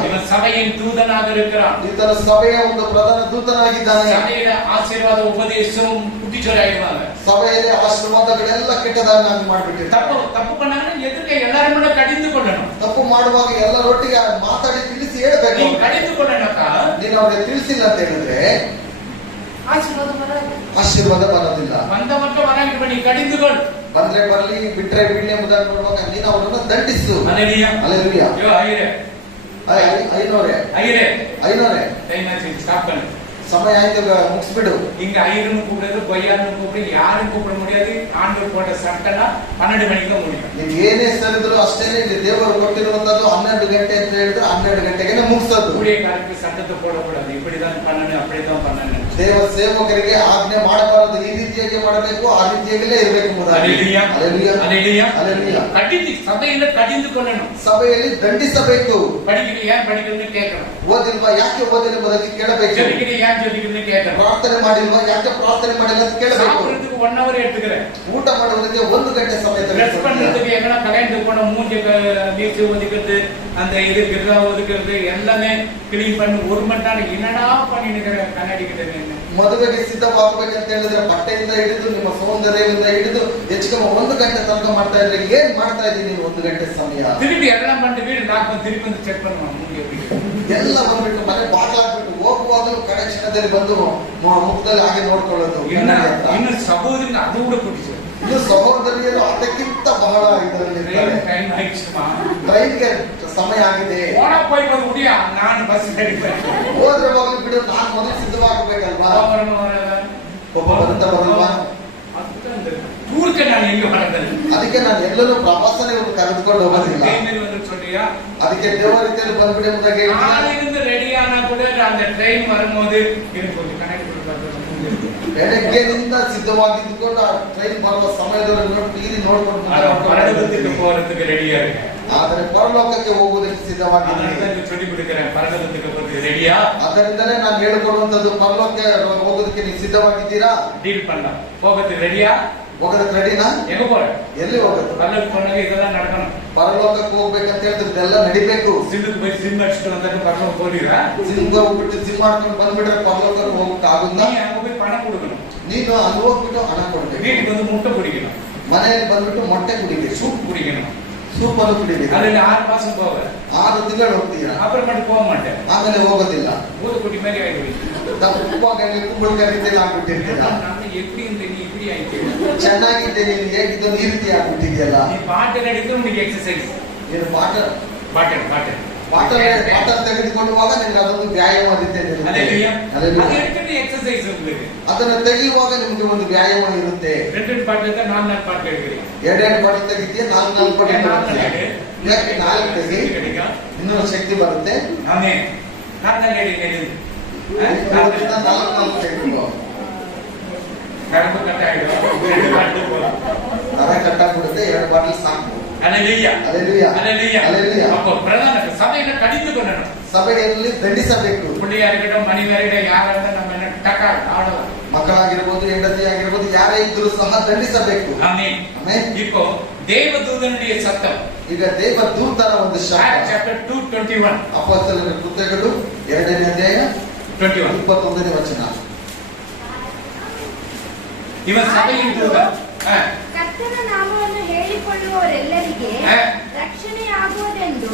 ಇವನ್ ಸಭೆயின் தூதனாக இருக்கிறான். ಈತನ ಸಭೆಯ ಒಂದು ಪ್ರಧಾನ ದೂತನಾಗಿದ್ದಾನೆ. ಸಭೆಯ ಆಶೀರ್ವಾದ ಉಪದೇಶವು ಪುಟ್ಟಿಚೋರಾಗಿರುವಾಗ ಸಭೆಯಲ್ಲಿ ಆಶೀರ್ವಾದಗಳೆಲ್ಲ ಕೆಟ್ಟದಾಗಿ ಮಾಡಿಬಿಟ್ಟಿರ್ತಾರೆ. ತಪ್ಪು பண்ணாங்க ಎದುರಿಗೆ ಎಲ್ಲರ ಮುಂದೆ ಕಡಿದುಕೊಳ್ಳணும். ತಪ್ಪು ಮಾಡುವಾಗ ಎಲ್ಲರೊಟ್ಟಿಗೆ ಮಾತಾಡಿ ತಿಳಿಸಿ ಹೇಳ್ಬೇಕು. ನೀನು ಕಡಿದುಕೊಳ್ಳನಕ್ಕ, ನೀನು ಅವ್ರಿಗೆ ತಿಳಿಸಿಲ್ಲ ಅಂತ ಹೇಳಿದ್ರೆ ಆಶೀರ್ವಾದ ಬರೋದಿಲ್ಲ. ಬಂದ ಮಟ್ಟ ವರಾಗಿ ನೀ ಕಡಿದುಕೊಳ್ಳು. ಬಂದ್ರೆ ಬರ್ಲಿ, ಬಿಟ್ರೆ ಬಿಡ್ಲಿ ಎಂಬುದಾಗಿ ನೋಡುವಾಗ ನೀನು ಅವರನ್ನು ದಂಡಿಸು. ಅಲ್ಲೆಲೂಯಾ. ಐನೋರೆ ಸಮಯ ಆಯ್ತು, ಮುಗಿಸ್ಬಿಡು. இங்க ஐயர்னு கூப்பிடுறது, பொய்யார்னு கூப்பிடு, யாரும் கூப்பிட முடியாது. ஆண்டவர் போட்ட சட்டனா 12 மணிக்கு முடியும். ನೀವು ಏನೇ ಸರಿದ್ರು ಅಷ್ಟೇನೆ. ಇಲ್ಲಿ ದೇವರು ಕೊಟ್ಟಿರುವಂತದ್ದು 12 ಗಂಟೆ ಅಂತ ಹೇಳಿದ್ರೆ 12 ಗಂಟೆಗೆ ಮುಗಿಸೋದು. ஊழியக்காரருக்கு சட்டத்தை போடக்கூடாது, இப்படிதான் பண்ணணும் அப்படிதான் பண்ணணும். ದೇವ ಸೇವಕರಿಗೆ ಆಜ್ಞೆ ಮಾಡಬಾರದು, ಈ ರೀತಿಯಾಗಿ ಮಾಡಬೇಕು, ಆ ರೀತಿಯಾಗಲೇ ಇರಬೇಕು. ಸಭೆಯಿಂದ ಕಡಿದು ಕೊಳ್ಳணும். ಸಭೆಯಲ್ಲಿ ದಂಡಿಸಬೇಕು. படிக்கலையா படிக்கணும்னு கேட்கணும். ಓದಿಲ್ವಾ ಯಾಕೆ ಓದಿಲ್ಲ ಎಂಬುದಾಗಿ ಕೇಳಬೇಕು. ಪ್ರಾರ್ಥನೆ ಮಾಡಿಲ್ವಾ ಯಾಕೆ ಪ್ರಾರ್ಥನೆ ಮಾಡಿಲ್ಲ ಅಂತ ಕೇಳಬೇಕು. 1 hour எடுத்துக்கிறேன். ಊಟ ಮಾಡುವುದಕ್ಕೆ 1 ಗಂಟೆ ಸಮಯ ட்ரெஸ் பண்றதுக்கு எங்கனா கல்யாணத்து போன மூஞ்சி நீச்சு ஒதுக்கிறது, அந்த இது கிரா ஒதுக்கிறது எல்லாமே கிளீன் பண்ணி 1 மணி நேரம் என்னடா பண்ணிட்டு கண்ணாடி கிட்ட நின்னு. ಮದುವೆಗೆ ಸಿದ್ಧವಾಗಬೇಕಂತ ಹೇಳಿದ್ರೆ ಬಟ್ಟೆಯಿಂದ ಹಿಡಿದು ನಿಮ್ಮ ಸೌಂದರ್ಯದಿಂದ ಹಿಡಿದು ಹೆಚ್ಚಿಗೆ 1 ಗಂಟೆ ತನಕ ಮಾಡ್ತಾ ಇದ್ರೆ ಏನ್ ಮಾಡ್ತಾ ಇದ್ದೀನಿ ನೀನು 1 ಗಂಟೆ ಸಮಯ. திருப்பி எல்லாம் பண்ணிட்டு வீடு லாக் திருப்பி வந்து ಚೆಕ್ பண்ணுவாங்க மூஞ்சி எப்படி. ಎಲ್ಲ ಬಂದ್ಬಿಟ್ಟು ಮನೆ ಬಾಗ್ಲಾಕ್ಬಿಟ್ಟು ಹೋಗುವಾಗಲೂ ಕಡೆ ಕ್ಷಣದಲ್ಲಿ ಬಂದು ಮುಖದಲ್ಲಿ ಹಾಗೆ ನೋಡ್ಕೊಳ್ಳೋದು. ಇನ್ನು ಸಹೋದರನ ಅದು ಕೂಡ ಕೊಟ್ಟಿದ್ದಾರೆ. ಇನ್ನು ಸಹೋದರಿಯರು ಅದಕ್ಕಿಂತ ಬಹಳ ಇದರಲ್ಲಿ ಟ್ರೈನ್ಗೆ ಸಮಯ ಆಗಿದೆ. ನಾನು ಬಸ್ ಹೋದ್ರೆ ಹೋಗ್ಲಿ ಬಿಡು, ನಾನು ಮೊದಲು ಸಿದ್ಧವಾಗಬೇಕಲ್ವಾ. ಒಬ್ಬ ಬರುತ್ತಾ ಬರಲ್ವಾ. ಅದಕ್ಕೆ ನಾನು ಎಲ್ಲರೂ ಪ್ರವಾಸನೆ ಕರೆದುಕೊಂಡು ಹೋಗೋದಿಲ್ಲ. ಅದಕ್ಕೆ ದೇವ ರೀತಿಯಲ್ಲಿ ಬಂದ್ಬಿಡಿ ಎಂಬುದಾಗಿ ರೆಡಿಯಾನ ಕೂಡ ಟ್ರೈನ್ வரும்போது ಬೆಳಗ್ಗೆನಿಂದ ಸಿದ್ಧವಾಗಿದ್ದುಕೊಂಡು ಆ ಟ್ರೈನ್ ಬರುವ ಸಮಯದವರೆಗೂ ಟಿವಿ ನೋಡ್ಕೊಂಡು ಆದರೆ ಪರಲೋಕಕ್ಕೆ ಹೋಗುವುದಕ್ಕೆ ಸಿದ್ಧವಾಗಿದ್ದೀನಿ. ಅದರಿಂದಲೇ ನಾನು ಹೇಳಿಕೊಳ್ಳುವಂತದ್ದು, ಪರಲೋಕಕ್ಕೆ ಹೋಗೋದಕ್ಕೆ ನೀವು ಸಿದ್ಧವಾಗಿದ್ದೀರಾ? ಹೋಗೋದಕ್ಕೆ ರೆಡಿನಾ? ಎಲ್ಲಿ ಹೋಗೋದು? ಪರಲೋಕಕ್ಕೆ ಹೋಗ್ಬೇಕಂತ ಹೇಳಿದ್ರೆ ಇದೆಲ್ಲ ನಡಿಬೇಕು. ಜಿಮ್ ಹೋಗ್ಬಿಟ್ಟು ಜಿಮ್ ಮಾಡ್ಕೊಂಡು ಬಂದ್ಬಿಟ್ರೆ ಪರಲೋಕಕ್ಕೆ ಹೋಗಕ್ಕೆ ಆಗುತ್ತಾ? ನೀನು ಅಲ್ಲಿ ಹೋಗ್ಬಿಟ್ಟು ಹಣ ಕೊಡ್ಬೇಕು. ಮನೆಯಲ್ಲಿ ಬಂದ್ಬಿಟ್ಟು ಮೊಟ್ಟೆ ಕುಡಿಬೇಕು, ಸೂಪ್ ಅನ್ನು ಕುಡಿಬೇಕು. 6 ತಿಂಗಳು ಹೋಗ್ತೀರಾ, ಆಮೇಲೆ ಹೋಗೋದಿಲ್ಲ. ಕುಂಬಳಕಾಯಿ ಆಗ್ಬಿಟ್ಟಿರ್ತೀರಾ. ಚೆನ್ನಾಗಿದ್ದೆ ನೀನು, ಹೇಗಿದ್ದು ಈ ರೀತಿ ಆಗ್ಬಿಟ್ಟಿದ್ಯಲ್ಲ. ನೀನು ಬಾಟಲ್ ತೆಗೆದುಕೊಳ್ಳುವಾಗ ನಿಮ್ಗೆ ಅದೊಂದು ವ್ಯಾಯಾಮ ಅದನ್ನು ತೆಗೆಯುವಾಗ ನಿಮ್ಗೆ ಒಂದು ವ್ಯಾಯಾಮ ಇರುತ್ತೆ. 2 ಬಾಟಲ್ ತೆಗಿತೀಯ, 4 ಬಾಟಲ್ ಯಾಕೆ 4 ತೆಗಿ? ಇನ್ನೂ ಶಕ್ತಿ ಬರುತ್ತೆ. ಆಮೇಲೆ ನಾಲ್ಕು ಹೇಳಿದ್ದು ಇವತ್ತಿನ 4 ಇಟ್ಕೋ. ನರಕ ಕಟ್ಟಾಗಿಬಿಡುತ್ತೆ, 2 ಬಾಟಲ್ ಸಾಕು. Hallelujah. Hallelujah. Hallelujah. Hallelujah. அப்போ பிரதான சபையில கடிந்துக்கொள்ளணும். ಸಭೆಯಲ್ಲಿ ದಂಡಿಸಬೇಕು. புள்ளியார்கிட்ட மணிவரிட யாராவது நம்ம என்ன டக்கா ஆடலாம். ಮಕ್ಕಳಾಗಿರ್ಬೋದು, ಹೆಂಡತಿ ಆಗಿರ್ಬೋದು, ಯಾರೇ ಇದ್ರೂ ಸಹ ದಂಡಿಸಬೇಕು. ಆಮೆನ್. ಆಮೆನ್. இப்போ ದೇವದೂತನುடைய ಸತ್ತம். ಈಗ ದೇವದೂತರ ಒಂದು ಶಬ್ದ. ಚಾಪ್ಟರ್ 2:21. ಅಪೊಸ್ತಲರ ಕೃತ್ಯಗಳು 2ನೇ ಅಧ್ಯಾಯ 21. 21ನೇ ವಚನ. ಇವನ್ ಸಭೆயின் ದೂತ. ಕರ್ತನ ನಾಮವನ್ನು ಹೇಳಿಕೊಳ್ಳುವವರೆಲ್ಲರಿಗೆ ರಕ್ಷಣೆಯಾಗುವುದೆಂದು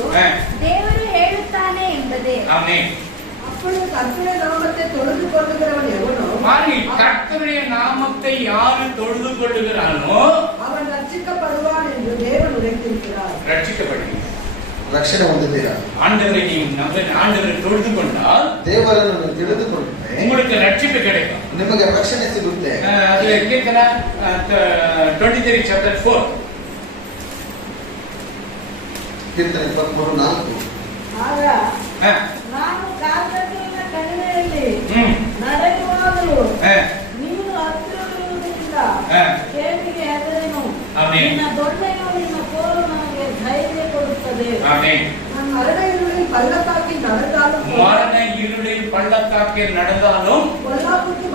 ದೇವರು ಹೇಳುತ್ತಾನೆ ಎಂಬುದೇ. ಆಮೆನ್. அப்பொழுது கர்த்தருடைய நாமத்தை தொழுது கொள்ளுகிறவன் எவனோ, கர்த்தருடைய நாமத்தை யாரு தொழுது கொள்ளுகிறானோ அவன் ரட்சிக்கப்படுவான் என்று தேவன் உரைத்திருக்கிறார். ரட்சிக்கப்படுகிறான். ರಕ್ಷಣೆ ಹೊಂದಿದ್ದೀರಾ? ஆண்டவரை நீ ஆண்டவரை தொழுது கொண்டால் ದೇವರನ್ನು ತಿಳಿದುಕೊಂಡ್ರೆ உங்களுக்கு ரட்சிப்பு கிடைக்கும், ನಿಮಗೆ ರಕ್ಷಣೆ ಸಿಗುತ್ತೆ. அதுல கீர்த்தன 23 chapter 4. ಕೀರ್ತನೆ 23:4. ಆಗ ನಾನು ಕಾರ್ಗತ್ತಲಿನ ಕಣಿವೆಯಲ್ಲಿ ನಡೆಯುವಾಗಲೂ ನೀನು ಹತ್ತಿರವಿರುವುದರಿಂದ ಕೇಳಿಗೆ ಹೆದರೆನು. ನಿನ್ನ ದೊಣ್ಣೆಯು ನಿನ್ನ ಕೋಲು ನನಗೆ ಧೈರ್ಯ ಕೊಡುತ್ತದೆ. மரண இருளில் பள்ளத்தாக்கில் நடந்தாலும் பொல்லாப்புக்கு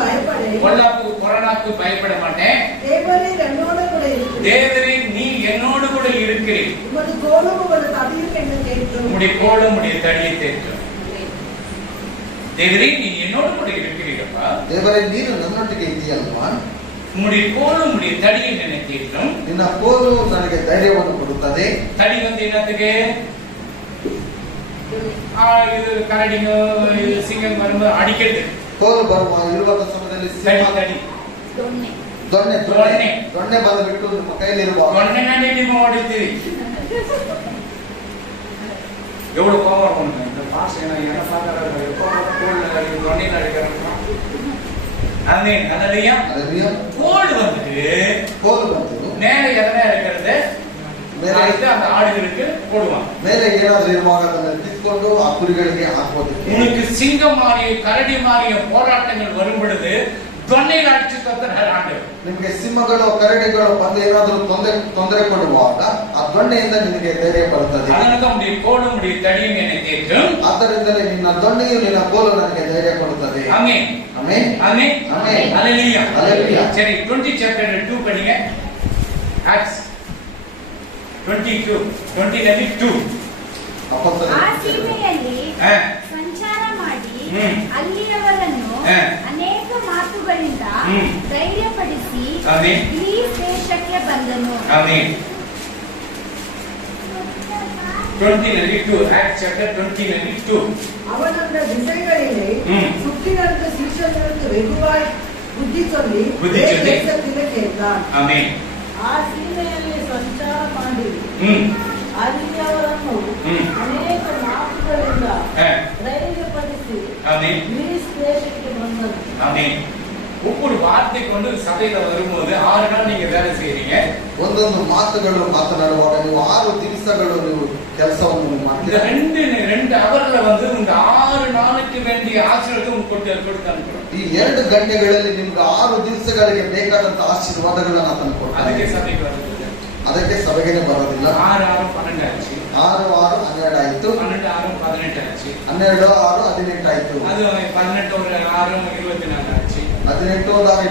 கொரோனாக்கு பயப்பட மாட்டேன். தேவரீர் என்னோடு கூட இருக்கிறீர். தேவரீர் நீ என்னோடு கூட இருக்கிறீர். உமது கோலும் உமது தடியும் என்னை தேற்றும். உம்முடைய கோலும் உம்முடைய தடியை தேற்றும். தேவரீர் நீ என்னோடு கூட இருக்கிறீரப்பா. ದೇವರೇ ನೀನು ನನ್ನೊಟ್ಟಿಗೆ ಇದೆಯಲ್ವಾ? உம்முடைய கோலும் உம்முடைய தடியும் என்னை தேற்றும். ನಿನ್ನ ಕೋಲು ನನಗೆ ಧೈರ್ಯವನ್ನು ಕೊಡುತ್ತದೆ. தடி வந்து என்னத்துக்கு? ಇದು ಕರಡಿಗ ಸಿಂಗಲ್ ಬರುವ ಅಡಿಕೆದು ಕೋಲು ಇರುವಂತ ಸಮಯದಲ್ಲಿ ದೊಣ್ಣೆ ಬಂದುಬಿಟ್ಟು ನಿಮ್ಮ ಕೈಲಿರುವ ದೊಣ್ಣೆನೇ ನಿಮ್ಮ ಹೊಡಿತೀವಿ. எவ்வளவு கோவம் இருக்கும் இந்த பாஸ் என்ன பார்க்கறாங்க தொண்டையில அடிக்கிறாங்க. ஆமென். ஹல்லேலூயா. கோல் வந்துட்டு நேர எதனா இருக்கிறது அந்த ஆடுகளுக்கு போடுவான். ಮೇಲೆ ಏನಾದ್ರೂ ಇರುವಾಗ ಅದನ್ನು ಕಿತ್ಕೊಂಡು ಆ ಕುರಿಗಳಿಗೆ ಹಾಕೋದಕ್ಕೆ. உனக்கு சிங்கம் மாறிய கரடி மாறிய போராட்டங்கள் வரும் பொழுது தொண்டையில் அடிச்சு கர்த்தர் ஆண்டவர். ನಿಮಗೆ ಸಿಂಹಗಳು ಕರಡಿಗಳು ಬಂದು ಏನಾದ್ರೂ ತೊಂದರೆ ಕೊಡುವಾಗ ಆ ದೊಣ್ಣೆಯಿಂದ ನಿನಗೆ ಧೈರ್ಯ ಬರುತ್ತದೆ. ಅದಕ್ಕೆ ಉடைய ಕೋಲು ಉடைய ತಡಿயும் என்னை தேற்றும். ಆದ್ದರಿಂದಲೇ ನಿನ್ನ ದೊಣ್ಣೆಯು ನಿನ್ನ ಕೋಲು ನನಗೆ ಧೈರ್ಯ ಕೊಡುತ್ತದೆ. ಆಮೆನ್. ಆಮೆನ್. ಆಮೆನ್. ಆಮೆನ್. ஹல்லேலூயா. ஹல்லேலூயா. சரி 20 chapter 2 படிங்க. Acts 20:2. ಆ ಸೀಮೆಯಲ್ಲಿ ಸಂಚಾರ ಮಾಡಿ ಅಲ್ಲಿಯವರನ್ನು ಅನೇಕ ಮಾತುಗಳಿಂದ ಧೈರ್ಯಪಡಿಸಿ ಗ್ರೀಸ್ ದೇಶಕ್ಕೆ ಬಂದನು. 20:2. Acts chapter 20:2. அவனந்த திசைகளிலே சுற்றிலிருந்த சீஷர்களுக்கு வெகுவாய் புத்தி சொல்லி தேசத்திலே கேட்டான். ஆமென். ಆ ಸೀಮೆಯಲ್ಲಿ ಸಂಚಾರ ಮಾಡಿ ಅಲ್ಲಿಯವರನ್ನು ಅನೇಕ ಮಾತುಗಳಿಂದ ಧೈರ್ಯಪಡಿಸಿ ಗ್ರೀಸ್ ದೇಶಕ್ಕೆ ಬಂದರು. ஆமென். ஒவ்வொரு வார்த்தை கொண்டு சபையில வரும்போது 6 நாள் நீங்க வேலை செய்றீங்க. ಒಂದೊಂದು ಮಾತುಗಳು ಮಾತನಾಡುವಾಗ ನೀವು 6 ದಿವಸಗಳು ನೀವು ಕೆಲಸವನ್ನು ಮಾಡ್ತೀರಾ. ரெண்டு அவர்ல வந்து இந்த 6 நாளுக்கு வேண்டிய ஆசீர்வாதம் கொடுத்தாங்க. ಈ 2 ಗಂಟೆಗಳಲ್ಲಿ ನಿಮ್ಗೆ 6 ದಿವಸಗಳಿಗೆ ಬೇಕಾದಂತ ಆಶೀರ್ವಾದಗಳನ್ನು ಆತನು ಕೊಡ್ತಾನೆ. ಅದಕ್ಕೆ ಸಭೆಗೆ ಬರೋದಿಲ್ಲ. ಅದಕ್ಕೆ ಸಭೆಗೆ ಬರೋದಿಲ್ಲ. 6 6 12 ಆಯ್ತು. 6 6 12 ಆಯ್ತು. 12 6 18 ಆಯ್ತು. 12 6 18 ಆಯ್ತು. ಅದು 18 6 24 ಆಯ್ತು. 18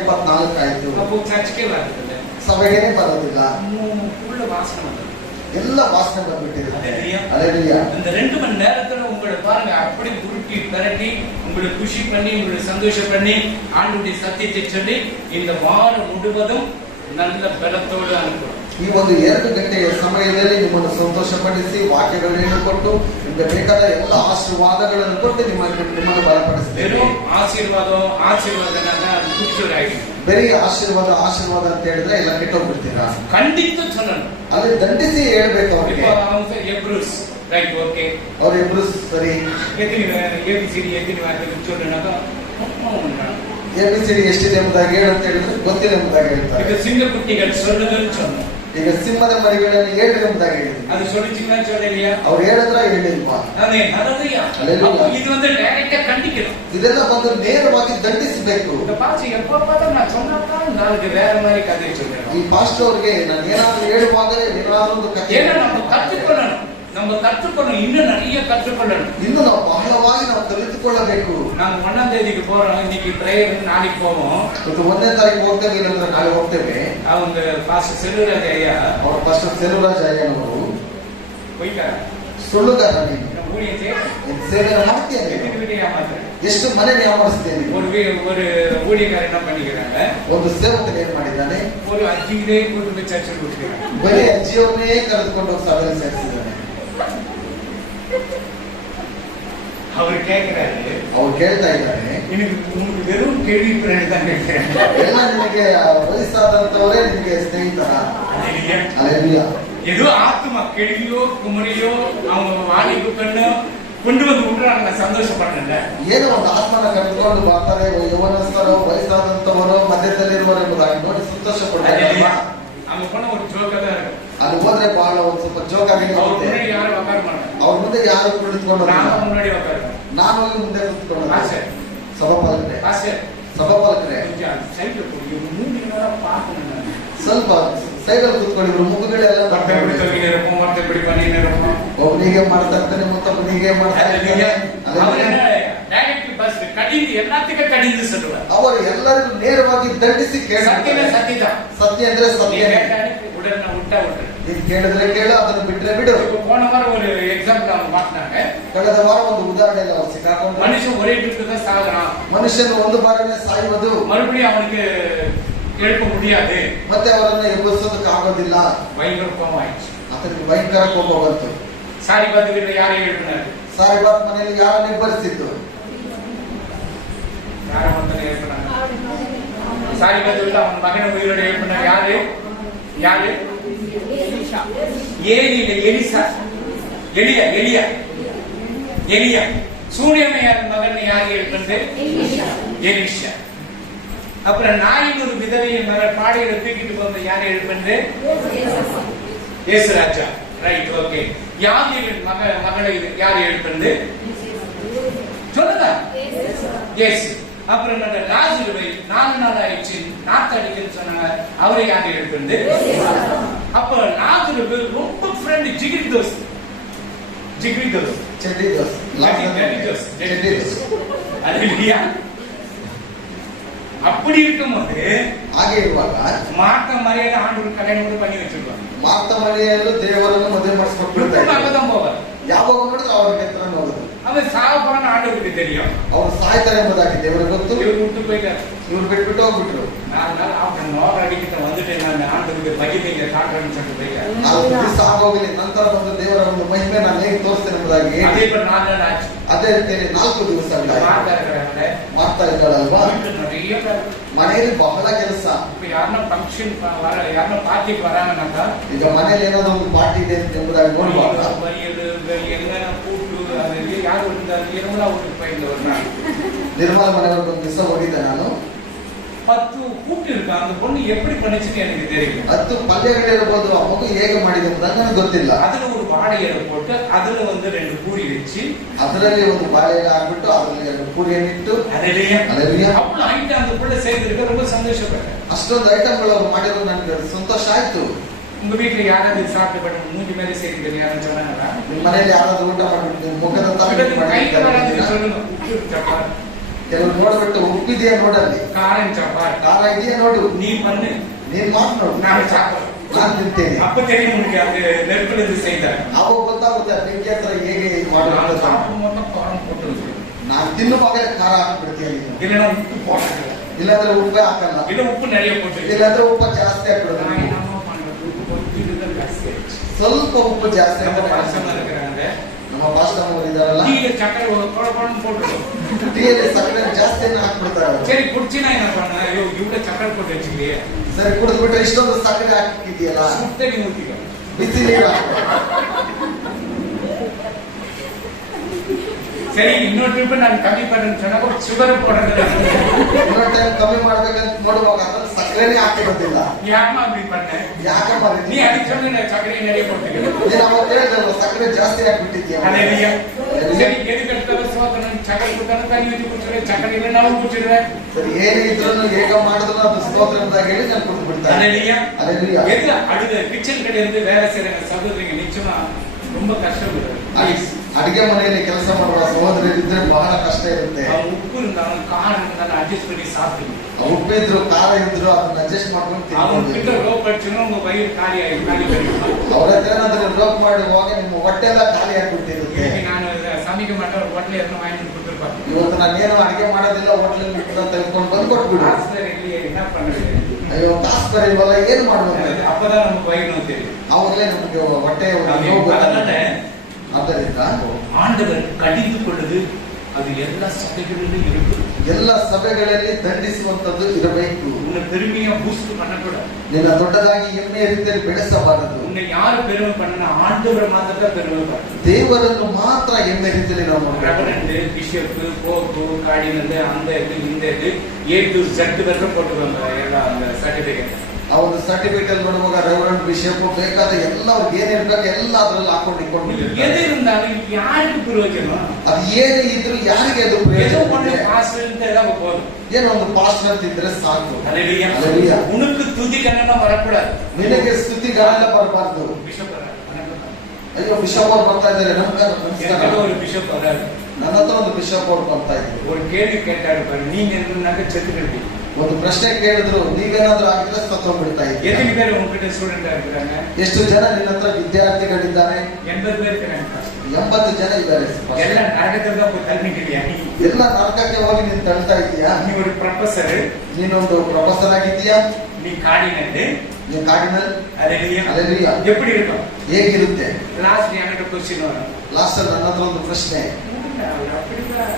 24 ಆಯ್ತು. ಅಪ್ಪು ಚರ್ಚ್ಗೆ ಬರ್ತದೆ. ಸಭೆಗೆ ಬರೋದಿಲ್ಲ. ಫುಲ್ ವಾಸನೆ ಬರ್ತದೆ. ಎಲ್ಲ ವಾಸನೆ ಬಂದ್ಬಿಟ್ಟಿದೆ. ஹல்லேலூயா. இந்த 2 மணி நேரத்துல உங்களை பாருங்க அப்படி உருட்டி பரட்டி உங்களை குஷி பண்ணி உங்களை சந்தோஷம் பண்ணி ஆண்டவருடைய சத்தியத்தை சொல்லி இந்த வாரம் முழுவதும் நல்ல பலத்தோடு அனுப்புறோம். ಈ ಒಂದು 2 ಗಂಟೆಯ ಸಮಯದಲ್ಲಿ ನಿಮ್ಮನ್ನು ಸಂತೋಷಪಡಿಸಿ ವಾಕ್ಯಗಳನ್ನು ಕೊಟ್ಟು ನಿಮಗೆ ಬೇಕಾದ ಎಲ್ಲ ಆಶೀರ್ವಾದಗಳನ್ನು ಕೊಟ್ಟು ನಿಮ್ಮನ್ನು ಬಲಪಡಿಸ್ತೇವೆ. ಆಶೀರ್ವಾದನ ಕುಡಿಸೋರಾಗಿ ಬರೀ ಆಶೀರ್ವಾದ ಅಂತ ಹೇಳಿದ್ರೆ ಎಲ್ಲ ಕೆಟ್ಟೋಗ್ಬಿಡ್ತೀರಾ? ಖಂಡಿತ சொல்லணும். ಅಲ್ಲಿ ದಂಡಿಸಿ ಹೇಳ್ಬೇಕು ಅವ್ರಿಗೆ. ಎಬ್ರೂಸ್ ರೈಟ್ ಓಕೆ ಅವ್ರು ಎಬ್ರೂಸ್ ಸರಿ. ABCD சொல்லணும்னாக்க ABCD ಎಷ್ಟಿದೆ ಎಂಬುದಾಗಿ ಹೇಳು ಅಂತ ಹೇಳಿದ್ರೆ ಗೊತ್ತಿಲ್ಲ ಎಂಬುದಾಗಿ ಹೇಳ್ತಾರೆ. ಇದು ಸಿಂಗಪುಟ್ಟಿಗಳು சொல்லுங்கன்னு சொன்னோம். ಈಗ ಸಿಂಹದ ಮರಿಗಳನ್ನು ಹೇಳ್ರಿ ಎಂಬುದಾಗಿ ಹೇಳಿದ್ರು. அது சொல்லிச்சுன்னா சொல்லலையா? ಅವ್ರು ಹೇಳಿದ್ರ ಹೇಳಿಲ್ವಾ? ಅದೇ ಹalleluya. Hallelujah. இது வந்து டைரக்டா கண்டிக்கணும். ಇದೆಲ್ಲ ಬಂದು ನೇರವಾಗಿ ದಂಡಿಸಬೇಕು. இந்த பாசி எப்ப பார்த்தாலும் நான் சொன்னாக்கா நாளைக்கு வேற மாதிரி கதை சொல்றேன். ಈ ಪಾಸ್ಟರ್ ಅವ್ರಿಗೆ ನಾನು ಏನಾದ್ರು ಹೇಳುವಾಗಲೇ ಏನಾದ್ರು ಒಂದು ಕಥೆ ஏன்னா நம்ம கற்றுக்கொள்ளணும். இன்னும் நிறைய கற்றுக்கொள்ளணும். ಇನ್ನು ನಾವು ಬಹಳವಾಗಿ ನಾವು ಕಲಿತುಕೊಳ್ಳಬೇಕು. ನಾವು 1ನೇ தேதிக்கு போறோம். இன்னைக்கு பிரேயர் நாளைக்கு போவோம். ಇದು 1ನೇ ತಾರೀಕು ಹೋಗ್ತೇವೆ, ಇಲ್ಲಂದ್ರೆ ನಾಳೆ ಹೋಗ್ತೇವೆ. அவங்க பாஸ்டர் செல்வராஜ் ஐயா, ಅವ್ರ ಪಾಸ್ಟರ್ ಸೆಲ್ವರಾಜ್ ಅಯ್ಯನವರು போயிட்டாங்க. ಸುಳ್ಳುಗಾರ. ನೀನು ஊழியத்தை ಸೇವೆ ಮಾಡ್ತೇನೆ, ಎಷ್ಟು ಮನೆ ಯಾಮರಿಸ್ತೇನೆ. ஒரு ஊழியக்காரர் என்ன பண்ணிக்கிறாங்க, ಒಂದು ಸೇವಕನ ಏನ್ ಮಾಡಿದ್ದಾನೆ, ஒரு ಅಜ್ಜಿಗೆ ಕೂತು ಚರ್ಚೆ ಕೊಟ್ಟಿದ್ದಾರೆ. ಬರೀ ಅಜ್ಜಿಯವ್ರನ್ನೇ ಕರೆದುಕೊಂಡು ಸಭೆಯಲ್ಲಿ ಸೇರಿಸಿದ್ದಾನೆ. அவர் கேட்கிறாரு, ಅವ್ರು ಕೇಳ್ತಾ ಇದ್ದಾರೆ, உங்களுக்கு வெறும் கேள்வி தான் கேட்கிறேன், ಎಲ್ಲ ನಿಮಗೆ ವಯಸ್ಸಾದಂತವರೇ ನಿಮಗೆ ಸ್ನೇಹಿತರ? அல்லேலூயா. ஏதோ ஆத்மா கேள்வியோ குமரியோ அவங்க வாலிபு கண்ணு கொண்டு வந்து விட்டுறாங்க, ಸಂತೋಷಪಡಲ್ಲ. ಏನೋ ಒಂದು ಆತ್ಮನ ಕರೆದುಕೊಂಡು ಬರ್ತಾರೆ, ಯೌವನಸ್ಥರು, ವಯಸ್ಸಾದಂತವರು, ಮಧ್ಯದಲ್ಲಿರುವರು ಎಂಬುದಾಗಿ ನೋಡಿ ಸಂತೋಷ ಪಡ್ತಾರೆ. அவங்க போன ஒரு ಜೋಕ தான் இருக்கும். ಅಲ್ಲಿ ಹೋದ್ರೆ ಬಹಳ ಒಂದು ಸ್ವಲ್ಪ ಜೋಕ್ ಆಗಿ ಯಾರು ಉಪಕಾರ ಮಾಡಲ್ಲ. ಅವ್ರ ಮುಂದೆ ಯಾರು ಕುಳಿತುಕೊಂಡು ಮುன்னாಡಿ ಉಪಕಾರ, ನಾನು ಹೋಗಿ ಮುಂದೆ ಕುಳಿತುಕೊಂಡು ಆಸೆ ಸಭಾಪಾಲಕರೇ, ಆಸೆ ಸಭಾಪಾಲಕರೇ ಸೈಡ್ ಸ್ವಲ್ಪ ಸೈಡ್ ಅಲ್ಲಿ ಕುತ್ಕೊಂಡು ಇವ್ರು ಮುಖಗಳೆಲ್ಲ ಒಬ್ಬನಿಗೆ ಮಾಡ್ತಾ ಇರ್ತಾನೆ, ಮತ್ತೊಬ್ಬನಿಗೆ ಮಾಡ್ತಾ ಇರ್ತಾನೆ. ಅವರು ಎಲ್ಲರಿಗೂ ನೇರವಾಗಿ ದಂಡಿಸಿ ಸತ್ಯ ಅಂದ್ರೆ ಸತ್ಯ. ನೀನ್ ಕೇಳಿದ್ರೆ ಕೇಳು, ಅದನ್ನು ಬಿಟ್ರೆ ಬಿಡು. ಕಳೆದ ವಾರ ಒಂದು ಉದಾಹರಣೆ ಅವ್ರು ಸಿಕ್ಕಾಕೊಂಡು, ಮನುಷ್ಯನು ಒಂದು ಬಾರಿನೇ ಸಾಯುವುದು, ಮರುಪಡಿ ಅವನಿಗೆ எழுப்ப முடியாது, ಮತ್ತೆ ಅವರನ್ನ ಎಬ್ಬಿಸೋದಕ್ಕೆ ಆಗೋದಿಲ್ಲ. பயங்கர கோபம் ஆயிடுச்சு. ಅದಕ್ಕೆ ಭಯಂಕರ ಕೋಪ ಬಂತು. சாரிபாத் வீட்டுல யாரை எழுப்பினாரு? ಸಾರಿಬಾತ್ ಮನೆಯಲ್ಲಿ ಯಾರನ್ನ ಎಬ್ಬರಿಸಿತ್ತು? யார மந்தனை எழுப்பினாங்க? சாரிபாத் வீட்டுல அவன் மகனை உயிரோட எழுப்பினார் யாரு? யாரு? எலிசா. எலியா. சூனியமையார் மகனை யாரு எழுப்பினது? எலிஷா. அப்புறம் நாயின் ஒரு விதவையை பாடையில தூக்கிட்டு போன யாரை எழுப்பினது? ஏசுராஜா. Right, okay. யாமியின் மகளை யாரை எழுப்பினது? சொல்லுங்க. எஸ். அப்புறம் லாசருவை 4 நாள் ஆயிடுச்சு நாத்து அடிக்கன்னு சொன்னாங்க, அவரை யாரை எழுப்பினது? அப்ப லாசருக்கு ரொம்ப ஃப்ரெண்ட், ஜிகிரி தோஸ்த். அல்லேலூயா. அப்படி இருக்கும்போது ಹಾಗೆ ಇರುವಾಗ மார்த்த மரியாதை ஆண்டவர் கல்யாணம் பண்ணி வச்சிருவாங்க. ಮಾರ್ತ ಮರಿಯಲು ದೇವರನ್ನು ಮದುವೆ ಮಾಡಿಸ್ಕೊಟ್ಬಿಡ್ತಾರೆ. அங்கதான் போவார். ಯಾವಾಗ ನೋಡಿದ್ರೆ ಅವ್ರ ಹತ್ರ ಹೋಗುದು. அவன் சாக போறான்னு ஆண்டவருக்கு தெரியும். ಅವ್ರು ಸಾಯ್ತಾರೆ ಎಂಬುದಾಗಿ ದೇವರಿಗೆ ಗೊತ್ತು. இவர் விட்டு போயிட்டார். ಇವ್ರು ಬಿಟ್ಬಿಟ್ಟು ಹೋಗ್ಬಿಟ್ರು. நான் அவன் நோக அடிக்கிட்ட வந்துட்டு ನಾನು ஆண்டவருக்கு மகிமையை காட்டுறேன்னு சொல்லிட்டு போயிட்டார். 4 ದಿವಸ ಆಗೋಗಲಿ, ನಂತರ ಒಂದು ದೇವರ ಒಂದು ಮಹಿಮೆ ನಾನು ಹೇಗೆ ತೋರಿಸ್ತೇನೆ ಎಂಬುದಾಗಿ அதே போல 4 ನಾள் ಆಯ್ತು. ಅದೇ ರೀತಿಯಲ್ಲಿ 4 ದಿವಸ ಮಾಡ್ತಾ ಇದ್ದಾಳಲ್ವಾ. நிறைய ಮನೆಯಲ್ಲಿ ಬಹಳ ಕೆಲಸ. இப்ப யாருன்னா ஃபங்க்ஷன் வர, யாருன்னா பார்ட்டிக்கு வராங்கன்னாக்கா, ಈಗ ಮನೆಯಲ್ಲಿ ಏನಾದ್ರು ಒಂದು ಪಾರ್ಟಿ ಇದೆ ಎಂಬುದಾಗಿ ನೋಡುವಾಗ என்ன கூட்டு அது யாರು ನಿರ್ಮಲಾ ಊರಿಗೆ போயிருந்த ஒரு நாள் ನಿರ್ಮಲ ಮನೆಯವ್ರಿಗೆ ಒಂದು ದಿವಸ ಹೋಗಿದ್ದೆ ನಾನು. 10 கூட்டு இருக்கு. அந்த பொண்ணு எப்படி பண்ணுச்சுன்னு எனக்கு தெரியும். 10 ಪಲ್ಯಗಳಿರಬಹುದು, ಆ ಮಗು ಹೇಗೆ ಮಾಡಿದೆ ಎಂಬುದಾಗಿ ನನಗೆ ಗೊತ್ತಿಲ್ಲ. அதுல ஒரு வாழை இலை போட்டு அதுல வந்து 2 பூரி வச்சு ಅದರಲ್ಲಿ ಒಂದು ಬಾಳೆ ಎಲೆ ಹಾಕ್ಬಿಟ್ಟು ಅದರಲ್ಲಿ 2 ಪೂರಿಯನ್ನಿಟ್ಟು அவ்வளவு ஐட்டம் அந்த புள்ள செய்திருக்க ரொம்ப சந்தோஷப்பட்டேன். ಅಷ್ಟೊಂದು ಐಟಮ್ಗಳು ಅವ್ರು ಮಾಡಿರೋದು ನನಗೆ ಸಂತೋಷ ಆಯ್ತು. உங்க வீட்டுல யாராவது சாப்பிட்டு பண்ண மூஞ்சி மாதிரி செய்யுங்க யாரும் சொன்னாங்களா? ನಿಮ್ಮ ಮನೆಯಲ್ಲಿ ಯಾರಾದ್ರೂ ಊಟ ಮಾಡ್ಬಿಟ್ಟು ಮುಖದ சொல்லுங்க. ಕೆಲವರು ನೋಡ್ಬಿಟ್ಟು ಉಪ್ಪಿದೆಯಾ ನೋಡಲ್ಲಿ, காரம் சாப்பாடு ಖಾರ ಇದೆಯಾ ನೋಡು, நீ பண்ணு, ನೀನ್ ಮಾತನಾಡು, நான் சாப்பிடுறேன், ನಾನು ತಿಂತೇನೆ. அப்ப தெரியும் உனக்கு அது நெருப்பிலிருந்து செய்தார். ಅವಾಗ ಗೊತ್ತಾಗುತ್ತೆ ಬೆಂಕಿ ಹತ್ರ ಹೇಗೆ ಮಾಡೋದು. சாப்பிடும் போது காரம் போட்டு ನಾನು ತಿನ್ನುವಾಗ ಖಾರ ಹಾಕ್ಬಿಡ್ತೀನಿ, இல்லைன்னா உப்பு போடுறது, ಇಲ್ಲಾಂದ್ರೆ ಉಪ್ಪೇ ಹಾಕಲ್ಲ, ಇಲ್ಲ ಉಪ್ಪು நிறைய போட்டு, ಇಲ್ಲಾಂದ್ರೆ ಉಪ್ಪು ಜಾಸ್ತಿ ಹಾಕ್ಬಿಡೋದು. ಸ್ವಲ್ಪ ಉಪ್ಪು ಜಾಸ್ತಿ இருக்கிறாங்க. ನಮ್ಮ ಪಾಸ್ಟರ್ ಅವರು ಇದಾರಲ್ಲ, சக்கரை போட்டு ಟೀಯಲ್ಲಿ ಸಕ್ಕರೆ ಜಾಸ್ತಿನ ಹಾಕ್ಬಿಡ್ತಾರೆ. சரி குடிச்சினா என்ன பண்ண, ஐயோ இவ்வளவு சக்கரை போட்டு வச்சுக்கலையே, ಸರಿ ಕುಡಿದ್ಬಿಟ್ರೆ ಇಷ್ಟೊಂದು ಸಕ್ಕರೆ ಹಾಕಿದೆಯಲ್ಲ, ಸುತ್ತಣಿ ஊத்திக்க, ಬಿಸಿ ನೀರು சரி இன்னொரு ட்ரிப் நான் கம்மி பண்றேன்னு சொன்னா சுகர் போடுறது ಇನ್ನೊಂದು ಟೈಮ್ ಕಮ್ಮಿ ಮಾಡ್ಬೇಕಂತ ನೋಡುವಾಗ ಅದ್ರಲ್ಲಿ ಸಕ್ಕರೆನೇ ಹಾಕಿರೋದಿಲ್ಲ. ಯಾಕಮ್ಮ அப்படி பண்ண? ಯಾಕಮ್ಮ நீ அதுக்கு சொன்ன சக்கரை நிறைய போட்டுக்கிட்டு ನೀನು ಅವತ್ತು ಹೇಳಿದ್ರಲ್ಲ ಸಕ್ಕರೆ ಜಾಸ್ತಿ ಹಾಕ್ಬಿಟ್ಟಿದ್ಯಾ. ಅದೇನಿಯ ಸರಿ ಎದು ಕಟ್ಟದ ಸೋತನ ಚಕ್ಕರೆ ಕುಟ್ಟನ ತನಿ ಊದಿ ಕುಟ್ಟಿದ್ರೆ ಚಕ್ಕರೆ ಇಲ್ಲ ನಾವು ಕುಟ್ಟಿದ್ರೆ ಸರಿ ಏನೇ ಇದ್ರೂ ಹೇಗ ಮಾಡಿದ್ರು ಅದು ಸ್ತೋತ್ರ ಅಂತ ಹೇಳಿ ನಾನು ಕೊಟ್ಟು ಬಿಡ್ತಾರೆ. ಅದೇನಿಯ ಅದೇನಿಯ எதுல அடுத்த கிச்சன் கடையில இருந்து வேலை செய்யற சகோதரிங்க நிச்சயமா ரொம்ப கஷ்டம் இருக்கு. ಅಡಿಗೆ ಮನೆಯಲ್ಲಿ ಕೆಲಸ ಮಾಡುವ ಸಹೋದರರಿದ್ರೆ ಬಹಳ ಕಷ್ಟ ಇರುತ್ತೆ. ಉಪ್ಪು இருந்தாலும் ಖಾರ இருந்தாலும் ಅಡ್ಜಸ್ಟ್ பண்ணி சாப்பிடுங்க. ಉಪ್ಪಿದ್ರು ಖಾರ ಇದ್ರು ಅದನ್ನ ಅಡ್ಜಸ್ಟ್ ಮಾಡ್ಕೊಂಡು ತಿನ್ನೋದು. ರೋಗ ಪಡ್ಚಿನೋ ಉங்க ವೈರ್ ಖಾಲಿ ಅವ್ರ ಹತ್ರ ಏನಾದ್ರೂ ರೋಗ ಮಾಡುವಾಗ ನಿಮ್ಮ ಹೊಟ್ಟೆ ಎಲ್ಲ ಖಾಲಿ ಆಗ್ಬಿಟ್ಟಿರುತ್ತೆ. ನಾನು ಸಮಿಗೆ ಮಾಡ ಹೋಟ್ಲೆ ಹತ್ರ ವಾங்கி கொடுத்துருப்பாங்க. ಇವತ್ತು ನಾನೇನು ಅಡಿಗೆ ಮಾಡೋದಿಲ್ಲ ಹೋಟ್ಲಲ್ಲಿ ಬಿಟ್ಟು ತೆಗೆದುಕೊಂಡು ಬಂದು ಕೊಟ್ಬಿಡು. என்ன பண்ணுறது? ಅಯ್ಯೋ ಕಾಸು ಬರೀವಲ್ಲ ಏನು ಮಾಡ್ಬೇಕು? அப்பதான் நமக்கு வயிறு நோய் தெரியும். ಅವಾಗಲೇ ನಮಗೆ ಹೊಟ್ಟೆ ಆದ್ದರಿಂದ ஆண்டவர் கடிந்து கொள்வது அது எல்லா சபைகளிலும் இருக்கு. ಎಲ್ಲ ಸಭೆಗಳಲ್ಲಿ ದಂಡಿಸುವಂತದ್ದು ಇರಬೇಕು. உன்னை பெருமையா பூஸ்ட் பண்ணக்கூடாது. ನಿನ್ನ ದೊಡ್ಡದಾಗಿ ಹೆಮ್ಮೆಯ ರೀತಿಯಲ್ಲಿ ಬೆಳೆಸಬಾರದು. உன்னை ಯಾರು பெருமை பண்ணனா ஆண்டவர் ಮಾತ್ರ பெருமை பண்ணணும். ದೇವರನ್ನು ಮಾತ್ರ ಹೆಮ್ಮೆ ರೀತಿಯಲ್ಲಿ ನಾವು ரெவரண்ட் பிஷப் போப்பு கார்டினல் அந்த இது இந்த இது A to Z வரைக்கும் போட்டுருவாங்க எல்லாம் அந்த சர்டிபிகேட். ಆ ಒಂದು ಸರ್ಟಿಫಿಕೇಟ್ ಕೊಡುವಾಗ ರೆವರೆಂಟ್ ಬಿಷಪ್ ಬೇಕಾದ ಎಲ್ಲ ಅವ್ರಿಗೆ ಏನಿರ್ಬೇಕು ಎಲ್ಲ ಅದ್ರಲ್ಲಿ ಹಾಕೊಂಡು எது இருந்தாலும் யாருக்கு பிரயோஜனம்? ಅದು ಏನೇ ಇದ್ರು ಯಾರಿಗೆ ಅದು ஏதோ ஒண்ணு பாஸ் இருந்தா போதும். ಏನೋ ಒಂದು ಪಾಸ್ಟರ್ ಅಂತ ಇದ್ರೆ ಸಾಕು. ஹalleluya. ஹalleluya. உனக்கு துதி கண்ணன வரக்கூடாது. ನಿನಗೆ ಸ್ತುತಿ ಗಾನ ಬರಬಾರದು. ಬಿಷಪ್ ಅಯ್ಯೋ ಬಿಷಪ್ ಅವರು ಬರ್ತಾ ಇದ್ದಾರೆ ನಮಸ್ಕಾರ. ஒரு பிஷப் வராரு. ನನ್ನ ಹತ್ರ ಒಂದು ಬಿಷಪ್ ಅವರು ಬರ್ತಾ ಇದ್ರು. ஒரு கேள்வி கேட்டாரு பாரு, நீங்க என்னன்னாக்க செத்துக்கிட்டு ಒಂದು ಪ್ರಶ್ನೆ ಕೇಳಿದ್ರು, ನೀವೇನಾದ್ರೂ ಆಗಿದ್ರೆ ಸತ್ತೋಗ್ಬಿಡ್ತಾ ಇದ್ದೀರಿ. எத்தனை பேர் உங்ககிட்ட ಸ್ಟೂಡೆಂಟ್ இருக்கிறாங்க? ಎಷ್ಟು ಜನ ನಿನ್ನ ಹತ್ರ ವಿದ್ಯಾರ್ಥಿಗಳಿದ್ದಾರೆ? 80 பேர் இருக்கிறாங்க. 80 ಜನ ಇದ್ದಾರೆ. ಎಲ್ಲ ನರಕಕ್ಕೆ தான் போய் தள்ளிக்கிட்டியா? ಎಲ್ಲ ನರಕಕ್ಕೆ ಹೋಗಿ ನೀನು ತಳ್ತಾ ಇದೀಯಾ? நீ ஒரு ப்ரொஃபசர், ನೀನೊಂದು ಪ್ರೊಫೆಸರ್ ಆಗಿದ್ದೀಯಾ? நீ கார்டினல், ನೀನು ಕಾರ್ಡಿನಲ್. ஹalleluya. ஹalleluya. எப்படி இருக்கும்? ಹೇಗಿರುತ್ತೆ? லாஸ்ட் என்கிட்ட क्वेश्चन வரும். ಲಾಸ್ಟ್ ಅಲ್ಲಿ ನನ್ನ ಹತ್ರ ಒಂದು ಪ್ರಶ್ನೆ. அப்படிதான்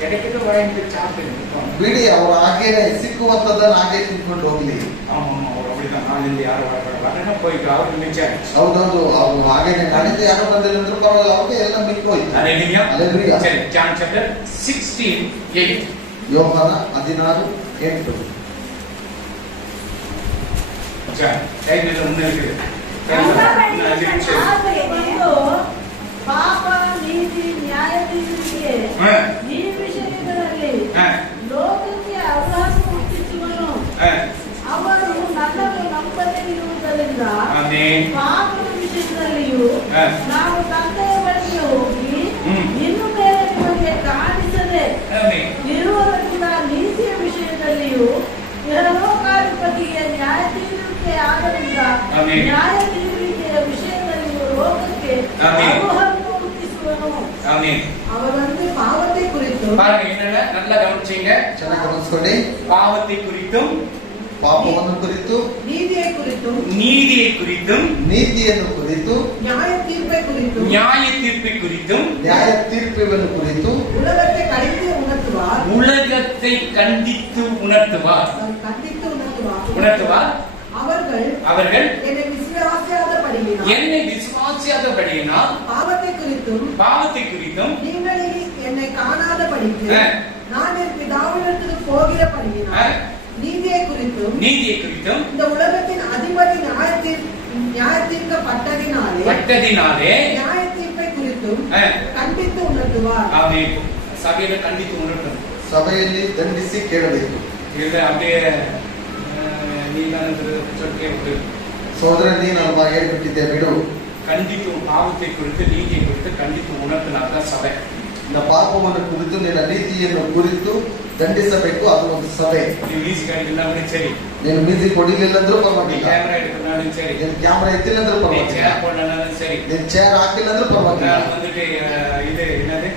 கிடைக்கிற வாங்கி சாப்பிட்டு ಬಿಡಿ, ಅವರು ಹಾಗೇನೆ ಸಿಕ್ಕುವಂತದ್ದನ್ನ ಹಾಗೆ ತಿನ್ಕೊಂಡು ಹೋಗ್ಲಿ. ஆமா அவர் அப்படிதான் நாளிಂದ ಯಾರು வரணும் போயிட்டு ಅವರು ನಿಜ. ಹೌದೌದು, ಅವರು ಹಾಗೇನೆ ನಾಳಿಂದ ಯಾರು ಬಂದಿಲ್ಲ ಅಂದ್ರೂ ಪರವಾಗಿಲ್ಲ, ಅವ್ರಿಗೆ ಎಲ್ಲ ಮಿಕ್ಕೋಯ್ತು. ஹalleluya. ஹalleluya. சரி, ஜான் சாப்டர் 16:8. ಯೋಹಾನ 16:8. ஜான் டைம்ல முன்ன இருக்குது. ಪಾಪ ನೀತಿ ನ್ಯಾಯ ತೀರ್ಪಿಗೆ ಈ ವಿಷಯಗಳಲ್ಲಿ ಲೋಕಕ್ಕೆ ಅವಕಾಶ ಹುಟ್ಟಿಸುವನು. ಅವರು ನನ್ನನ್ನು ನಂಬದೇ ಇರುವುದರಿಂದ ಪಾಪದ ವಿಷಯದಲ್ಲಿಯೂ ನಾವು ತಂದೆಯ ಬಳಿಗೆ ಹೋಗಿ ಇನ್ನು ಮೇಲೆ ನಿಮಗೆ ಕಾಣಿಸದೆ ಇರುವುದರಿಂದ ನೀತಿಯ ವಿಷಯದಲ್ಲಿಯೂ ಲೋಕಾಧಿಪತಿಗೆ ನ್ಯಾಯ ತೀರ್ಪಿಗೆ ಆದ್ದರಿಂದ ನ್ಯಾಯ ತೀರ್ಪಿಕೆಯ ವಿಷಯದಲ್ಲಿಯೂ ಲೋಕಕ್ಕೆ ಅನುಭವವನ್ನು ಹುಟ್ಟಿಸುವನು. அவர் வந்து பாவத்தை குறித்தும் பாருங்க என்னென்ன நல்லா கவனிச்சீங்க, ಚೆನ್ನಾಗಿ ಗಮನಿಸ್ಕೊಳ್ಳಿ. பாவத்தை குறித்தும் ಪಾಪವನ್ನು ಕುರಿತು, நீதியை குறித்தும் நீதியை குறித்தும் ನೀತಿಯನ್ನು ಕುರಿತು, நியாய தீர்ப்பை குறித்தும் நியாய தீர்ப்பை குறித்தும் ನ್ಯಾಯ ತೀರ್ಪನ್ನು ಕುರಿತು உலகத்தை கண்டித்து உணர்த்துவார். உலகத்தை கண்டித்து உணர்த்துவார். அவர்கள் என்னை விசுவாசியாதபடியினால் பாவத்தை குறித்தும் நீங்கள் என்னை காணாதபடிக்கு நான் என் பிதாவினிடத்துக்கு போகிறபடியினால் நீதியை குறித்தும் இந்த உலகத்தின் அதிபதி நியாய தீர்க்கப்பட்டதினாலே நியாய தீர்ப்பை குறித்தும் கண்டித்து உணர்த்துவார். சபையில கண்டித்து உணர்த்தும், ಸಭೆಯಲ್ಲಿ ದಂಡಿಸಿ ಕೇಳಬೇಕು. இல்ல அப்படியே நீதான் ಸೋದರ ನೀನು ಹೇಳ್ಬಿಟ್ಟಿದ್ದೆ ಬಿಡು. கண்டித்து பாவத்தை குறித்து நீதியை குறித்து கண்டித்து உணர்த்தினால்தான் சபை. இந்த ಪಾಪವನ್ನು ಕುರಿತು ನಿನ್ನ ನೀತಿಯನ್ನು ಕುರಿತು ದಂಡಿಸಬೇಕು, ಅದು ಒಂದು ಸಭೆ. ನೀವು ಮ್ಯೂಸಿಕ್ ಹಾಡಿಲ್ಲ ಸರಿ, ನೀನು ಮ್ಯೂಸಿಕ್ ಹೊಡಿಲಿಲ್ಲ ಅಂದ್ರೂ ಪರವಾಗಿಲ್ಲ, ಕ್ಯಾಮ್ರಾ ಇಟ್ಕೊಂಡ್ರು ಸರಿ, ನೀನು ಕ್ಯಾಮ್ರಾ ಎತ್ತಿಲ್ಲ ಅಂದ್ರೂ ಪರವಾಗಿಲ್ಲ, ಚೇರ್ ಕೊಂಡಾலும் ಸರಿ, ನೀನು ಚೇರ್ ಹಾಕಿಲ್ಲ ಅಂದ್ರೂ ಪರವಾಗಿಲ್ಲ, வந்துட்டு இது என்னது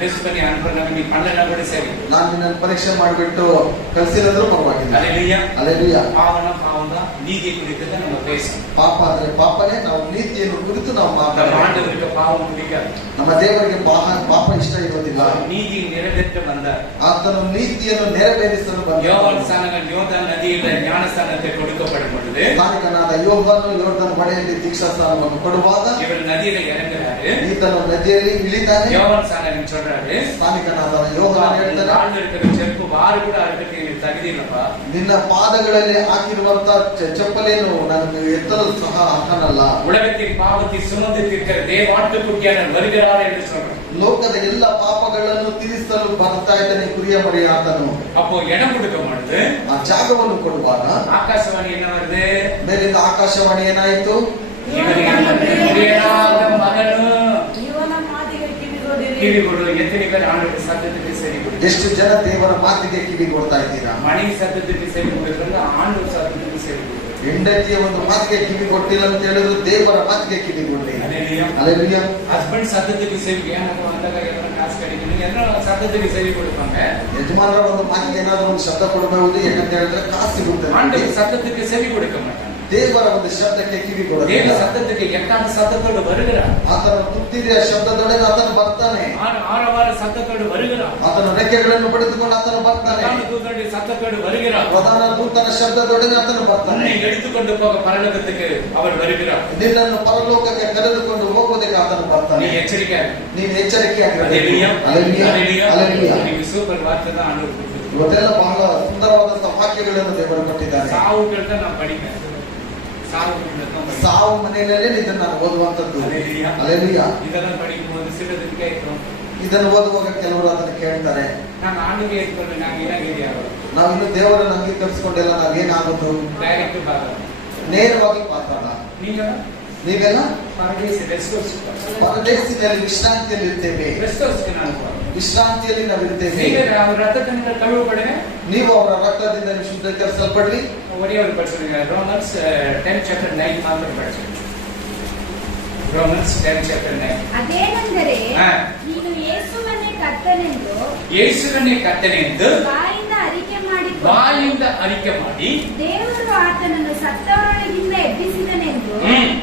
ಟೆಸ್ಟ್ பண்ணி ಅನ್ಕೊಂಡಾಗ ನೀ பண்ணலனா கூட ಸರಿ, ನಾನು ನಿನ್ನ ಪರೀಕ್ಷೆ ಮಾಡಿಬಿಟ್ಟು ಕಳಿಸಿಲ್ಲಂದ್ರೂ ಪರವಾಗಿಲ್ಲ. ஹalleluya. ஹalleluya. பாவம் தான் நீதியை குறித்து தான் நம்ம பேசணும். ಪಾಪ ಅಂದ್ರೆ ಪಾಪನೇ, ನಾವು ನೀತಿಯನ್ನು ಕುರಿತು ನಾವು ಮಾತಾಡೋಣ. ஆண்டவருக்கு பாவம் பிடிக்காது, ನಮ್ಮ ದೇವರಿಗೆ ಪಾಪ ಇಷ್ಟ ಇರೋದಿಲ್ಲ. நீதி நிறைவேற்ற வந்தார், ಆತನು ನೀತಿಯನ್ನು ನೆರವೇರಿಸಲು ಬಂದ. யோர்தான் ನದಿயில் ஞானஸ்தானத்தை கொடுக்கப்படும் பொழுது ನಾಯಕನಾದ ಯೋಹಾನನು ಯೋರ್ದನ್ ಹೊಳೆಯಲ್ಲಿ ದೀಕ್ಷಾ ಸ್ನಾನವನ್ನು ಕೊಡುವಾಗ இவர் நதியில இறங்குறாரு. இறங்குறாரு, ಈತನು ನದಿಯಲ್ಲಿ ಇಳಿತಾನೆ. யோவான் சாணகன் சொல்றாரு, ಸ್ಥಾನಿಕನಾದ ಯೋಹಾನ ಹೇಳ್ತಾನೆ, கால்ல இருக்கிற செருப்பு வாறு கூட அறுக்கிறதுக்கு எனக்கு தகுதி இல்லப்பா. ನಿನ್ನ ಪಾದಗಳಲ್ಲಿ ಹಾಕಿರುವಂತ ಚಪ್ಪಲೇನು ನನಗೆ ಎತ್ತಲು ಸಹ ಹಾಕನಲ್ಲ. உலகத்தின் பாவத்தை சுமந்து தீர்க்கிற தேவாட்டுக்குட்டியானவர் வருகிறார் என்று சொல்றார். ಲೋಕದ ಎಲ್ಲ ಪಾಪಗಳನ್ನು ತೀರಿಸಲು ಬರ್ತಾ ಇದ್ದಾನೆ ಕುರಿಯ ಮರಿ ಆತನು. அப்போ இடம் கொடுக்க ಮಾಡುದು, ಆ ಜಾಗವನ್ನು ಕೊಡುವಾಗ ஆகாசவாணி என்ன வருது, ಮೇಲಿಂದ ಆಕಾಶವಾಣಿ ಏನಾಯಿತು, மகನು ಇವನ ಮಾತಿಗೆ ಕಿವಿಗೊಡಿರಿ. ಕಿವಿಗೊಡು. எத்தனை பேர் ஆண்டவருடைய சத்தத்துக்கு செவி கொடுத்து, ಎಷ್ಟು ಜನ ದೇವರ ಮಾತಿಗೆ ಕಿವಿ ಕೊಡ್ತಾ ಇದ್ದೀರಾ? மனைவி சத்தத்துக்கு செவி கொடுக்கிறது, ஆண்டவர் சத்தத்துக்கு செவி கொடுக்கிறது. ಹೆಂಡತಿಯ ಒಂದು ಮಾತಿಗೆ ಕಿವಿ ಕೊಟ್ಟಿಲ್ಲ ಅಂತ ಹೇಳಿದ್ರು ದೇವರ ಮಾತಿಗೆ ಕಿವಿ ಕೊಡ್ಲಿ. அல்லேலூயா. ஹஸ்பண்ட் சத்தத்துக்கு செவி, எனக்கு அந்த கையில காசு கிடைக்கணும் என்ன சத்தத்துக்கு செவி கொடுப்பாங்க. ಯಜಮಾನರ ಒಂದು ಮಾತಿಗೆ ಏನಾದ್ರು ಒಂದು ಶಬ್ದ ಕೊಡಬಹುದು, ಯಾಕಂತ ಹೇಳಿದ್ರೆ ಕಾಸು ಸಿಗುತ್ತೆ. ஆண்டவர் சத்தத்துக்கு செவி கொடுக்க மாட்டாங்க. ದೇವರ ಒಂದು ಶಬ್ದಕ್ಕೆ ಕಿವಿ தேவ ಕೊಡಬೇಕು. சத்தத்துக்கு எட்டாம் சத்தத்தோடு வருகிறார், ಆತನ ತುತ್ತಿರಿಯ ಶಬ್ದದೊಡನೆ ಆತನು ಬರ್ತಾನೆ. ஆரவார சத்தத்தோடு வருகிறார், ಆತನ ರೆಕ್ಕೆಗಳನ್ನು ಪಡೆದುಕೊಂಡು ಆತನು ಬರ್ತಾನೆ. பிரதான தூதனுடைய சத்தத்தோடு வருகிறார், ಪ್ರಧಾನ ದೂತನ ಶಬ್ದದೊಡನೆ ಆತನು ಬರ್ತಾನೆ. உன்னை எடுத்துக்கொண்டு போக பரலோகத்துக்கு அவர் வருகிறார். ನಿನ್ನನ್ನು ಪರಲೋಕಕ್ಕೆ ಕರೆದುಕೊಂಡು ಹೋಗೋದಕ್ಕೆ ಆತನು நீ ಬರ್ತಾನೆ. எச்சரிக்கை. ನೀನು ಎಚ್ಚರಿಕೆಯಾಗಿರಬೇಕು. அல்லேலூயா. ಅಲೆಲೂಯಾ, அல்லேலூயா. ಅಲೆಲೂಯಾ. நீங்க சூப்பர் வார்த்தை தான் ஆண்டவர் கொடுத்திருக்கிறார். ಇವತ್ತೆಲ್ಲ ಬಹಳ ಸುಂದರವಾದಂತಹ ವಾಕ್ಯಗಳನ್ನು ದೇವರು ಕೊಟ್ಟಿದ್ದಾನೆ. சாவுகள் தான் நான் படிப்பேன், சாவுகள் தான் படிப்பேன். ಸಾವು ಮನೆಯಲ್ಲೇ ಇದನ್ನು ನಾನು ಓದುವಂತದ್ದು. அல்லேலூயா. ಅಲೆಲೂಯಾ. இதெல்லாம் படிக்கும்போது சிலதுக்கு கேட்கிறோம், ಇದನ್ನು ಓದುವಾಗ ಕೆಲವರು ಅದನ್ನು ಕೇಳ್ತಾರೆ, நாங்க ஆண்டுக்கு ஏற்கனவே நாங்க ಏನಾಗಿದ್ದೀವಿ ಅವರು ನಾವಿನ್ನು ದೇವರನ್ನು ಅಂಗೀಕರಿಸಿಕೊಂಡಿಲ್ಲ, ನಾವೇನಾಗೋದು? ಡೈರೆಕ್ಟ್ ಭಾಗ ನೇರವಾಗಿ ಪಾತಾಳ. நீங்க ನೀವೆಲ್ಲ ಪರದೇಶ ರೆಸ್ಟ್ ಹೌಸ್ ಪರದೇಶದಲ್ಲಿ ವಿಶ್ರಾಂತಿಯಲ್ಲಿ ಇರ್ತೇವೆ. ರೆಸ್ಟ್ ಹೌಸ್ಗೆ ನಾನು ವಿಶ್ರಾಂತಿಯಲ್ಲಿ ನಾವಿರ್ತೇವೆ. நீங்க அவர் ரத்தத்தினால கழுவப்படுங்க. ನೀವು ಅವರ ರಕ್ತದಿಂದ ನೀವು ಶುದ್ಧೀಕರಿಸಲ್ಪಡ್ರಿ. ஒரே ஒரு படிச்சுடுங்க, ரோமன்ஸ் 10 chapter 9 ಮಾತ್ರ படிச்சுடுங்க. Romans 10 chapter 9. ಅದೇನೆಂದರೆ ನೀನು ಯೇಸುವನ್ನೇ ಕರ್ತನೆಂದು ಯೇಸುವನ್ನೇ ಕರ್ತನೆಂದು ಬಾಯಿಂದ ಅರಿಕೆ ಮಾಡಿ ದೇವರು ಆತನನ್ನು ಸತ್ತವರೊಳಗಿಂದ ಎಬ್ಬಿಸಿದನೆಂದು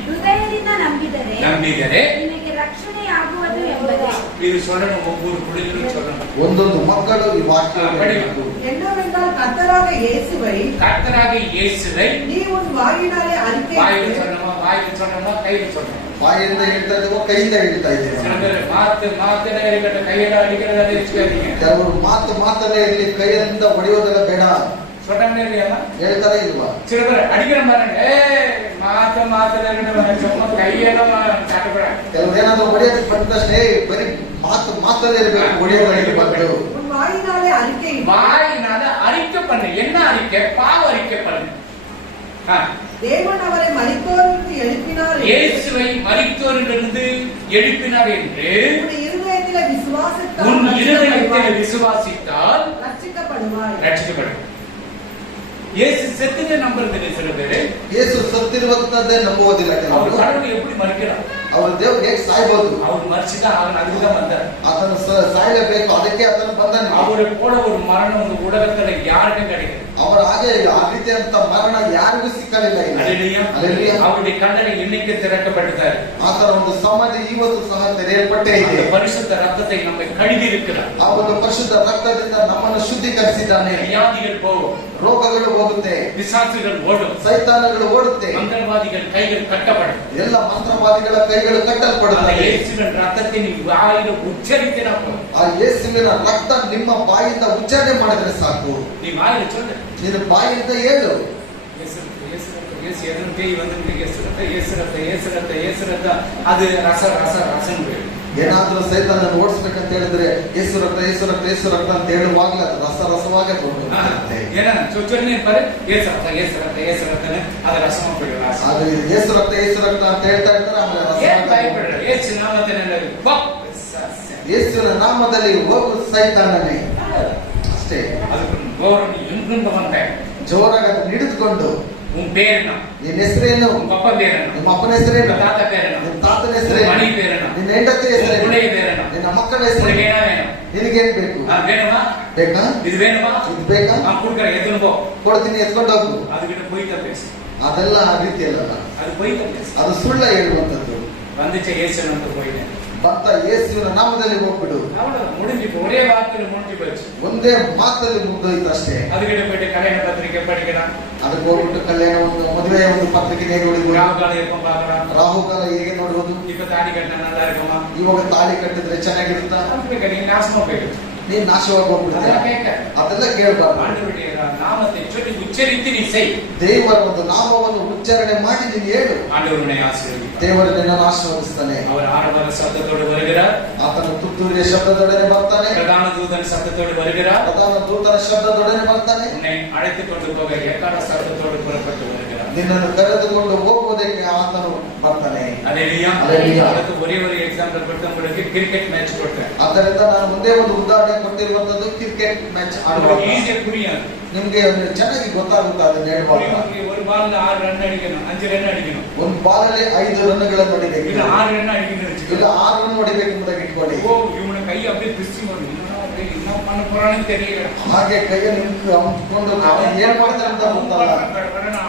ಹೃದಯದಿಂದ ನಂಬಿದರೆ ನಿನಗೆ ರಕ್ಷಣೆಯಾಗುವುದು ಎಂಬುದೇ. ಇದು சொல்லಣ, ஒவ்வொரு குடிகளும் சொல்லணும். ಒಂದೊಂದು ಮಕ್ಕಳು ಈ ವಾಕ್ಯವನ್ನು என்னவென்றால் கர்த்தராக இயேசுவை நீ உன் வாயினாலே அறிக்கை வாயில சொன்னமா கையில சொன்னமா, ಬಾಯಿಂದ ಹೇಳ್ತಾ ಇದ್ದೇವೆ, ಕೈಯಿಂದ ಹೇಳ್ತಾ ಇದ್ದೇವೆ. சில பேர் மாத்தனே இருக்கட்டும், கையில அடிக்கிறத வச்சுக்காதீங்க. ಕೆಲವರು ಮಾತಲ್ಲೇ ಇರಲಿ, ಕೈಯಿಂದ ಹೊಡೆಯೋದೆಲ್ಲ ಬೇಡ சொல்றாங்க இல்லையா? ಹೇಳ್ತಾರೆ ಇಲ್ವಾ? சில பேர் அடிக்கிற பாருங்க, மாத்தல இருக்கட்டும், சும்மா கையெல்லாம் சாட்டப்பட. ಕೆಲವರು ಏನಾದ್ರು ಹೊಡೆಯೋದಕ್ಕೆ ಬಂದ ತಕ್ಷಣ ಬರೀ ಮಾತಲ್ಲೇ ಇರಬೇಕು, ಹೊಡೆಯೋದಕ್ಕೆ ಬಂದು உன் வாயினாலே அறிக்கை வாயினால அறிக்கை பண்ணு. என்ன அறிக்கை? பாவ அறிக்கை பண்ணு. தேவன் அவரை மரித்தோரிலிருந்து எழுப்பினார், இயேசுவை மரித்தோரிலிருந்து எழுப்பினார் என்று உன் இருதயத்திலே விசுவாசித்தால் ரட்சிக்கப்படுவாய். இயேசு செத்துட்டு நம்புறது சில பேரு. ಯೇಸು ಸತ್ತಿರುವಂತದ್ದೇ ನಂಬುವುದಿಲ್ಲ அவர் ಕೆಲವರು. கடவுள் எப்படி மறிக்கிறார்? ಅವರು ದೇವ್ರು ಹೇಗೆ ಸಾಯ್ಬಹುದು? அவர் மறிச்சுட்டா அவன் அதுக்குதான் வந்தார். ಆತನು ಸಾಯಲೇಬೇಕು, ಅದಕ್ಕೆ ಆತನು ಬಂದನು. அவரை போல ஒரு மரணம் இந்த உலகத்துல யாருக்கும் கிடைக்கும். ಅವರ ಹಾಗೆ ಆ ರೀತಿಯಂತ ಮರಣ ಯಾರಿಗೂ ಸಿಕ್ಕಲಿಲ್ಲ. அல்லேலூயா. அவருடைய கல்லறை இன்னைக்கு திறக்கப்பட்டிருக்காரு. ಆತನ ಒಂದು ಸಮಾಧಿ ಇವತ್ತು ಸಹ ತೆರೆಯಲ್ಪಟ್ಟೇ ಇದೆ. பரிசுத்த ரத்தத்தை நம்மை கழுவி இருக்கிறார். ಆ ಒಂದು ಪರಿಶುದ್ಧ ರಕ್ತದಿಂದ ನಮ್ಮನ್ನು ಶುದ್ಧೀಕರಿಸಿದ್ದಾನೆ. வியாதிகள் போகும், ರೋಗಗಳು ಹೋಗುತ್ತೆ, பிசாசுகள் ஓடும், ಸೈತಾನಗಳು ಓಡುತ್ತೆ, மந்திரவாதிகள் கைகள் கட்டப்படும். ಎಲ್ಲ ಮಂತ್ರವಾದಿಗಳ ಕೈಗಳು ಕಟ್ಟಲ್ಪಡುತ್ತವೆ. இயேசுவின் ரத்தத்தை நீ வாயில உச்சரித்தா போதும். ಆ ಯೇಸುವಿನ ರಕ್ತ ನಿಮ್ಮ ಬಾಯಿಂದ ಉಚ್ಚಾರಣೆ ಮಾಡಿದ್ರೆ ಸಾಕು. நீ வாயில சொல்லு, ನಿನ್ನ ಬಾಯಿಂದ ಹೇಳು, அது ரசம். ಏನಾದ್ರೂ ಸೈತಾನನ್ನು ಓಡಿಸ್ಬೇಕಂತ ಹೇಳಿದ್ರೆ ಯೇಸು ರಕ್ತ ಯೇಸು ರಕ್ತ ಯೇಸು ರಕ್ತ ಅಂತ ಹೇಳುವಾಗಲೇ ಅದು ರಸರಸವಾಗಿ ஏன்னா சொன்னே பாரு, ஏசு ரத்தம் அது ரசமா போயிடும். ಅದು ಯೇಸು ರಕ್ತ ಅಂತ ಹೇಳ್ತಾ ಇರ್ತಾರೆ, ಆಮೇಲೆ பயப்படுற ஏசு நாமத்தில் ಯೇಸುವಿನ ನಾಮದಲ್ಲಿ ಹೋಗು ಸೈತಾನನೇ ಅಷ್ಟೇ. அதுக்கு கௌரவம் எங்கிருந்து வந்தேன் ಜೋರಾಗಿ ಅದನ್ನು ಹಿಡಿದುಕೊಂಡು உன் பேர் என்ன, ನಿನ್ನ ಹೆಸರೇನು, உங்க அப்பா பேர் என்ன, ನಿಮ್ಮ ಅಪ್ಪನ ಹೆಸರೇನು, தாத்தா பேர் என்ன, ನಿನ್ನ ತಾತನ ಹೆಸರೇನು, மணி பேர் என்ன, ನಿನ್ನ ಹೆಂಡತಿ ಹೆಸರೇನು, பிள்ளைய பேர் என்ன, ನಿನ್ನ ಮಕ್ಕಳ உனக்கு ಹೆಸರೇನು, என்ன வேணும்? ನಿನಗೇನ್ ಬೇಕು, வேணுமா? ಬೇಕಾ, இது வேணுமா? ಇದು ಬೇಕಾ, நான் கொடுக்குறேன், எத்தனை போ, ಕೊಡ್ತೀನಿ, ಎತ್ಕೊಂಡು ಹೋಗು. அதுகிட்ட போய்தான் பேசு. ಅದೆಲ್ಲ ಆ ರೀತಿಯಲ್ಲ, அது போய்தான் பேசு. ಅದು ಸುಳ್ಳ ಹೇಳುವಂತದ್ದು. வந்துச்சு ஏசு நம்ம போயிட்டேன். ಭಕ್ತ ಯೇಸುವಿನ ನಾಮದಲ್ಲಿ ಹೋಗ್ಬಿಡು. முடிஞ்சு ஒரே வார்த்தையில முடிஞ்சு போச்சு. ಒಂದೇ ಮಾತಲ್ಲಿ ಮುಗ್ದೋಯ್ತು ಅಷ್ಟೇ. அதுக்கிட்ட போயிட்டு கல்யாண பத்திரிக்கை படிக்கிறான். ಅದಕ್ಕೆ ಹೋಗ್ಬಿಟ್ಟು ಕಲ್ಯಾಣ ಒಂದು ಮದುವೆಯ ಒಂದು ಪತ್ರಿಕೆ ನೋಡಿದ್ರು. ರಾಹುಕಾಲ எப்ப பாக்குறான். ರಾಹುಕಾಲ ಹೇಗೆ ನೋಡುವುದು. இப்ப தாடி கட்டினா நல்லா இருக்குமா. ಇವಾಗ ತಾಳಿ ಕಟ್ಟಿದ್ರೆ ಚೆನ್ನಾಗಿರುತ್ತಾ. நீ நாசமா போயிடு. ನೀನ್ ನಾಶವಾಗಿ ಹೋಗ್ಬಿಡುತ್ತೆ. ಅದೆಲ್ಲ ಕೇಳಬಾರ್ದು. ஆண்டவருடைய நாமத்தை சொல்லி உச்சரித்து நீ செய். ದೇವರ ಒಂದು ನಾಮವನ್ನು ಉಚ್ಚಾರಣೆ ಮಾಡಿ ನೀನು ಹೇಳು. ஆண்டவருடைய ஆசீர்வாதம். ದೇವರು ನಿನ್ನನ್ನು ಆಶೀರ್ವದಿಸ್ತಾನೆ. அவர் ஆரவார சத்தத்தோடு வருகிறார். ಆತನ ತುತ್ತೂರಿಯ ಶಬ್ದದೊಡನೆ ಬರ್ತಾನೆ. பிரதான தூதன் சத்தத்தோடு வருகிறார். ಪ್ರಧಾನ ದೂತನ ಶಬ್ದದೊಡನೆ ಬರ್ತಾನೆ. உன்னை அழைத்துக் கொண்டு போக எக்கால சத்தத்தோடு புறப்பட்டு வருகிறார். ನಿನ್ನನ್ನು ಕರೆದುಕೊಂಡು ಹೋಗುವುದಕ್ಕೆ ಆತನು ಬರ್ತಾನೆ. அல்லேலூயா. அல்லேலூயா. ಅದಕ್ಕೆ ஒரே ஒரு எக்ஸாம்பிள் கொடுத்த உங்களுக்கு கிரிக்கெட் மேட்ச் ಕೊಟ್ಟೆ. ಆದ್ದರಿಂದ ನಾನು ಮುಂದೆ ಒಂದು ಉದಾಹರಣೆ ಕೊಟ್ಟಿರುವಂತದ್ದು ಕ್ರಿಕೆಟ್ ಮ್ಯಾಚ್ ಆಡುವಾಗ ಈಸಿಯಾಗಿ புரியும். ನಿಮ್ಗೆ ಚೆನ್ನಾಗಿ ಗೊತ್ತಾಗುತ್ತೆ ಅದನ್ನ ಹೇಳುವಾಗ. ஒரு பால்ல 6 ரன் அடிக்கணும், 5 ರನ್ ಅಡಿக்கணும். ಒಂದು ಬಾಲಲ್ಲಿ 5 ರನ್ಗಳನ್ನು ಹೊಡಿಬೇಕು. ಇಲ್ಲ 6 ರನ್ ಅಡಿக்கணும். ಇಲ್ಲ 6 ರನ್ ಹೊಡಿಬೇಕು ಎಂಬುದಾಗಿ ಇಟ್ಕೊಳ್ಳಿ. ಓ ಇವನ ಕೈ அப்படியே பிஸ்டி ಮಾಡಿ என்ன பண்ண போறானே தெரியல. ಹಾಗೆ ಕೈಯಲ್ಲಿ ನಿಂತ್ಕೊಂಡು ಏನ್ ಮಾಡ್ತಾರೆ ಅಂತ ಗೊತ್ತಲ್ಲ.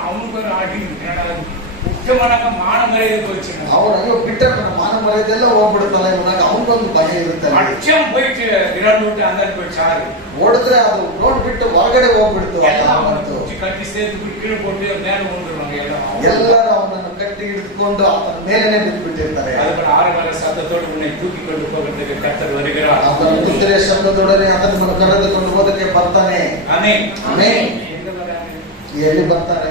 ಅವನಿಗೆ ಆಡಿ ಮುಖ್ಯಮಾನಕ ಮಾನ ಮರ್ಯಾದೆ போச்சு. ಅವನು ಅಯ್ಯೋ ಬಿಟ್ಟರೆ ಮಾನ ಮರ್ಯಾದೆಲ್ಲ ಹೋಗ್ಬಿಡುತ್ತಲ್ಲ ಇವನಾಗ ಅವನಿಗೊಂದು ಭಯ ಇರುತ್ತೆ. ಅಚ್ಚಂ போயிட்டு ವಿರಾಟ್ ಕೊಹ್ಲಿ ಅಂದರ್ போயிட்டு ಆರು ಓಡಿದ್ರೆ ಅದು ನೋಡ್ಬಿಟ್ಟು ಹೊರಗಡೆ ಹೋಗ್ಬಿಡ್ತು. ಕಟ್ಟಿ ಸೇತು ಬಿಟ್ಟು ಕೊಟ್ಟು ಮೇಲೆ ಹೋಗಿರುವಾಗ ಎಲ್ಲರೂ ಅವನನ್ನು ಕಟ್ಟಿ ಹಿಡಿದುಕೊಂಡು ಆತನ ಮೇಲೆನೆ ಬಿದ್ದುಬಿಟ್ಟಿರ್ತಾರೆ. ಅದಕ್ಕೆ ಆರಬಲ ಸತ್ತೋடு ಉನ್னை தூக்கிಕೊಂಡು ಹೋಗೋದಕ್ಕೆ ಕರ್ತರು வருகிறார். ಆತನ ತುತ್ತೂರಿಯ ಶಬ್ದದೊಡನೆ ಆತನನ್ನು ಕರೆದುಕೊಂಡು ಹೋದಕ್ಕೆ ಬರ್ತಾನೆ. ಆಮೆನ್. ಆಮೆನ್. ಎಲ್ಲಿ ಬರ್ತಾರೆ.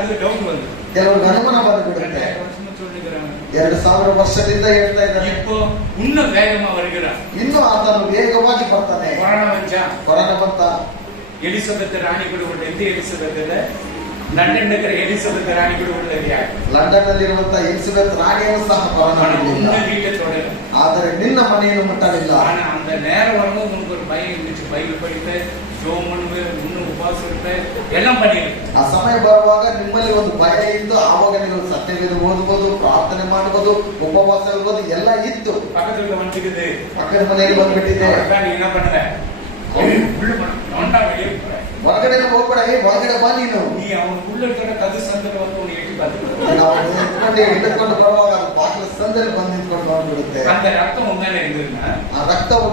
ಅದು ಡೌಟ್ ಬಂತು. ಕೆಲವರು ಅನುಮಾನ ಬಂದ್ಬಿಡುತ್ತೆ. 2000 ವರ್ಷದಿಂದ ಹೇಳ್ತಾ ಇದ್ದಾನೆ. இப்போ இன்னும் வேகமா வருகிறார். ಇನ್ನು ಆತನು ವೇಗವಾಗಿ ಬರ್ತಾನೆ. ಕೊರೋನಾ ಬಂತ. ಎಲಿಸಬೆತ್ ರಾಣಿ ಕೂಡ ಉಳ್ಳೆಂದು ಎಲಿಸಬೆತ್ ಇದೆ. ಲಂಡನ್ ನಗರ ಎಲಿಸಬೆತ್ ರಾಣಿ ಕೂಡ ಉಳ್ಳೆಂದು ಯಾಕೆ ಲಂಡನ್ ನಲ್ಲಿರುವಂತಹ ಎಲಿಸಬೆತ್ ರಾಣಿಯನ್ನು ಸಹ ಕೊರೋನಾ ಆದರೆ ನಿನ್ನ ಮನೆಯನ್ನು ಮುಟ್ಟಲಿಲ್ಲ. அந்த நேரம் வரும்போது உனக்கு ஒரு பயம் இருந்துச்சு. பைபிள் படித்து ஜோம் பண்ணுவே இன்னும் உಪವಾಸ ಇರುತ್ತೆ எல்லாம் பண்ணிருக்கு. ಆ ಸಮಯ ಬರುವಾಗ ನಿಮ್ಮಲ್ಲಿ ಒಂದು ಭಯ ಇತ್ತು. ಆವಾಗ ನೀವು ಸತ್ಯವೇದ ಓದಬಹುದು, ಪ್ರಾರ್ಥನೆ ಮಾಡಬಹುದು, ಉಪವಾಸ ಇರ್ಬೋದು, ಎಲ್ಲ ಇತ್ತು. பக்கத்துல வந்துக்குது. ಪಕ್ಕದ ಮನೆಯಲ್ಲಿ ಬಂದ್ಬಿಟ್ಟಿದೆ. நீ என்ன பண்ணுவ. ಹೊರಗಡೆ ಹೋಗ್ಬೇಡ. ಹೊರಗಡೆ ಬಾ ನೀನು. நீ அவன் உள்ள இருக்கிற கது சந்தல வந்து உன்னை எட்டி பார்த்து ನಾವು ಹಿಡಿದುಕೊಂಡು ಬರುವಾಗ ಅದು ಬಾಗಿಲ ಸಂದಲ್ಲಿ ಬಂದು ನಿಂತ್ಕೊಂಡು ನೋಡ್ಬಿಡುತ್ತೆ. அந்த ரத்தம் உண்மையில இருந்ததுன்னா ಆ ರಕ್ತವು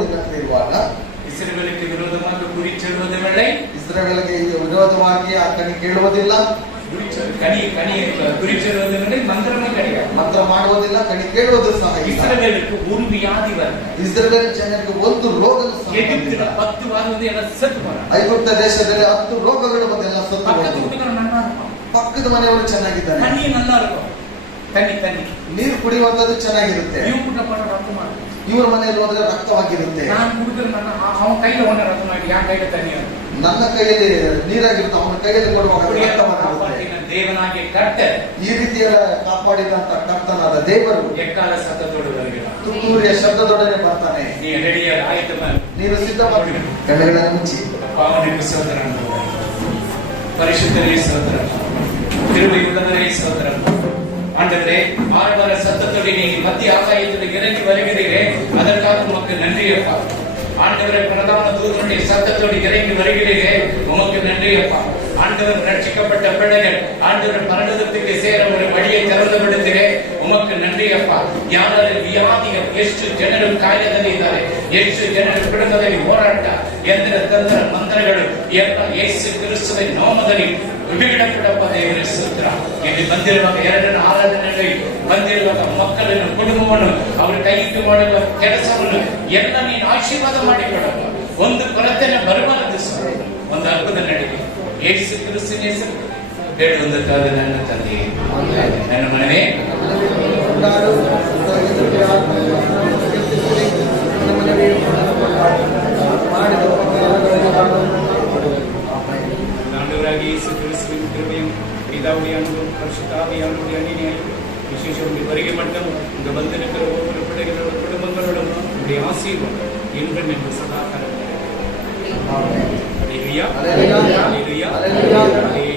ಇರುವಾಗ இஸ்ரவேலுக்கு விரோதமாக குறி சொல்வதில்லை. ಇಸ್ರಾಯೇಲಿಗೆ ವಿರೋಧವಾಗಿ ಆ ಕಣಿ ಕೇಳುವುದಿಲ್ಲ. குறி சொல்வதில்லை. ಮಂತ್ರமே கிடையாது. ಮಂತ್ರ ಮಾಡುವುದಿಲ್ಲ, ಕಣಿ ಕೇಳುವುದು ಸಹ ಇಲ್ಲ. இஸ்ரவேலுக்கு ஒரு வியாதி வரல. ಇಸ್ರಾಯೇಲ್ ಜನರಿಗೆ ಒಂದು ರೋಗ ಸಹ எகிப்துல 10 வாரம் ಎಲ್ಲ ಸತ್ತು போறாங்க. ಐಗುಪ್ತ ದೇಶದಲ್ಲಿ 10 ರೋಗಗಳು ಬಂದೆಲ್ಲ ಸತ್ತು ಹೋದವು. ಪಕ್ಕದ ಮನೆಯವರು ಚೆನ್ನಾಗಿದ್ದಾರೆ. தண்ணி நல்லா இருக்கும். தண்ணி ನೀರು ಕುಡಿಯುವಂತದ್ದು ಚೆನ್ನಾಗಿರುತ್ತೆ. இவங்க பண்ற ரத்தம் மாதிரி. ಇವ್ರ ಮನೆಯಲ್ಲಿ ಹೋದ್ರೆ ರಕ್ತವಾಗಿರುತ್ತೆ. ನಾನು ಕುಡಿದ್ರೆ ಅವನ ಕೈಲಿ ಒಂದ ರಕ್ತ ಮಾಡಿ ಯಾವ ಕೈಲಿ ತಣ್ಣಿ ನನ್ನ ಕೈಯಲ್ಲಿ ನೀರಾಗಿರುತ್ತೆ, ಅವನ ಕೈಯಲ್ಲಿ ಕೊಡುವಾಗ ರಕ್ತವಾಗಿರುತ್ತೆ. ದೇವನಾಗಿ ಕರ್ತರ್ ಈ ರೀತಿಯ ಕಾಪಾಡಿದಂತ ಕರ್ತನಾದ ದೇವರು ಎಕ್ಕಾಲ ಸತ್ತದೋಡು ಬರುகிறார். ತುತ್ತೂರಿಯ ಶಬ್ದದೊಡನೆ ಬರ್ತಾನೆ. ನೀ ರೆಡಿಯಾದ ಆಯ್ತು ನೀನು ಸಿದ್ಧವಾಗಿ ಕಣ್ಣುಗಳನ್ನು ಮುಚ್ಚಿ. ಪಾವನಿಗೆ ಸ್ತೋತ್ರ, ಪರಿಶುದ್ಧರೇ ಸ್ತೋತ್ರ, கிருபையுள்ளவரே ಸ್ತோத்திரம். ஆண்டவரே, ஆரவார சத்தத்தோடு நீ மத்திய ஆகாயத்தில் இறங்கி வருகிறீரே, அதற்காக உமக்கு நன்றி அப்பா. ஆண்டவரே, பிரதான தூதனுடைய சத்தத்தோடு இறங்கி வருகிறீரே, உமக்கு நன்றி அப்பா. ஆண்டவர் ரட்சிக்கப்பட்ட பிள்ளைகள் ஆண்டவர் பரலோகத்துக்கு சேர ஒரு வழியை திறந்துவிடுகிறே, ಉಮಕ್ಕೆ ನನ್ರಿ ಅಪ್ಪ. ಯಾರ ವ್ಯಾಧಿಯ ಎಷ್ಟು ಜನರು ಕಾಯಿಲೆದಲ್ಲಿದ್ದಾರೆ, ಎಷ್ಟು ಜನರು ಬಿಡುಗಡೆಯಲ್ಲಿ ಹೋರಾಟ, ಯಂತ್ರ ತಂತ್ರ ಮಂತ್ರಗಳು ಎಲ್ಲ ಯೇಸು ಕ್ರಿಸ್ತುವಿನ ನಾಮದಲ್ಲಿ ಬಿಡುಗಡೆಪಡಪ್ಪ ದೇವರೇ ಸ್ತೋತ್ರ. ಇಲ್ಲಿ ಬಂದಿರುವಾಗ ಎರಡನೇ ಆರಾಧನೆಯಲ್ಲಿ ಬಂದಿರುವಾಗ ಮಕ್ಕಳನ್ನು, ಕುಟುಂಬವನ್ನು ಅವರು ಕೈಯಿಟ್ಟು ಮಾಡುವ ಕೆಲಸವನ್ನು ಎಲ್ಲ ನೀನು ಆಶೀರ್ವಾದ ಮಾಡಿಕೊಡಪ್ಪ. ಒಂದು ಕೊರತೆಯನ್ನು ಬರಬಾರದು ಸ್ವಾಮಿ, ಒಂದು ಅದ್ಭುತ ನಡಿಗೆ ಯೇಸು ಕ್ರಿಸ್ತನ ಹೆಸರು ಬೇಡುವುದಕ್ಕಾದ ನನ್ನ ತಂದೆ, ನನ್ನ ಮನವೇ ஆண்டவராகிய இயேசு கிறிஸ்துவின் கிருபையும் பிதாவுடைய அன்பும் பரிசுத்தாவியானவருடைய அன்பினையும் விசேஷம் வருகை மட்டும் இங்கு வந்திருக்கிற ஒவ்வொரு பிள்ளைகளோட குடும்பங்களோடும் உடைய ஆசீர்வாதம் என்றும் என்று சதாகாலம். Hallelujah. Hallelujah. Hallelujah.